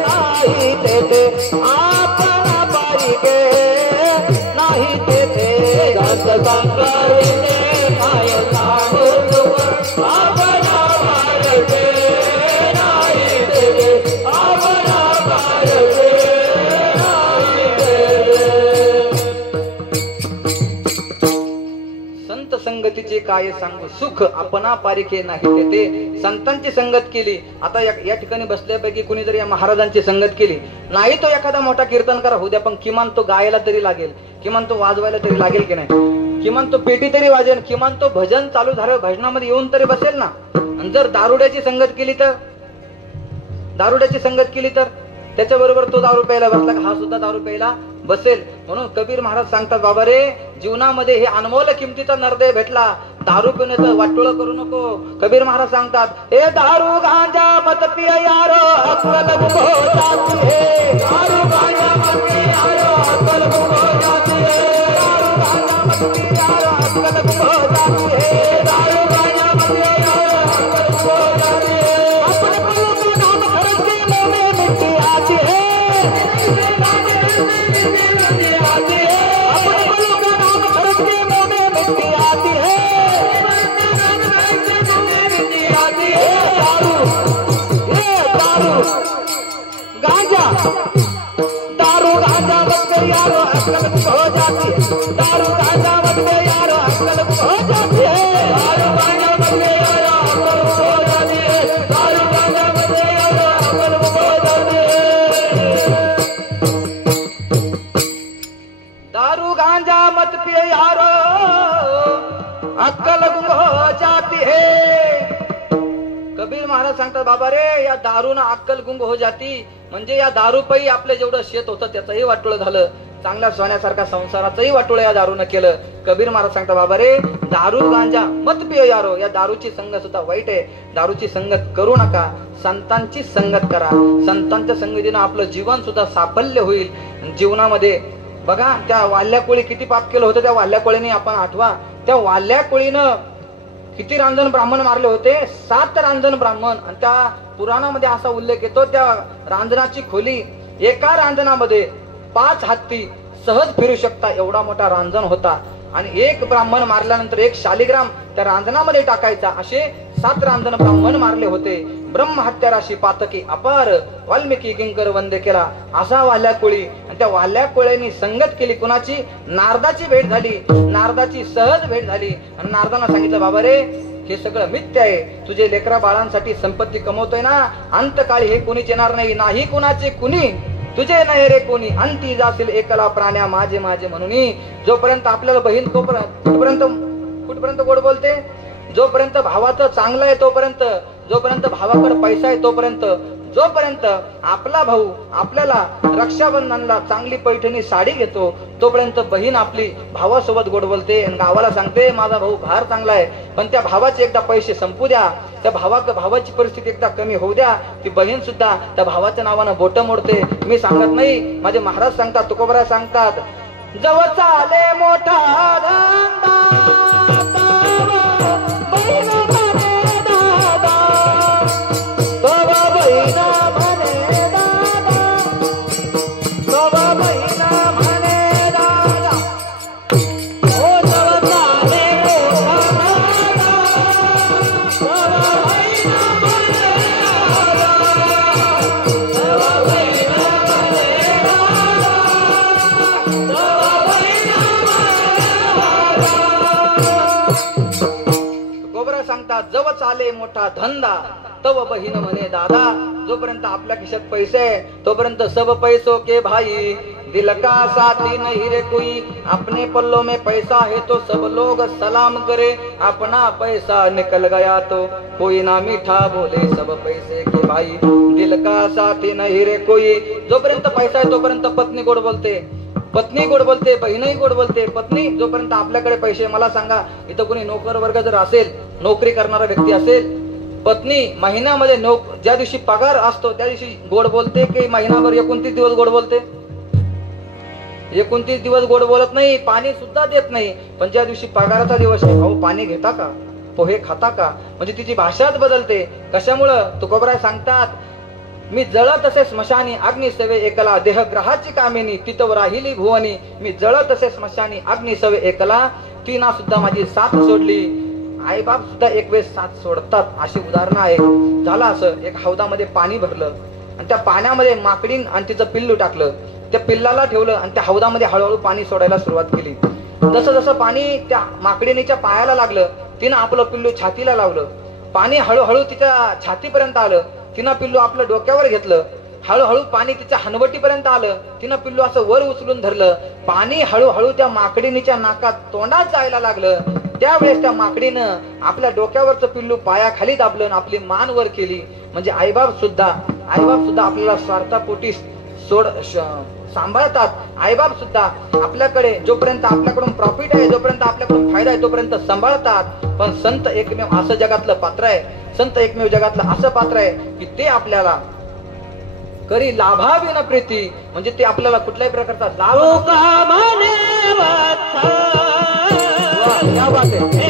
नाही तेथे. आपला बारीके नाही तेथे. संत संगतीचे काय सांगू सुख. आपला बारीके नाही तेथे. आपला बारीके नाही तेथे. जगतीचे काय सांगू सुख आपणा पारिखे नाही ते संतांची संगत केली. आता या ठिकाणी बसल्यापैकी कुणी जर या महाराजांची संगत केली नाही, तो एखादा मोठा कीर्तनकार होऊ द्या, पण किमान तो गायला तरी लागेल, किमान तो वाजवायला तरी लागेल की नाही, किमान तो पेटी तरी वाजेल, किमान तो भजन चालू झालं भजनामध्ये येऊन तरी बसेल ना. आणि जर दारुड्याची संगत केली तर, दारुड्याची संगत केली तर त्याच्याबरोबर तो दारू प्यायला बसला हा सुद्धा दारू प्यायला बसेल. म्हणून कबीर महाराज सांगतात, बाबा रे, जीवनामध्ये हे अनमोल किमतीचा नरदेह भेटला, दारू पिण्याचं वाटोळ करू नको. कबीर महाराज सांगतात, हे दारू गांजा मत पिय यारो अक्कल गुम हो जाती है, दारू गांजा मत पिय यारो अक्कल गुम हो जाती है, दारू गांजा मत पिय यारो अक्कल गुम हो जाती है, दारू गांजा मत पिय यारो अक्कल गुम हो जाती है. अपने पलों का नाम खर्च के मुंह में मिट्टी आती है, अपने पलों का नाम खर्च के मुंह में मिट्टी आती है. गांजा दारू गांजा मत पे यारो अक्कल गुम हो जाती है, दारू गांजा मत पे यारो अक्कल गुम हो जाती है, दारू गांजा मत पे यारो अक्कल गुम हो जाती है, दारू गांजा मत पे यारो अक्कल गुम हो जाती है. दारू गांजा मत पिए यारो अक्कल गुम हो जाती है. कबीर महाराज सांगतात, बाबा रे, या दारूनं अक्कल गुंग हो जाती, म्हणजे या दारूपायी आपलं जेवढं शेत होतं त्याचंही वाटोळ झालं, चांगल्या सोन्यासारखा संसाराचंही वाटोळ या दारूनं केलं. कबीर महाराज सांगतात, बाबा रे, दारू गांजा मत पिय यारो, या दारूची संगत सुद्धा वाईट आहे, दारूची संगत करू नका, संतांची संगत करा. संतांच्या संगतीनं आपलं जीवन सुद्धा साफल्य होईल. जीवनामध्ये बघा, त्या वाल्या कोळी किती पाप केलं होतं, त्या वाल्या कोळीने आपण आठवा, त्या वाल्या कोळीनं किती रांजण ब्राह्मण मारले होते, 7 रांजण ब्राह्मण. आणि त्या पुराणामध्ये असा उल्लेख येतो, त्या रांजणाची खोली, एका रांजणामध्ये 5 हत्ती सहज फिरू शकता एवढा मोठा रांजण होता. आणि एक ब्राह्मण मारल्यानंतर एक शालिग्राम त्या रांजणामध्ये टाकायचा, असे 7 रांजण ब्राह्मण मारले होते. ब्रह्म हत्या राशी पातकी अपार, वाल्मिकी किंकर वंदे केला, असा वाल्या कोळी. आणि त्या वाल्या कोळ्यांनी संगत केली, कुणाची? नारदाची भेट झाली, नारदाची सहज भेट झाली. आणि नारदांना सांगितलं, बाबा रे, हे सगळं मिथ्य आहे, तुझे लेकरा बाळांसाठी संपत्ती कमवतोय ना, अंतकाळी हे कोणीच येणार नाही, नाही कुणाचे कुणी, तुझे नाही रे कोणी, अंती जाशील एकला प्राण्या माझे माझे म्हणून. जोपर्यंत आपल्याला बहीण कुठपर्यंत गोड बोलते, जोपर्यंत भावाचं चांगलं आहे तोपर्यंत, जोपर्यंत भावाकडे पैसा आहे तोपर्यंत, जोपर्यंत आपला भाऊ आपल्याला रक्षाबंधनला चांगली पैठणी साडी घेतो तोपर्यंत बहीण आपली भावासोबत गोड बोलते आणि गावाला सांगते, माझा भाऊ फार चांगला आहे. पण त्या भावाचे एकदा पैसे संपू द्या, त्या भावाची परिस्थिती एकदा कमी होऊ द्या, ती बहीण सुद्धा त्या भावाच्या नावानं बोट मोडते. मी सांगत नाही, माझे महाराज सांगतात, तुकोबराय सांगतात, जव चाले मोठा धंदा बहीण म्हणे दादा, तवा बहीण म्हणे दादा, तवा बहीण म्हणे दादा, ओ जव चाले मोठा धंदा, तवा बहीण म्हणे दादा, तवा बहीण म्हणे दादा. सांगतात, जव चाले मोठा धंदा तव बहीण म्हणे दादा. जोपर्यंत आपल्या खिशात पैसे तोपर्यंत सब पैसो के भाई, दिल का साथी नहीं रे कोई, अपने पल्लों में पैसा है तो सब लोग सलाम करे, अपना पैसा निकल गया तो कोई ना मीठा बोले, सब पैसे के भाई, दिल का साथी नहीं रे कोई. जोपर्यंत पैसा आहे तोपर्यंत पत्नी गोड बोलते, पत्नी गोड बोलते, बहीणही गोड बोलते. पत्नी जोपर्यंत आपल्याकडे पैसे, मला सांगा, इथं कोणी नोकर वर्ग जर असेल, नोकरी करणारा व्यक्ती असेल, पत्नी महिन्यामध्ये ज्या दिवशी पगार असतो त्या दिवशी गोड बोलते की महिनाभर 29 दिवस गोड बोलते? 29 दिवस गोड बोलत नाही, पाणी सुद्धा देत नाही. पण ज्या दिवशी पगाराचा दिवस आहे, अहो पाणी घेता का, पोहे खाता का, म्हणजे तिची भाषाच बदलते. कशामुळं? तुकोबराय सांगतात, मी जळत असे स्मशानी अग्निसेवे एकला, देहग्रहाची कामिनी तिथं राहिली भुवनी. मी जळत असे स्मशानी अग्निसेवे एकला, तिना सुद्धा माझी साथ सोडली. आई बाप सुद्धा एक वेळेस साथ सोडतात, अशी उदाहरणं आहेत. झालं असं, एक हौदामध्ये पाणी भरलं आणि त्या पाण्यामध्ये माकडीन आणि तिचं पिल्लू टाकलं, त्या पिल्लाला ठेवलं आणि त्या हौदामध्ये हळूहळू पाणी सोडायला सुरुवात केली. जसं जसं पाणी त्या माकडीनीच्या पायाला लागलं, तिनं आपलं पिल्लू छातीला लावलं. पाणी हळूहळू तिच्या छातीपर्यंत आलं, तिनं पिल्लू आपलं डोक्यावर घेतलं. हळूहळू पाणी तिच्या हनवटीपर्यंत आलं, तिनं पिल्लू असं वर उचलून धरलं. पाणी हळूहळू त्या माकडीनीच्या नाकात तोंडात जायला लागलं. त्यावेळेस त्या माकडीनं आपल्या डोक्यावरचं पिल्लू पायाखाली दाबलं, आपली मान वर केली. म्हणजे आईबाप सुद्धा आपल्याला स्वार्थापोटी सांभाळतात. आईबाप सुद्धा आपल्याकडे जोपर्यंत आपल्याकडून प्रॉफिट आहे, जोपर्यंत आपल्याकडून फायदा आहे, तोपर्यंत सांभाळतात. पण संत एकमेव असं जगातलं पात्र आहे, संत एकमेव जगातलं असं पात्र आहे की ते आपल्याला करी लाभाविन प्रीती, म्हणजे ते आपल्याला कुठल्याही प्रकारचा लाभ क्या बात आहे.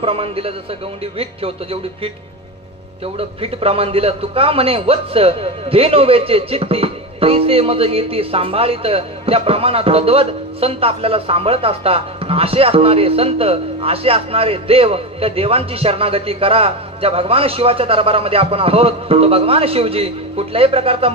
प्रमाण दिलं, जसं गवंडी वीट ठेवतो जेवढी फीट तेवढं फीट प्रमाण दिलं. तुका म्हणे वत्स धेनो वेचे चित्ती तैसे मज येती सांभाळीत. त्या प्रमाणात तद्वद संत आपल्याला सांभाळत असतात. असे असणारे संत, असे असणारे देव, त्या देवांची शरणागती करा. ज्या भगवान शिवाच्या दरबारामध्ये आपण आहोत, तो भगवान शिवजी कुठल्याही प्रकारचा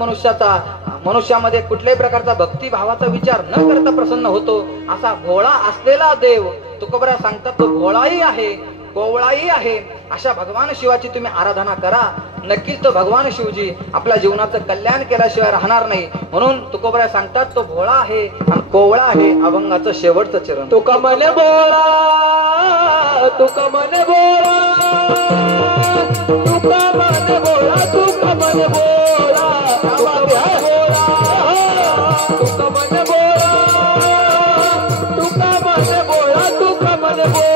मनुष्यामध्ये कुठल्याही प्रकारचा भक्तिभावाचा विचार न करता प्रसन्न होतो. असा भोळा असलेला देव तुकोबरा सांगतात, तो भोळाही आहे, कोवळाही आहे. अशा भगवान शिवाची तुम्ही आराधना करा. नक्कीच तो भगवान शिवजी आपल्या जीवनाचं कल्याण केल्याशिवाय राहणार नाही. म्हणून तुकोबरा सांगतात, तो भोळा आहे आणि कोवळा आहे. अभंगाचं शेवटचं चरण. तुका म्हणे बोळा, तुका म्हणे बोळा, तुका म्हणे बोळा, तुका म्हणे बोळा, तुका म्हणे बोळा, तुका म्हणे बोळा, तुका म्हणे बोळा, तुका म्हणे बोळा,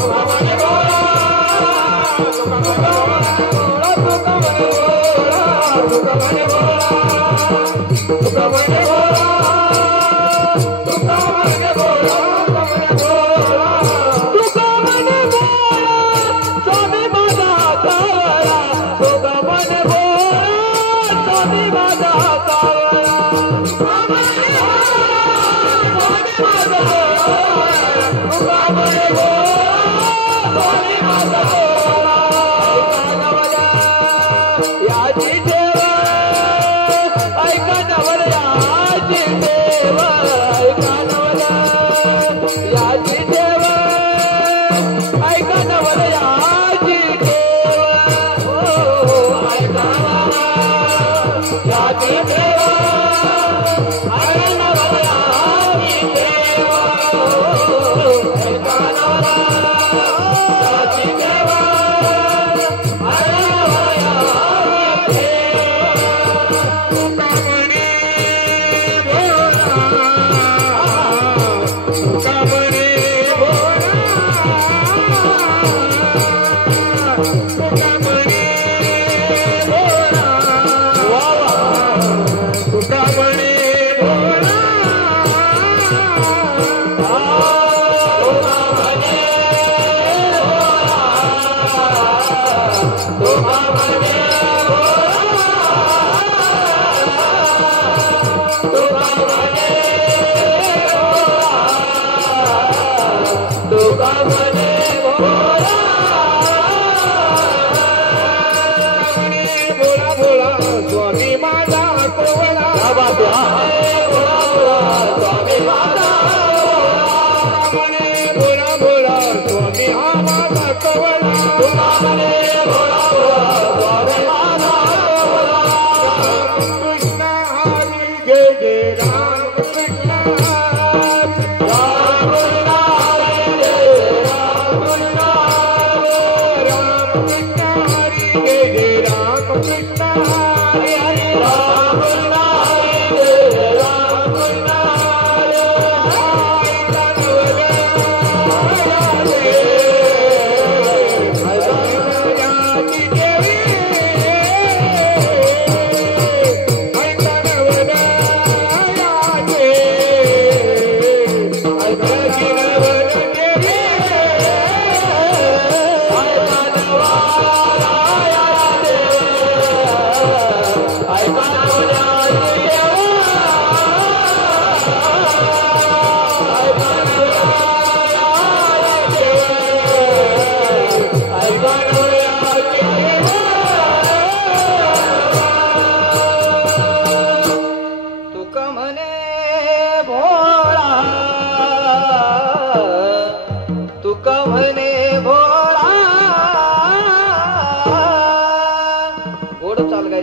तुका म्हणे बोळा, तुका म्हणे बोळा, तुका म्हणे बोळा, तुका म्हणे बोळा, तुका म्हणे बोळा, तुका म्हणे बोळा. Yeah. म्हणे भोळा भोळा भोळा स्वामी माझा कोवळा स्वामी माझा म्हणे भोळा भोळा स्वामी हा माझा कोवळा म्हणे भोळा भोळा स्वामी माझा कोवळा कृष्ण हरी जय जय राम कृष्ण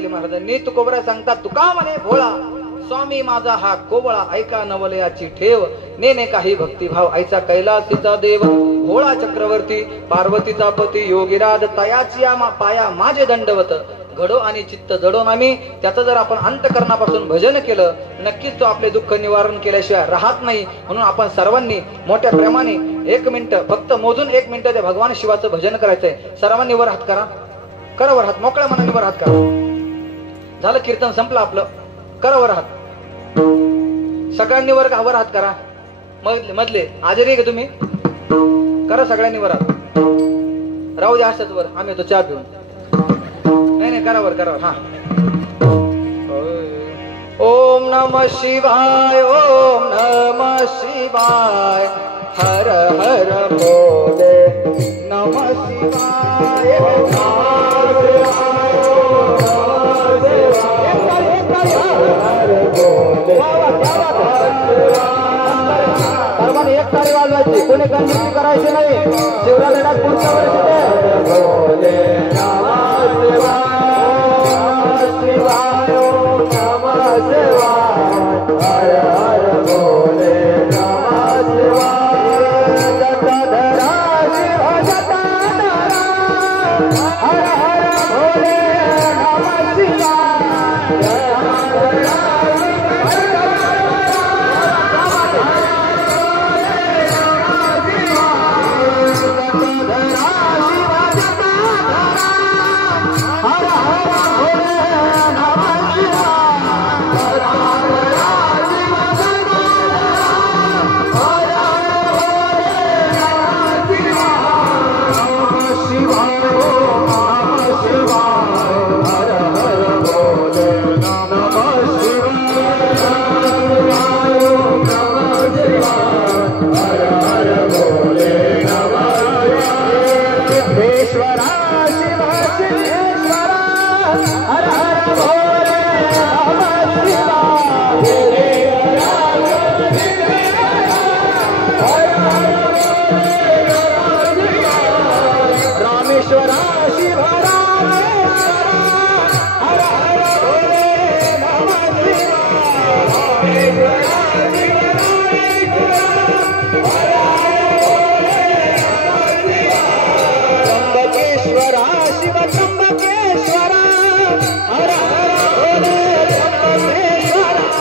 महाराजांनी तुकोबरा सांगतात तुका म्हणे भोळा स्वामी माझा हा कोवळा ऐका नवलयाची ठेव नेने काही भक्तिभाव ऐचा कैलासीचा देव भोळा चक्रवर्ती पार्वतीचा पती योगीराज तयाची पाया माझे दंडवत घडो आणि चित्त जडो नामी त्याचं जर आपण अंतकरणापासून भजन केलं नक्कीच तो आपले दुःख निवारण केल्याशिवाय राहत नाही म्हणून आपण सर्वांनी मोठ्या प्रेमाने 1 मिनिट फक्त मोजून 1 मिनिट त्या भगवान शिवाचं भजन करायचंय सर्वांनी वर हात करा करा वर हात मोकळ्या मनाने वर हात करा झालं कीर्तन संपलं आपलं करा वर हात सगळ्यांनी वर हात करा मधले आजारी आहे का तुम्ही करा सगळ्यांनी वर हात राहू द्या असंच वर आम्ही येतो चहा पिऊन नाही करावर करावर हा ओम नमः शिवाय ओम नमः शिवाय हर हर बोले नमः शिवाय सर्वांनी एक तारी वाजवायची कोणी कंजूसी करायची नाही शिवराजात पुढच्या वर्षी हर हर भोले नमः शिवाय